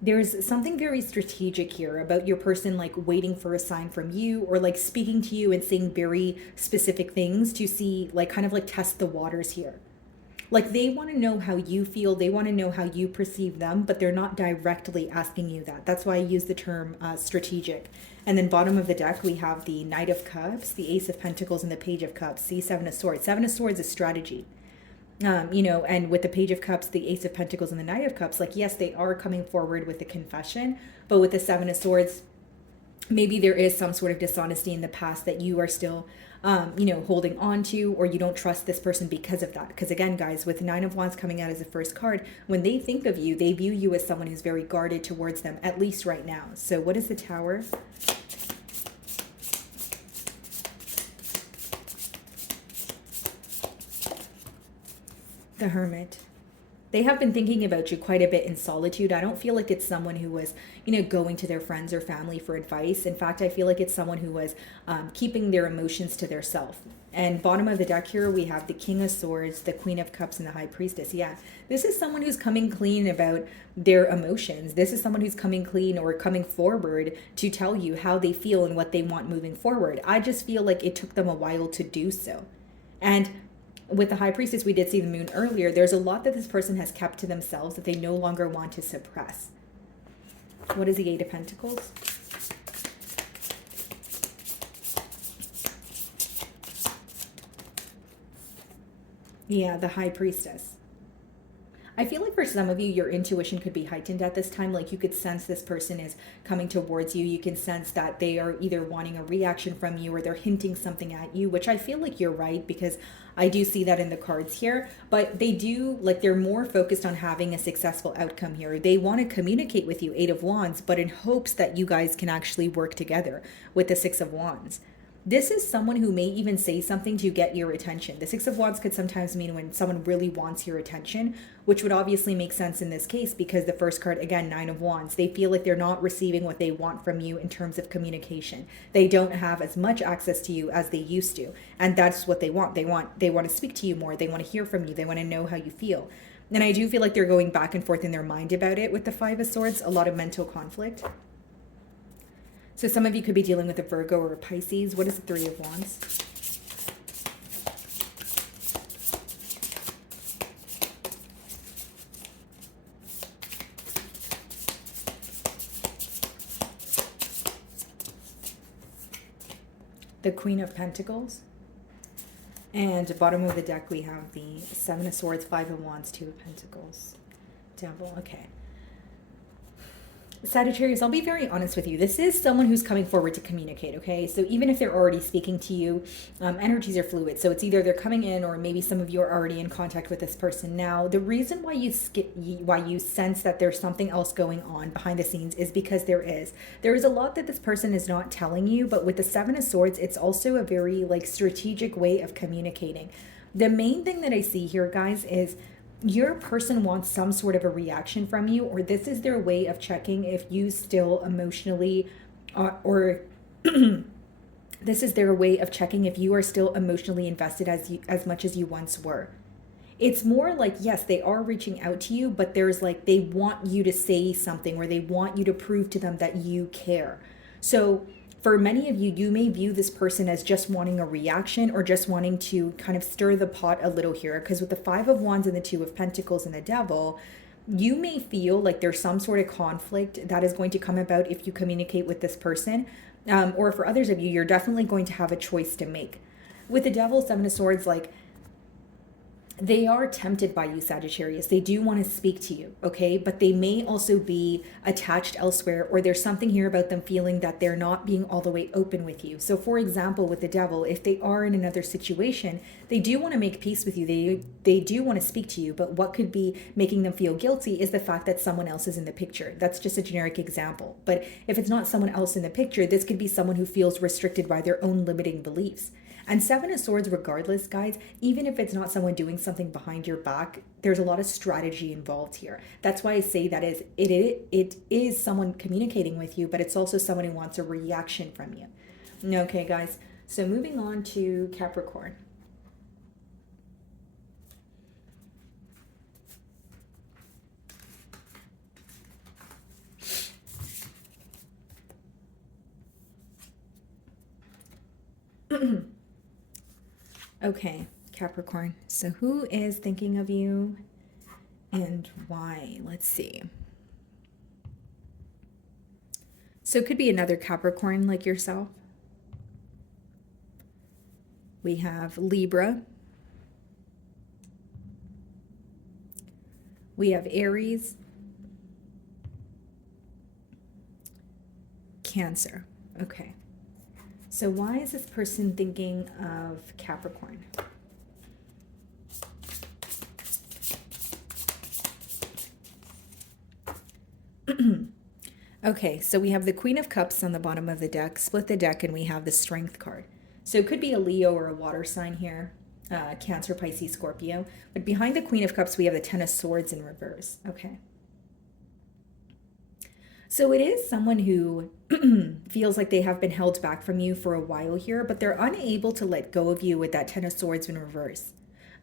there's something very strategic here about your person like waiting for a sign from you, or like speaking to you and saying very specific things to see, like kind of like test the waters here. Like they want to know how you feel, they want to know how you perceive them, but they're not directly asking you that. That's why I use the term strategic. And then bottom of the deck, we have the Knight of Cups, the Ace of Pentacles, and the Page of Cups. See, Seven of Swords. Seven of Swords is strategy. And with the Page of Cups, the Ace of Pentacles, and the Knight of Cups, like, yes, they are coming forward with a confession, but with the Seven of Swords, maybe there is some sort of dishonesty in the past that you are still, holding on to, or you don't trust this person because of that. Because again, guys, with Nine of Wands coming out as the first card, when they think of you, they view you as someone who's very guarded towards them, at least right now. So what is the Tower? The Hermit. They have been thinking about you quite a bit in solitude. I don't feel like it's someone who was, going to their friends or family for advice. In fact, I feel like it's someone who was keeping their emotions to their self. And bottom of the deck here, we have the King of Swords, the Queen of Cups, and the High Priestess. Yeah, this is someone who's coming clean about their emotions. This is someone who's coming clean or coming forward to tell you how they feel and what they want moving forward. I just feel like it took them a while to do so. And with the High Priestess, we did see the moon earlier. There's a lot that this person has kept to themselves that they no longer want to suppress. What is the Eight of Pentacles? Yeah, the High Priestess. I feel like for some of you, your intuition could be heightened at this time. Like you could sense this person is coming towards you. You can sense that they are either wanting a reaction from you or they're hinting something at you, which I feel like you're right, because I do see that in the cards here. But they do, like, they're more focused on having a successful outcome here. They want to communicate with you, Eight of Wands, but in hopes that you guys can actually work together with the Six of Wands. This is someone who may even say something to get your attention. The Six of Wands could sometimes mean when someone really wants your attention, which would obviously make sense in this case because the first card, again, Nine of Wands. They feel like they're not receiving what they want from you in terms of communication. They don't have as much access to you as they used to. And that's what they want. They want to speak to you more. They want to hear from you. They want to know how you feel. And I do feel like they're going back and forth in their mind about it with the Five of Swords, a lot of mental conflict. So some of you could be dealing with a Virgo or a Pisces. What is the Three of Wands? The Queen of Pentacles. And bottom of the deck, we have the Seven of Swords, Five of Wands, Two of Pentacles. Devil, okay. Sagittarius, I'll be very honest with you. This is someone who's coming forward to communicate, okay? So even if they're already speaking to you, energies are fluid. So it's either they're coming in or maybe some of you are already in contact with this person now. The reason why you sense that there's something else going on behind the scenes is because there is. There is a lot that this person is not telling you, but with the Seven of Swords, it's also a very strategic way of communicating. The main thing that I see here, guys, is your person wants some sort of a reaction from you, or this is their way of checking if you still emotionally or this is their way of checking if you are still emotionally invested as much as you once were. It's more like, yes, they are reaching out to you, but there's they want you to say something or they want you to prove to them that you care. So for many of you, you may view this person as just wanting a reaction or just wanting to kind of stir the pot a little here. Because with the Five of Wands and the Two of Pentacles and the Devil, you may feel like there's some sort of conflict that is going to come about if you communicate with this person. Or for others of you, you're definitely going to have a choice to make. With the Devil, Seven of Swords, they are tempted by you, Sagittarius. They do want to speak to you, okay? But they may also be attached elsewhere, or there's something here about them feeling that they're not being all the way open with you. So for example, with the Devil, if they are in another situation, they do want to make peace with you. They do want to speak to you, but what could be making them feel guilty is the fact that someone else is in the picture. That's just a generic example. But if it's not someone else in the picture, this could be someone who feels restricted by their own limiting beliefs. And Seven of Swords, regardless, guys, even if it's not someone doing something behind your back, there's a lot of strategy involved here. That's why I say that it is someone communicating with you, but it's also someone who wants a reaction from you. Okay, guys. So moving on to Capricorn. Okay, Capricorn. So who is thinking of you and why? Let's see. So it could be another Capricorn like yourself. We have Libra. We have Aries. Cancer. Okay. So why is this person thinking of Capricorn? Okay, so we have the Queen of Cups on the bottom of the deck, split the deck, and we have the Strength card. So it could be a Leo or a water sign here. Cancer, Pisces, Scorpio. But behind the Queen of Cups, we have the Ten of Swords in reverse. Okay. So it is someone who feels like they have been held back from you for a while here, but they're unable to let go of you with that Ten of Swords in reverse.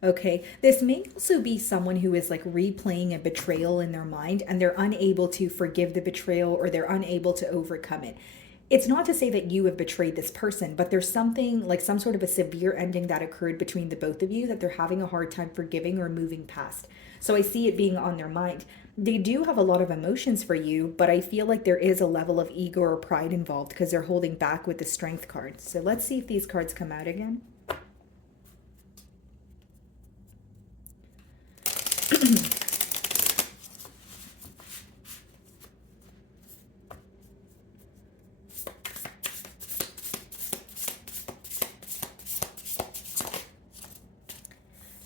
Okay, this may also be someone who is like replaying a betrayal in their mind and they're unable to forgive the betrayal or they're unable to overcome it. It's not to say that you have betrayed this person, but there's something like some sort of a severe ending that occurred between the both of you that they're having a hard time forgiving or moving past. So I see it being on their mind. They do have a lot of emotions for you, but I feel like there is a level of ego or pride involved because they're holding back with the Strength card. So let's see if these cards come out again.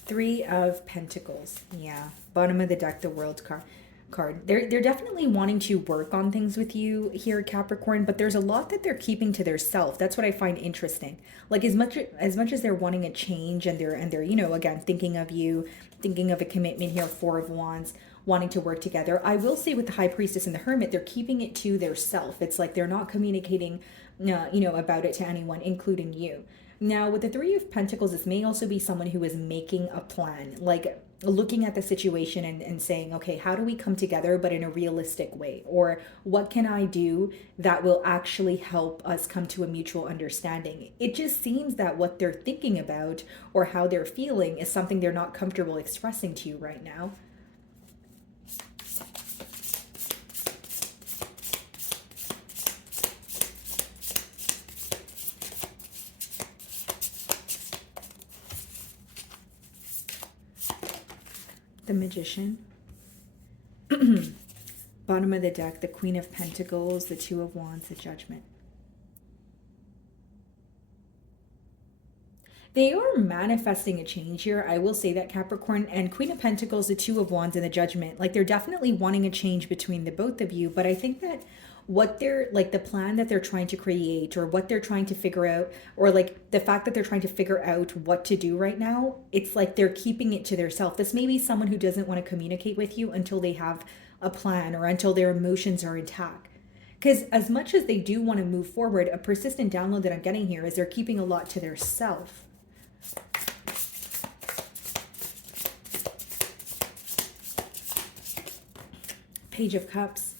Three of Pentacles. Yeah. Bottom of the deck, the World card. They're definitely wanting to work on things with you here, Capricorn, but there's a lot that they're keeping to their self. That's what I find interesting. Like as much as they're wanting a change and they're, you know, again, thinking of you, thinking of a commitment here, Four of Wands, wanting to work together. I will say with the High Priestess and the Hermit, they're keeping it to their self. It's like they're not communicating, you know, about it to anyone, including you. Now, with the Three of Pentacles, this may also be someone who is making a plan, like looking at the situation and saying, okay, how do we come together, but in a realistic way? Or what can I do that will actually help us come to a mutual understanding? It just seems that what they're thinking about or how they're feeling is something they're not comfortable expressing to you right now. The Magician. Bottom of the deck, the Queen of Pentacles, the Two of Wands, the Judgment. They are manifesting a change here. I will say that, Capricorn. And Queen of Pentacles, the Two of Wands, and the Judgment. Like, they're definitely wanting a change between the both of you. But I think that what they're, like, the plan that they're trying to create or what they're trying to figure out, or like the fact that they're trying to figure out what to do right now, it's like they're keeping it to themselves. This may be someone who doesn't want to communicate with you until they have a plan or until their emotions are intact. Because as much as they do want to move forward, a persistent download that I'm getting here is they're keeping a lot to their self. Page of Cups.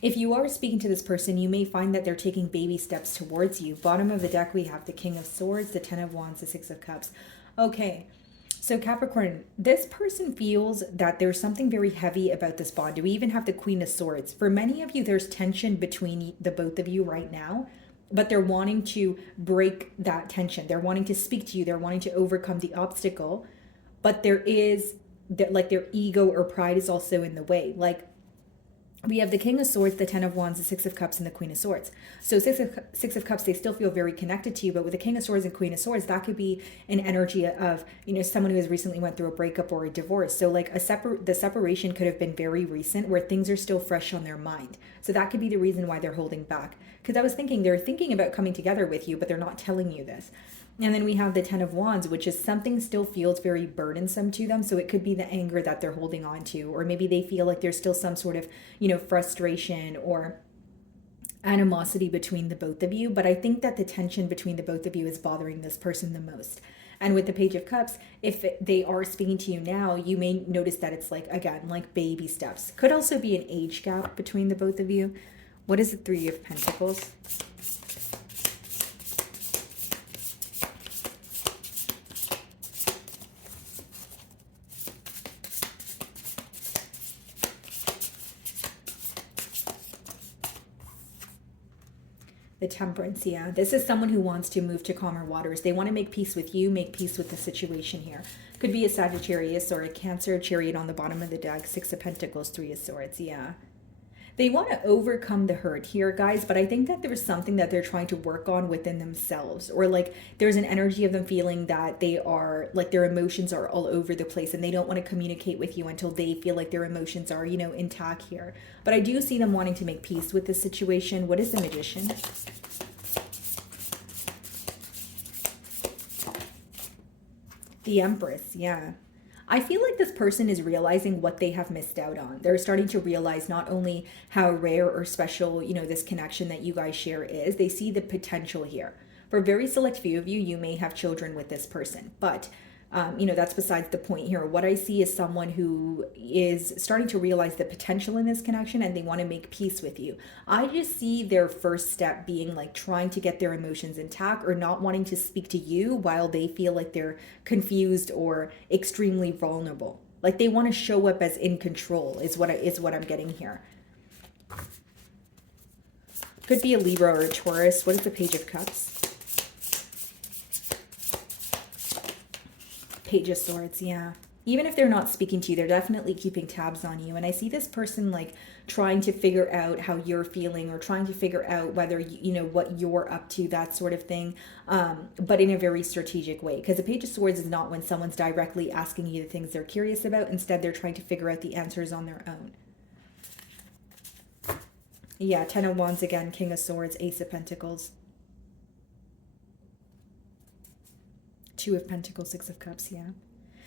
If you are speaking to this person, you may find that they're taking baby steps towards you. Bottom of the deck, we have the King of Swords, the Ten of Wands, the Six of Cups. Okay, so Capricorn, this person feels that there's something very heavy about this bond. We even have the Queen of Swords. For many of you, there's tension between the both of you right now, but they're wanting to break that tension. They're wanting to speak to you. They're wanting to overcome the obstacle, but there is, like, their ego or pride is also in the way. Like, we have the King of Swords, the Ten of Wands, the Six of Cups, and the Queen of Swords. So Six of Cups, they still feel very connected to you, but with the King of Swords and Queen of Swords, that could be an energy of, you know, someone who has recently went through a breakup or a divorce. So like the separation could have been very recent where things are still fresh on their mind. So that could be the reason why they're holding back. Because I was thinking they're thinking about coming together with you, but they're not telling you this. And then we have the Ten of Wands, which is something still feels very burdensome to them. So it could be the anger that they're holding on to, or maybe they feel like there's still some sort of, you know, frustration or animosity between the both of you. But I think that the tension between the both of you is bothering this person the most. And with the Page of Cups, if they are speaking to you now, you may notice that it's like, again, like baby steps. Could also be an age gap between the both of you. What is the Three of Pentacles? The Temperance, yeah. This is someone who wants to move to calmer waters. They want to make peace with you, make peace with the situation here. Could be a Sagittarius or a Cancer, Chariot on the bottom of the deck, Six of Pentacles, Three of Swords, yeah. They want to overcome the hurt here, guys, but I think that there's something that they're trying to work on within themselves, or like there's an energy of them feeling that they are, like, their emotions are all over the place and they don't want to communicate with you until they feel like their emotions are, you know, intact here. But I do see them wanting to make peace with this situation. What is the Magician? The Empress, yeah. I feel like this person is realizing what they have missed out on. They're starting to realize not only how rare or special, this connection that you guys share is, they see the potential here. For a very select few of you, you may have children with this person, but that's besides the point here. What I see is someone who is starting to realize the potential in this connection and they want to make peace with you. I just see their first step being like trying to get their emotions intact or not wanting to speak to you while they feel like they're confused or extremely vulnerable. Like they want to show up as in control is what I'm getting here. Could be a Libra or a Taurus. What is the Page of Cups? Page of Swords, yeah. Even if they're not speaking to you, they're definitely keeping tabs on you. And I see this person like trying to figure out how you're feeling or trying to figure out whether, what you're up to, that sort of thing. But in a very strategic way. Because the Page of Swords is not when someone's directly asking you the things they're curious about. Instead, they're trying to figure out the answers on their own. Yeah, Ten of Wands again, King of Swords, Ace of Pentacles. Two of Pentacles, Six of Cups, yeah.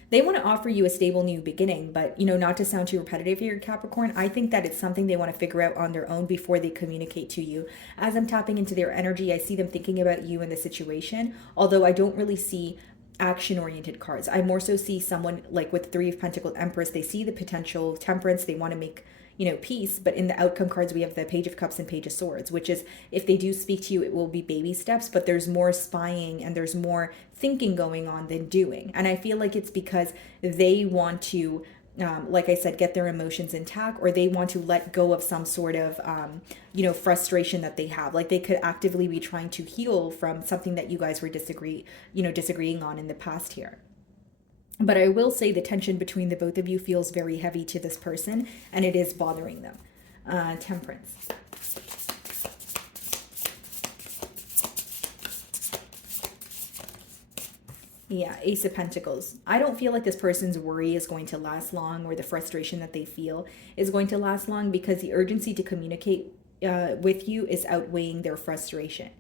They want to offer you a stable new beginning, but, not to sound too repetitive here, Capricorn, I think that it's something they want to figure out on their own before they communicate to you. As I'm tapping into their energy, I see them thinking about you and the situation, although I don't really see action-oriented cards. I more so see someone like with Three of Pentacles, Empress, they see the potential, Temperance, they want to make peace, but in the outcome cards we have the Page of Cups and Page of Swords, which is if they do speak to you, it will be baby steps, but there's more spying and there's more thinking going on than doing. And I feel like it's because they want to like I said, get their emotions intact, or they want to let go of some sort of frustration that they have. Like they could actively be trying to heal from something that you guys were disagreeing on in the past here. But I will say the tension between the both of you feels very heavy to this person, and it is bothering them. Temperance. Yeah, Ace of Pentacles. I don't feel like this person's worry is going to last long, or the frustration that they feel is going to last long, because the urgency to communicate with you is outweighing their frustration.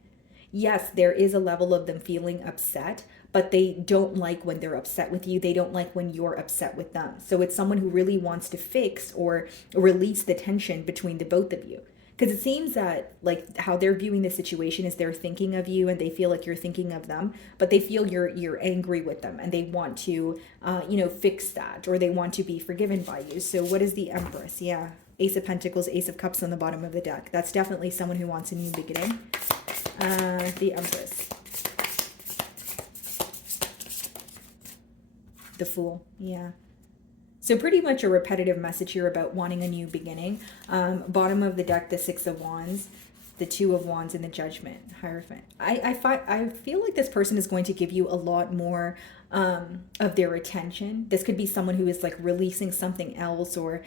Yes, there is a level of them feeling upset, but they don't like when they're upset with you. They don't like when you're upset with them. So it's someone who really wants to fix or release the tension between the both of you. Because it seems that like how they're viewing the situation is they're thinking of you and they feel like you're thinking of them, but they feel you're angry with them and they want to fix that, or they want to be forgiven by you. So what is the Empress? Yeah, Ace of Pentacles, Ace of Cups on the bottom of the deck. That's definitely someone who wants a new beginning. The Empress. The Fool, yeah. So pretty much a repetitive message here about wanting a new beginning. Bottom of the deck, the Six of Wands, the Two of Wands, and the Judgment, Hierophant. I feel like this person is going to give you a lot more of their attention. This could be someone who is like releasing something else, or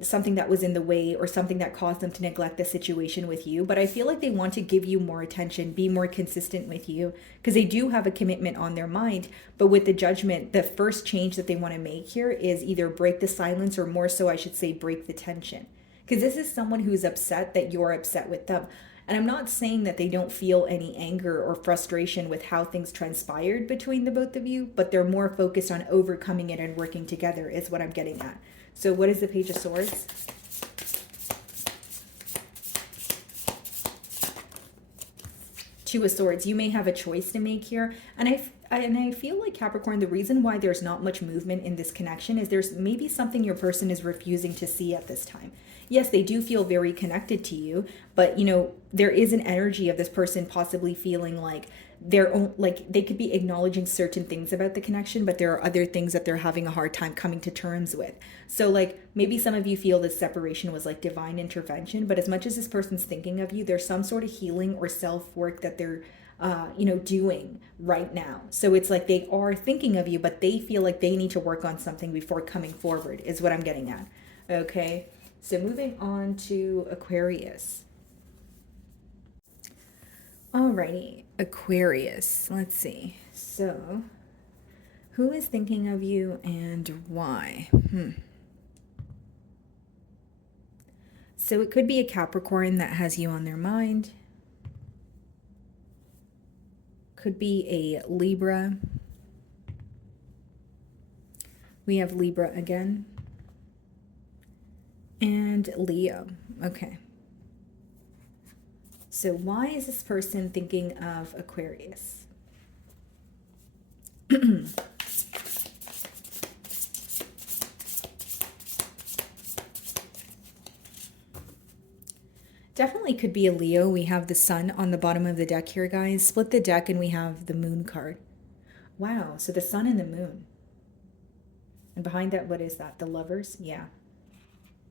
something that was in the way, or something that caused them to neglect the situation with you. But I feel like they want to give you more attention, be more consistent with you, because they do have a commitment on their mind. But with the Judgment, the first change that they want to make here is either break the silence, or more so I should say break the tension. Because this is someone who's upset that you're upset with them. And I'm not saying that they don't feel any anger or frustration with how things transpired between the both of you, but they're more focused on overcoming it and working together is what I'm getting at. So what is the Page of Swords? Two of Swords. You may have a choice to make here. And I feel like, Capricorn, the reason why there's not much movement in this connection is there's maybe something your person is refusing to see at this time. Yes, they do feel very connected to you, but there is an energy of this person possibly feeling like they could be acknowledging certain things about the connection, but there are other things that they're having a hard time coming to terms with. So like maybe some of you feel this separation was like divine intervention, but as much as this person's thinking of you, there's some sort of healing or self-work that they're doing right now. So it's like they are thinking of you, but they feel like they need to work on something before coming forward is what I'm getting at. Okay. So moving on to Aquarius. Alrighty, Aquarius. Let's see. So, who is thinking of you and why? So it could be a Capricorn that has you on their mind. Could be a Libra. We have Libra again. And Leo. Okay. So why is this person thinking of Aquarius? Definitely could be a Leo. We have the sun on the bottom of the deck here, guys. Split the deck and we have the moon card. Wow, so the sun and the moon. And behind that, what is that? The lovers? Yeah.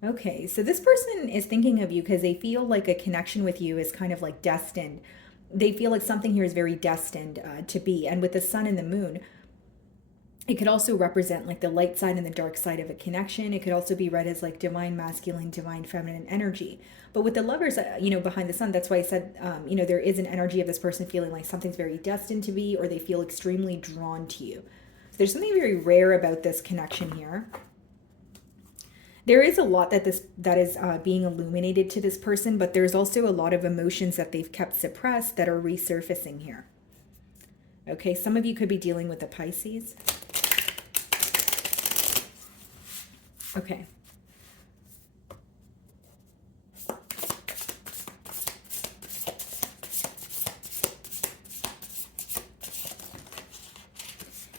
Okay, so this person is thinking of you because they feel like a connection with you is kind of like destined. They feel like something here is very destined to be. And with the sun and the moon, it could also represent like the light side and the dark side of a connection. It could also be read as like divine masculine, divine feminine energy. But with the lovers, behind the sun, that's why I said, there is an energy of this person feeling like something's very destined to be, or they feel extremely drawn to you. So there's something very rare about this connection here. There is a lot that is being illuminated to this person, but there's also a lot of emotions that they've kept suppressed that are resurfacing here. Okay, some of you could be dealing with a Pisces. Okay.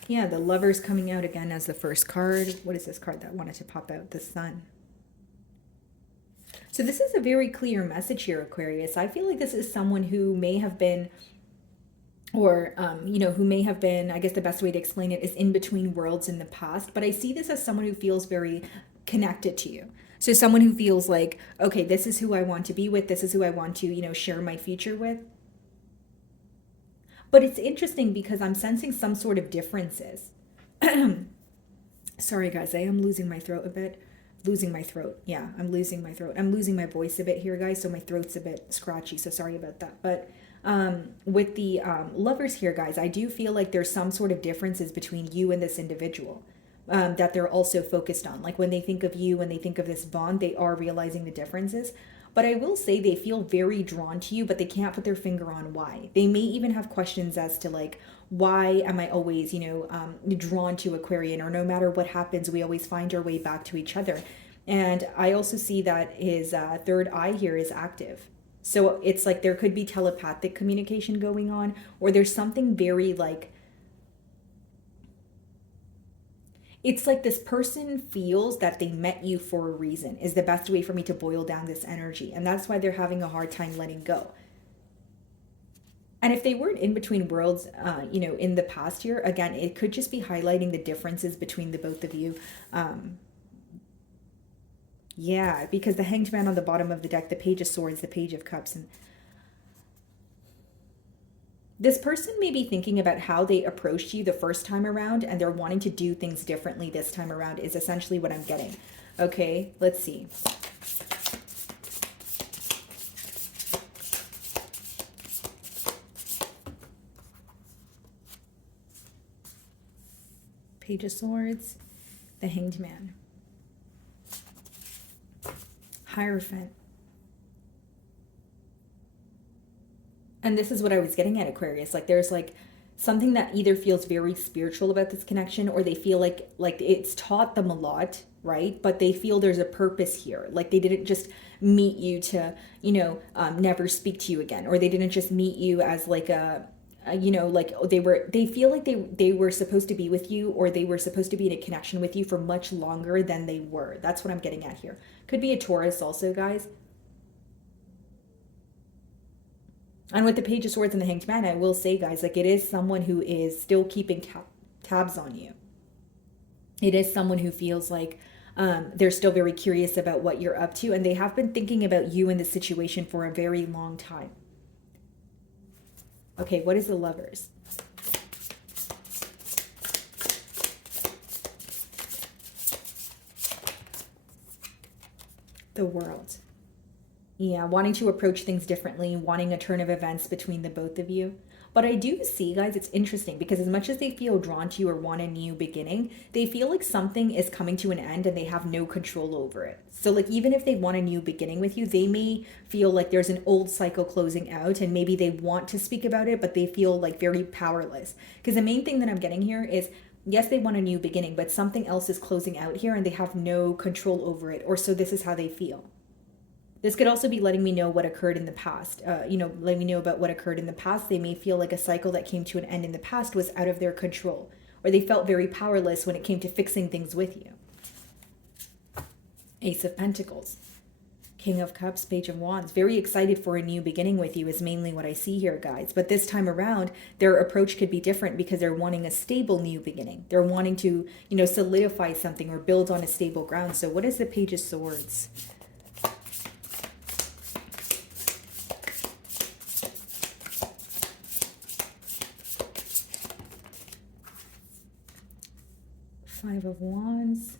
Yeah, the Lovers coming out again as the first card. What is this card that wanted to pop out? The Sun. So this is a very clear message here, Aquarius. I feel like this is someone who may have been, or, who may have been, I guess the best way to explain it is in between worlds in the past. But I see this as someone who feels very connected to you. So someone who feels like, okay, this is who I want to be with. This is who I want to, share my future with. But it's interesting because I'm sensing some sort of differences. Sorry, guys, I am losing my throat a bit. Losing my throat. Yeah, I'm losing my throat. I'm losing my voice a bit here, guys, so my throat's a bit scratchy, so sorry about that. But with the Lovers here, guys, I do feel like there's some sort of differences between you and this individual that they're also focused on. Like when they think of you, when they think of this bond, they are realizing the differences. But I will say they feel very drawn to you, but they can't put their finger on why. They may even have questions as to like, why am I always, drawn to Aquarian, or no matter what happens, we always find our way back to each other. And I also see that his third eye here is active. So it's like there could be telepathic communication going on, or there's something very like, it's like this person feels that they met you for a reason, is the best way for me to boil down this energy. And that's why they're having a hard time letting go. And if they weren't in between worlds, in the past year, again, it could just be highlighting the differences between the both of you. Yeah, because the Hanged Man on the bottom of the deck, the Page of Swords, the Page of Cups, and this person may be thinking about how they approached you the first time around, and they're wanting to do things differently this time around is essentially what I'm getting. Okay, let's see. Page of Swords, the Hanged Man, Hierophant. And this is what I was getting at, Aquarius. Like there's like something that either feels very spiritual about this connection, or they feel like it's taught them a lot, right? But they feel there's a purpose here. Like they didn't just meet you to, never speak to you again, or they didn't just meet you as like they feel like they were supposed to be with you, or they were supposed to be in a connection with you for much longer than they were. That's what I'm getting at here. Could be a Taurus also, guys. And with the Page of Swords and the Hanged Man, I will say, guys, like it is someone who is still keeping tabs on you. It is someone who feels like they're still very curious about what you're up to, and they have been thinking about you in this situation for a very long time. Okay, what is the Lovers? The World. Yeah, wanting to approach things differently, wanting a turn of events between the both of you. But I do see, guys, it's interesting because as much as they feel drawn to you or want a new beginning, they feel like something is coming to an end and they have no control over it. So like even if they want a new beginning with you, they may feel like there's an old cycle closing out, and maybe they want to speak about it, but they feel like very powerless. Because the main thing that I'm getting here is Yes, they want a new beginning, but something else is closing out here and they have no control over it, or so this is how they feel. This could also be letting me know what occurred in the past. Letting me know about what occurred in the past. They may feel like a cycle that came to an end in the past was out of their control, or they felt very powerless when it came to fixing things with you. Ace of Pentacles, King of Cups, Page of Wands. Very excited for a new beginning with you is mainly what I see here, guys. But this time around, their approach could be different because they're wanting a stable new beginning. They're wanting to, solidify something or build on a stable ground. So what is the Page of Swords? Five of Wands.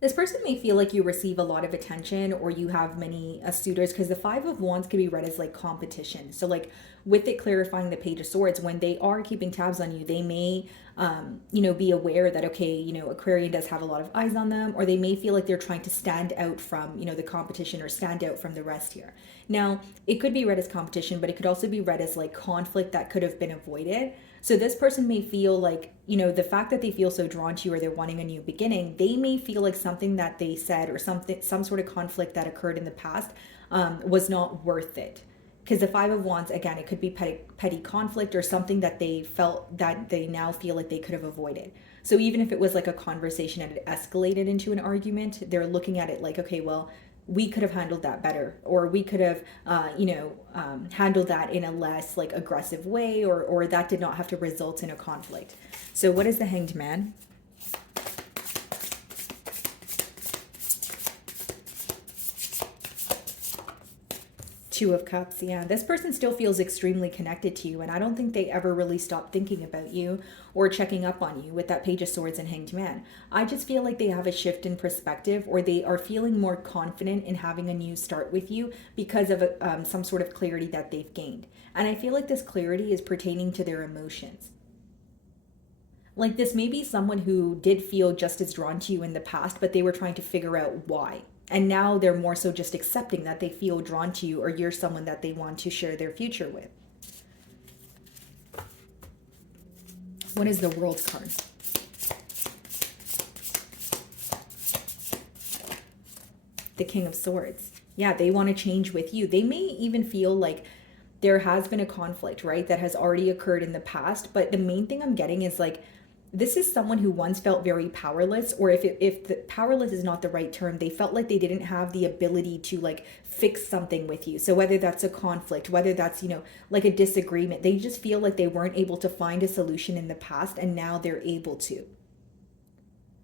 This person may feel like you receive a lot of attention or you have many suitors, because the Five of Wands can be read as like competition. So like with it clarifying the Page of Swords, when they are keeping tabs on you, they may, be aware that, okay, Aquarian does have a lot of eyes on them, or they may feel like they're trying to stand out from, the competition or stand out from the rest here. Now, it could be read as competition, but it could also be read as like conflict that could have been avoided. So this person may feel like, the fact that they feel so drawn to you or they're wanting a new beginning, they may feel like something that they said or some sort of conflict that occurred in the past was not worth it. Because the Five of Wands, again, it could be petty conflict or something that they felt that they now feel like they could have avoided. So even if it was like a conversation and it escalated into an argument, they're looking at it like, okay, well, we could have handled that better, or we could have, handled that in a less like aggressive way, or that did not have to result in a conflict. So what is the Hanged Man? Two of Cups. Yeah, this person still feels extremely connected to you, and I don't think they ever really stopped thinking about you or checking up on you with that Page of Swords and Hanged Man. I just feel like they have a shift in perspective, or they are feeling more confident in having a new start with you because of some sort of clarity that they've gained. And I feel like this clarity is pertaining to their emotions. Like this may be someone who did feel just as drawn to you in the past, but they were trying to figure out why. And now they're more so just accepting that they feel drawn to you, or you're someone that they want to share their future with. What is the World card? The King of Swords. Yeah, they want to change with you. They may even feel like there has been a conflict, right, that has already occurred in the past. But the main thing I'm getting is like, this is someone who once felt very powerless, or if the powerless is not the right term, they felt like they didn't have the ability to like fix something with you. So whether that's a conflict, whether that's, like a disagreement, they just feel like they weren't able to find a solution in the past, and now they're able to.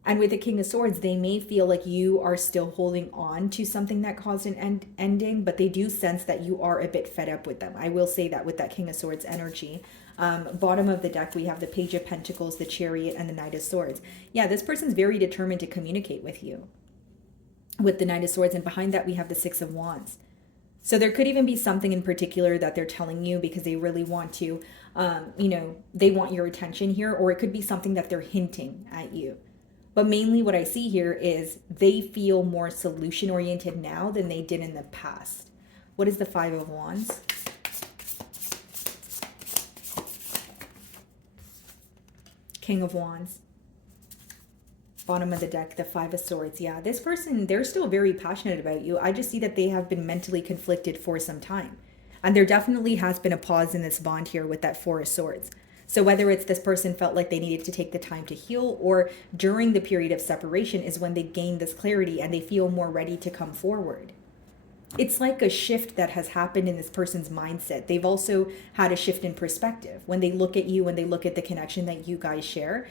And with the King of Swords, they may feel like you are still holding on to something that caused an ending, but they do sense that you are a bit fed up with them. I will say that with that King of Swords energy. Bottom of the deck, we have the Page of Pentacles, the Chariot, and the Knight of Swords. Yeah, this person's very determined to communicate with you with the Knight of Swords. And behind that, we have the Six of Wands. So there could even be something in particular that they're telling you because they really want to, they want your attention here. Or it could be something that they're hinting at you. But mainly what I see here is they feel more solution-oriented now than they did in the past. What is the Five of Wands? King of Wands. Bottom of the deck, the Five of Swords. Yeah, this person, they're still very passionate about you. I just see that they have been mentally conflicted for some time. And there definitely has been a pause in this bond here with that Four of Swords. So whether it's this person felt like they needed to take the time to heal, or during the period of separation is when they gain this clarity and they feel more ready to come forward. It's like a shift that has happened in this person's mindset. They've also had a shift in perspective. When they look at you, when they look at the connection that you guys share,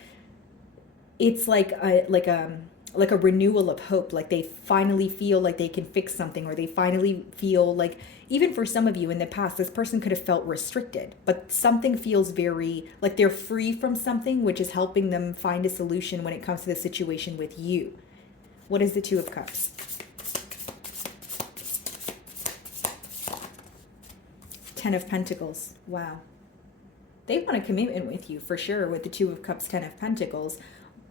it's like a renewal of hope. Like they finally feel like they can fix something, or they finally feel like, even for some of you in the past, this person could have felt restricted, but something feels very like they're free from something, which is helping them find a solution when it comes to the situation with you. What is the Two of Cups? Ten of Pentacles. Wow. They want a commitment with you for sure with the Two of Cups, Ten of Pentacles.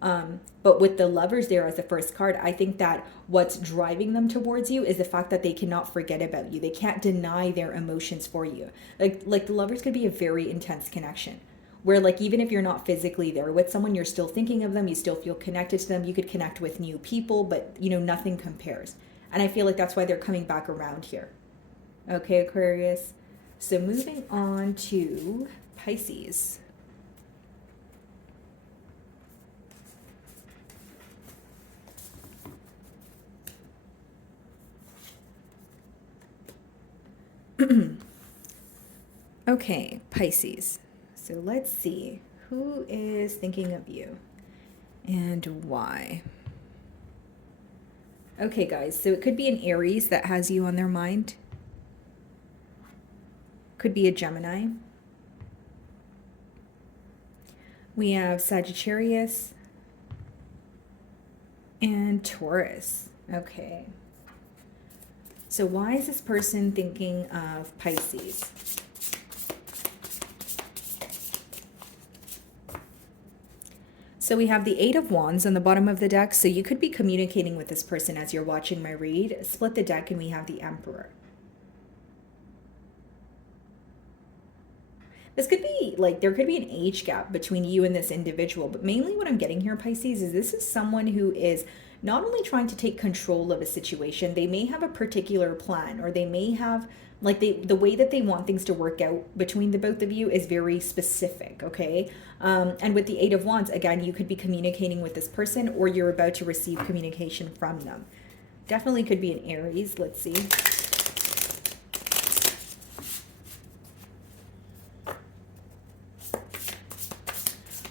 But with the Lovers there as the first card, I think that what's driving them towards you is the fact that they cannot forget about you. They can't deny their emotions for you. Like the Lovers could be a very intense connection. where like even if you're not physically there with someone, you're still thinking of them, you still feel connected to them, you could connect with new people, but you know, nothing compares. And I feel like that's why they're coming back around here. Okay, Aquarius. So moving on to Pisces. Okay, Pisces. So let's see. Who is thinking of you and why? Okay, guys. So it could be an Aries that has you on their mind. Could be a Gemini. We have Sagittarius and Taurus. Okay. So why is this person thinking of Pisces? So we have the Eight of Wands on the bottom of the deck. So you could be communicating with this person as you're watching my read. Split the deck and we have the Emperor. This could be like, there could be an age gap between you and this individual, but mainly what I'm getting here, Pisces, is this is someone who is not only trying to take control of a situation, they may have a particular plan, or they may have like the way that they want things to work out between the both of you is very specific, okay? And with the Eight of Wands, again, you could be communicating with this person or you're about to receive communication from them. Definitely could be an Aries. Let's see.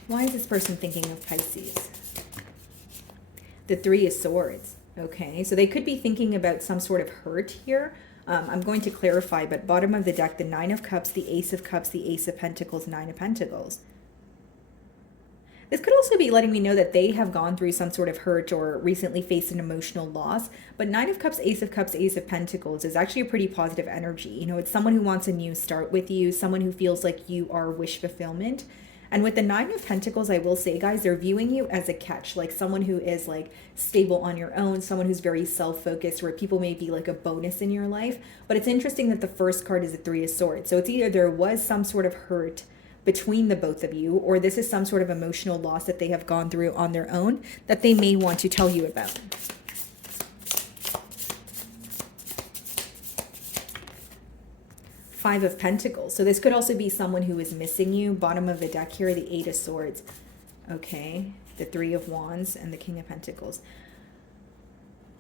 Why is this person thinking of Pisces? The Three of Swords. Okay, so they could be thinking about some sort of hurt here. I'm going to clarify, but bottom of the deck, the Nine of Cups, the Ace of Cups, the Ace of Pentacles, Nine of Pentacles. This could also be letting me know that they have gone through some sort of hurt or recently faced an emotional loss. But Nine of Cups, Ace of Cups, Ace of Pentacles is actually a pretty positive energy. You know, it's someone who wants a new start with you, someone who feels like you are wish fulfillment. And with the Nine of Pentacles, I will say, guys, they're viewing you as a catch, like someone who is like stable on your own, someone who's very self-focused, where people may be like a bonus in your life. But it's interesting that the first card is a Three of Swords. So it's either there was some sort of hurt between the both of you, or this is some sort of emotional loss that they have gone through on their own that they may want to tell you about. Five of Pentacles. So this could also be someone who is missing you. Bottom of the deck here, the Eight of Swords. Okay, the Three of Wands and the King of Pentacles.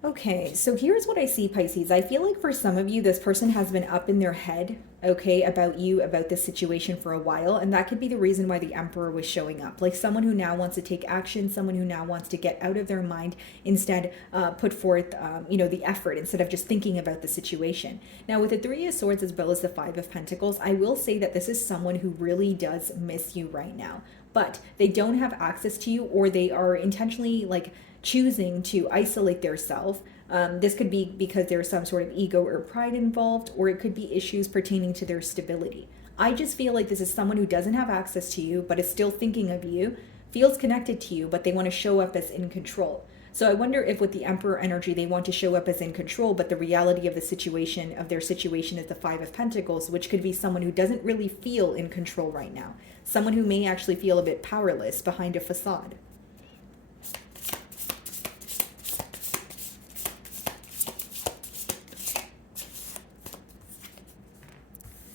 Okay, so here's what I see, Pisces. I feel like for some of you, this person has been up in their head, okay, about you, about this situation for a while. And that could be the reason why the Emperor was showing up. Like someone who now wants to take action, someone who now wants to get out of their mind, instead put forth, you know, the effort instead of just thinking about the situation. Now, with the Three of Swords as well as the Five of Pentacles, I will say that this is someone who really does miss you right now. But they don't have access to you, or they are intentionally like choosing to isolate themselves. This could be because there's some sort of ego or pride involved, or it could be issues pertaining to their stability. I just feel like this is someone who doesn't have access to you, but is still thinking of you, feels connected to you, but they want to show up as in control. So I wonder if with the Emperor energy, they want to show up as in control, but the reality of the situation, of their situation, is the Five of Pentacles, which could be someone who doesn't really feel in control right now. Someone who may actually feel a bit powerless behind a facade.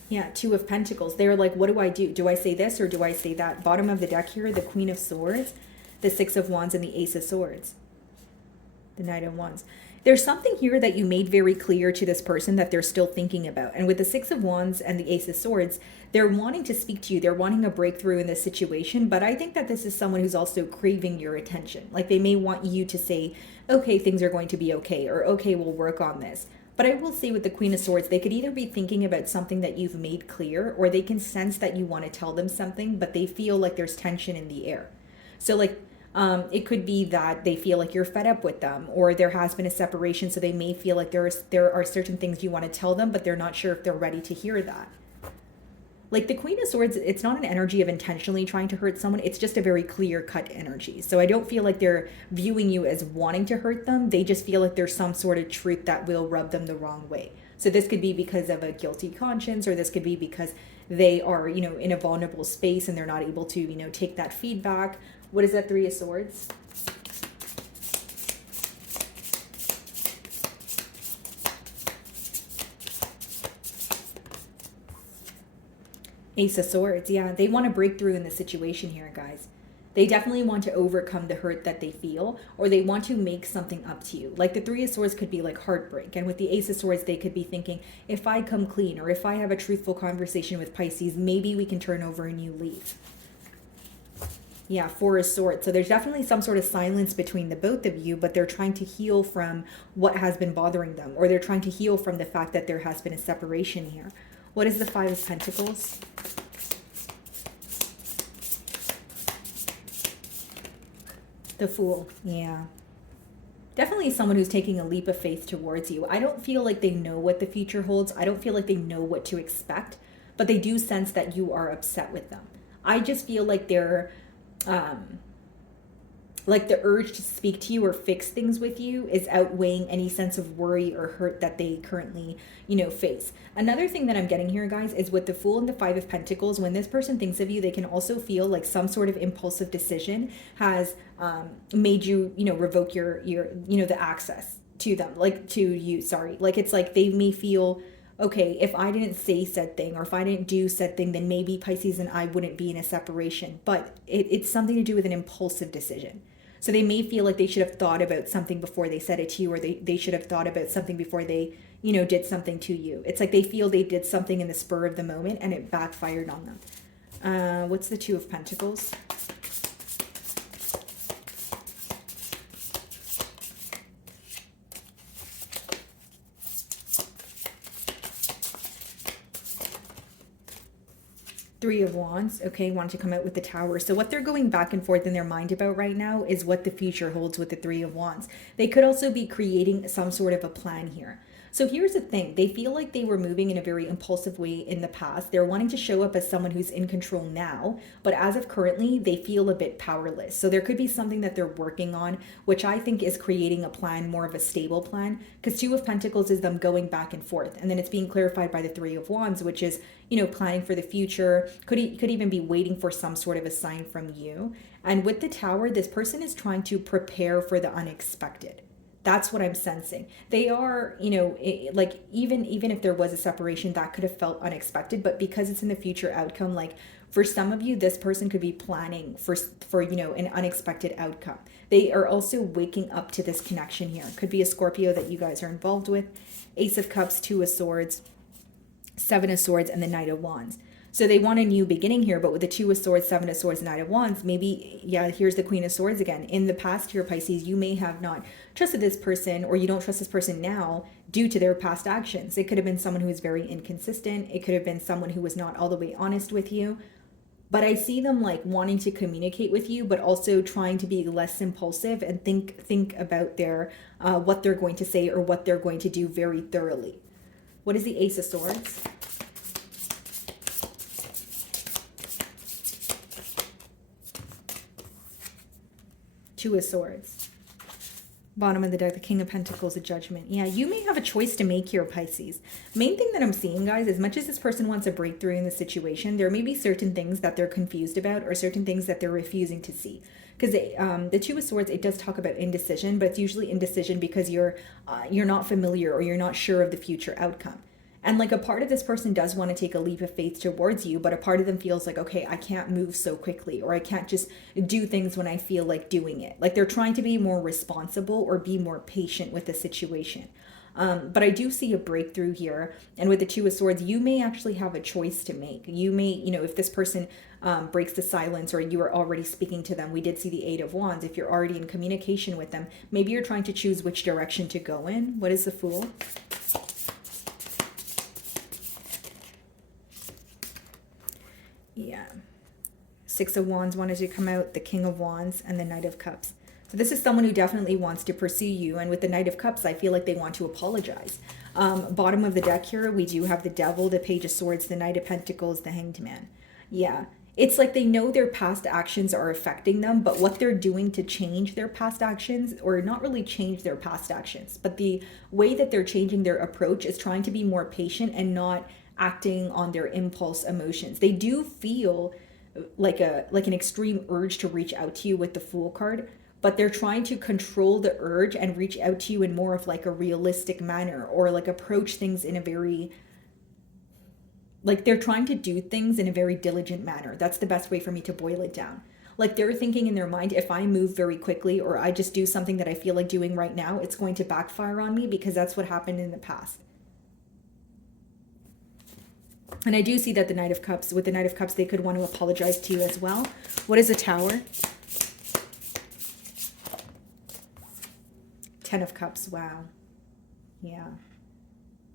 Yeah, Two of Pentacles. They're like, what do I do? Do I say this or do I say that? Bottom of the deck here, the Queen of Swords, the Six of Wands, and the Ace of Swords. The Knight of Wands. There's something here that you made very clear to this person that they're still thinking about. And with the Six of Wands and the Ace of Swords, they're wanting to speak to you. They're wanting a breakthrough in this situation. But I think that this is someone who's also craving your attention. Like they may want you to say, okay, things are going to be okay, or okay, we'll work on this. But I will say with the Queen of Swords, they could either be thinking about something that you've made clear, or they can sense that you want to tell them something, but they feel like there's tension in the air. So like, it could be that they feel like you're fed up with them, or there has been a separation, so they may feel like there are certain things you want to tell them, but they're not sure if they're ready to hear that. Like the Queen of Swords, it's not an energy of intentionally trying to hurt someone. It's just a very clear-cut energy. So I don't feel like they're viewing you as wanting to hurt them. They just feel like there's some sort of truth that will rub them the wrong way. So this could be because of a guilty conscience, or this could be because they are, you know, in a vulnerable space and they're not able to, you know, take that feedback. What is that Three of Swords? Ace of Swords. Yeah, they want to break through in the situation here, guys. They definitely want to overcome the hurt that they feel, or they want to make something up to you. Like the Three of Swords could be like heartbreak. And with the Ace of Swords, they could be thinking, if I come clean, or if I have a truthful conversation with Pisces, maybe we can turn over a new leaf. Yeah, Four of Swords. So there's definitely some sort of silence between the both of you, but they're trying to heal from what has been bothering them, or they're trying to heal from the fact that there has been a separation here. What is the Five of Pentacles? The Fool. Yeah. Definitely someone who's taking a leap of faith towards you. I don't feel like they know what the future holds. I don't feel like they know what to expect, but they do sense that you are upset with them. I just feel like they're like the urge to speak to you or fix things with you is outweighing any sense of worry or hurt that they currently, you know, face. Another thing that I'm getting here, guys, is with the Fool and the Five of Pentacles, when this person thinks of you, they can also feel like some sort of impulsive decision has made you, you know, revoke your, you know, the access to them, like to you, sorry. Like it's like they may feel, okay, if I didn't say said thing or if I didn't do said thing, then maybe Pisces and I wouldn't be in a separation. But it's something to do with an impulsive decision. So they may feel like they should have thought about something before they said it to you, or they should have thought about something before they, you know, did something to you. It's like they feel they did something in the spur of the moment and it backfired on them. What's the Two of Pentacles? Three of Wands. Okay, wanted to come out with the Tower. So what they're going back and forth in their mind about right now is what the future holds with the Three of Wands. They could also be creating some sort of a plan here. So here's the thing. They feel like they were moving in a very impulsive way in the past. They're wanting to show up as someone who's in control now, but as of currently, they feel a bit powerless. So there could be something that they're working on, which I think is creating a plan, more of a stable plan, because Two of Pentacles is them going back and forth. And then it's being clarified by the Three of Wands, which is, you know, planning for the future, could even be waiting for some sort of a sign from you. And with the Tower, this person is trying to prepare for the unexpected. That's what I'm sensing. They are, you know, like even if there was a separation, that could have felt unexpected, but because it's in the future outcome, like for some of you, this person could be planning for you know, an unexpected outcome. They are also waking up to this connection here. Could be a Scorpio that you guys are involved with. Ace of Cups, Two of Swords, Seven of Swords, and the Knight of Wands. So they want a new beginning here, but with the Two of Swords, Seven of Swords, Knight of Wands, maybe, yeah, here's the Queen of Swords again. In the past here, Pisces, you may have not trusted this person, or you don't trust this person now due to their past actions. It could have been someone who was very inconsistent. It could have been someone who was not all the way honest with you. But I see them like wanting to communicate with you, but also trying to be less impulsive and think about their what they're going to say or what they're going to do very thoroughly. What is the Ace of Swords? Two of Swords. Bottom of the deck, the King of Pentacles, the Judgment. Yeah, you may have a choice to make here, Pisces. Main thing that I'm seeing, guys, as much as this person wants a breakthrough in the situation, there may be certain things that they're confused about or certain things that they're refusing to see. Because the Two of Swords, it does talk about indecision, but it's usually indecision because you're not familiar or you're not sure of the future outcome. And like a part of this person does want to take a leap of faith towards you, but a part of them feels like, okay, I can't move so quickly, or I can't just do things when I feel like doing it. Like they're trying to be more responsible or be more patient with the situation. But I do see a breakthrough here. And with the Two of Swords, you may actually have a choice to make. You may, you know, if this person breaks the silence or you are already speaking to them, we did see the Eight of Wands. If you're already in communication with them, maybe you're trying to choose which direction to go in. What is the Fool? Yeah. Six of Wands wanted to come out, the King of Wands, and the Knight of Cups. So this is someone who definitely wants to pursue you. And with the Knight of Cups, I feel like they want to apologize. Bottom of the deck here, we do have the Devil, the Page of Swords, the Knight of Pentacles, the Hanged Man. Yeah. It's like they know their past actions are affecting them, but what they're doing to change their past actions, or not really change their past actions, but the way that they're changing their approach is trying to be more patient and not acting on their impulse emotions. They do feel like an extreme urge to reach out to you with the Fool card, but they're trying to control the urge and reach out to you in more of like a realistic manner, or like approach things in a very, like they're trying to do things in a very diligent manner. That's the best way for me to boil it down. Like they're thinking in their mind, if I move very quickly or I just do something that I feel like doing right now, it's going to backfire on me because that's what happened in the past. And I do see that the Knight of Cups, with the Knight of Cups, they could want to apologize to you as well. What is a Tower? Ten of Cups. Wow. Yeah.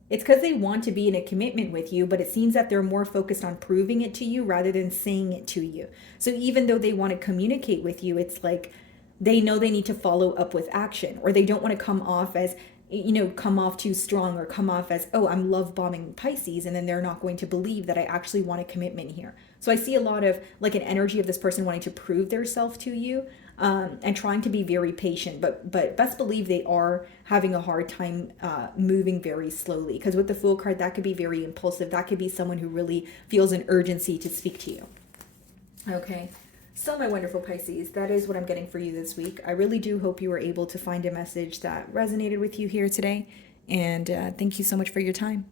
It's because they want to be in a commitment with you, but it seems that they're more focused on proving it to you rather than saying it to you. So even though they want to communicate with you, it's like they know they need to follow up with action, or they don't want to come off as, come off too strong, or come off as, oh, I'm love bombing Pisces, and then they're not going to believe that I actually want a commitment here. So I see a lot of like an energy of this person wanting to prove their self to you, and trying to be very patient, but best believe they are having a hard time moving very slowly, because with the Fool card, that could be very impulsive. That could be someone who really feels an urgency to speak to you. Okay. So my wonderful Pisces, that is what I'm getting for you this week. I really do hope you were able to find a message that resonated with you here today. And thank you so much for your time.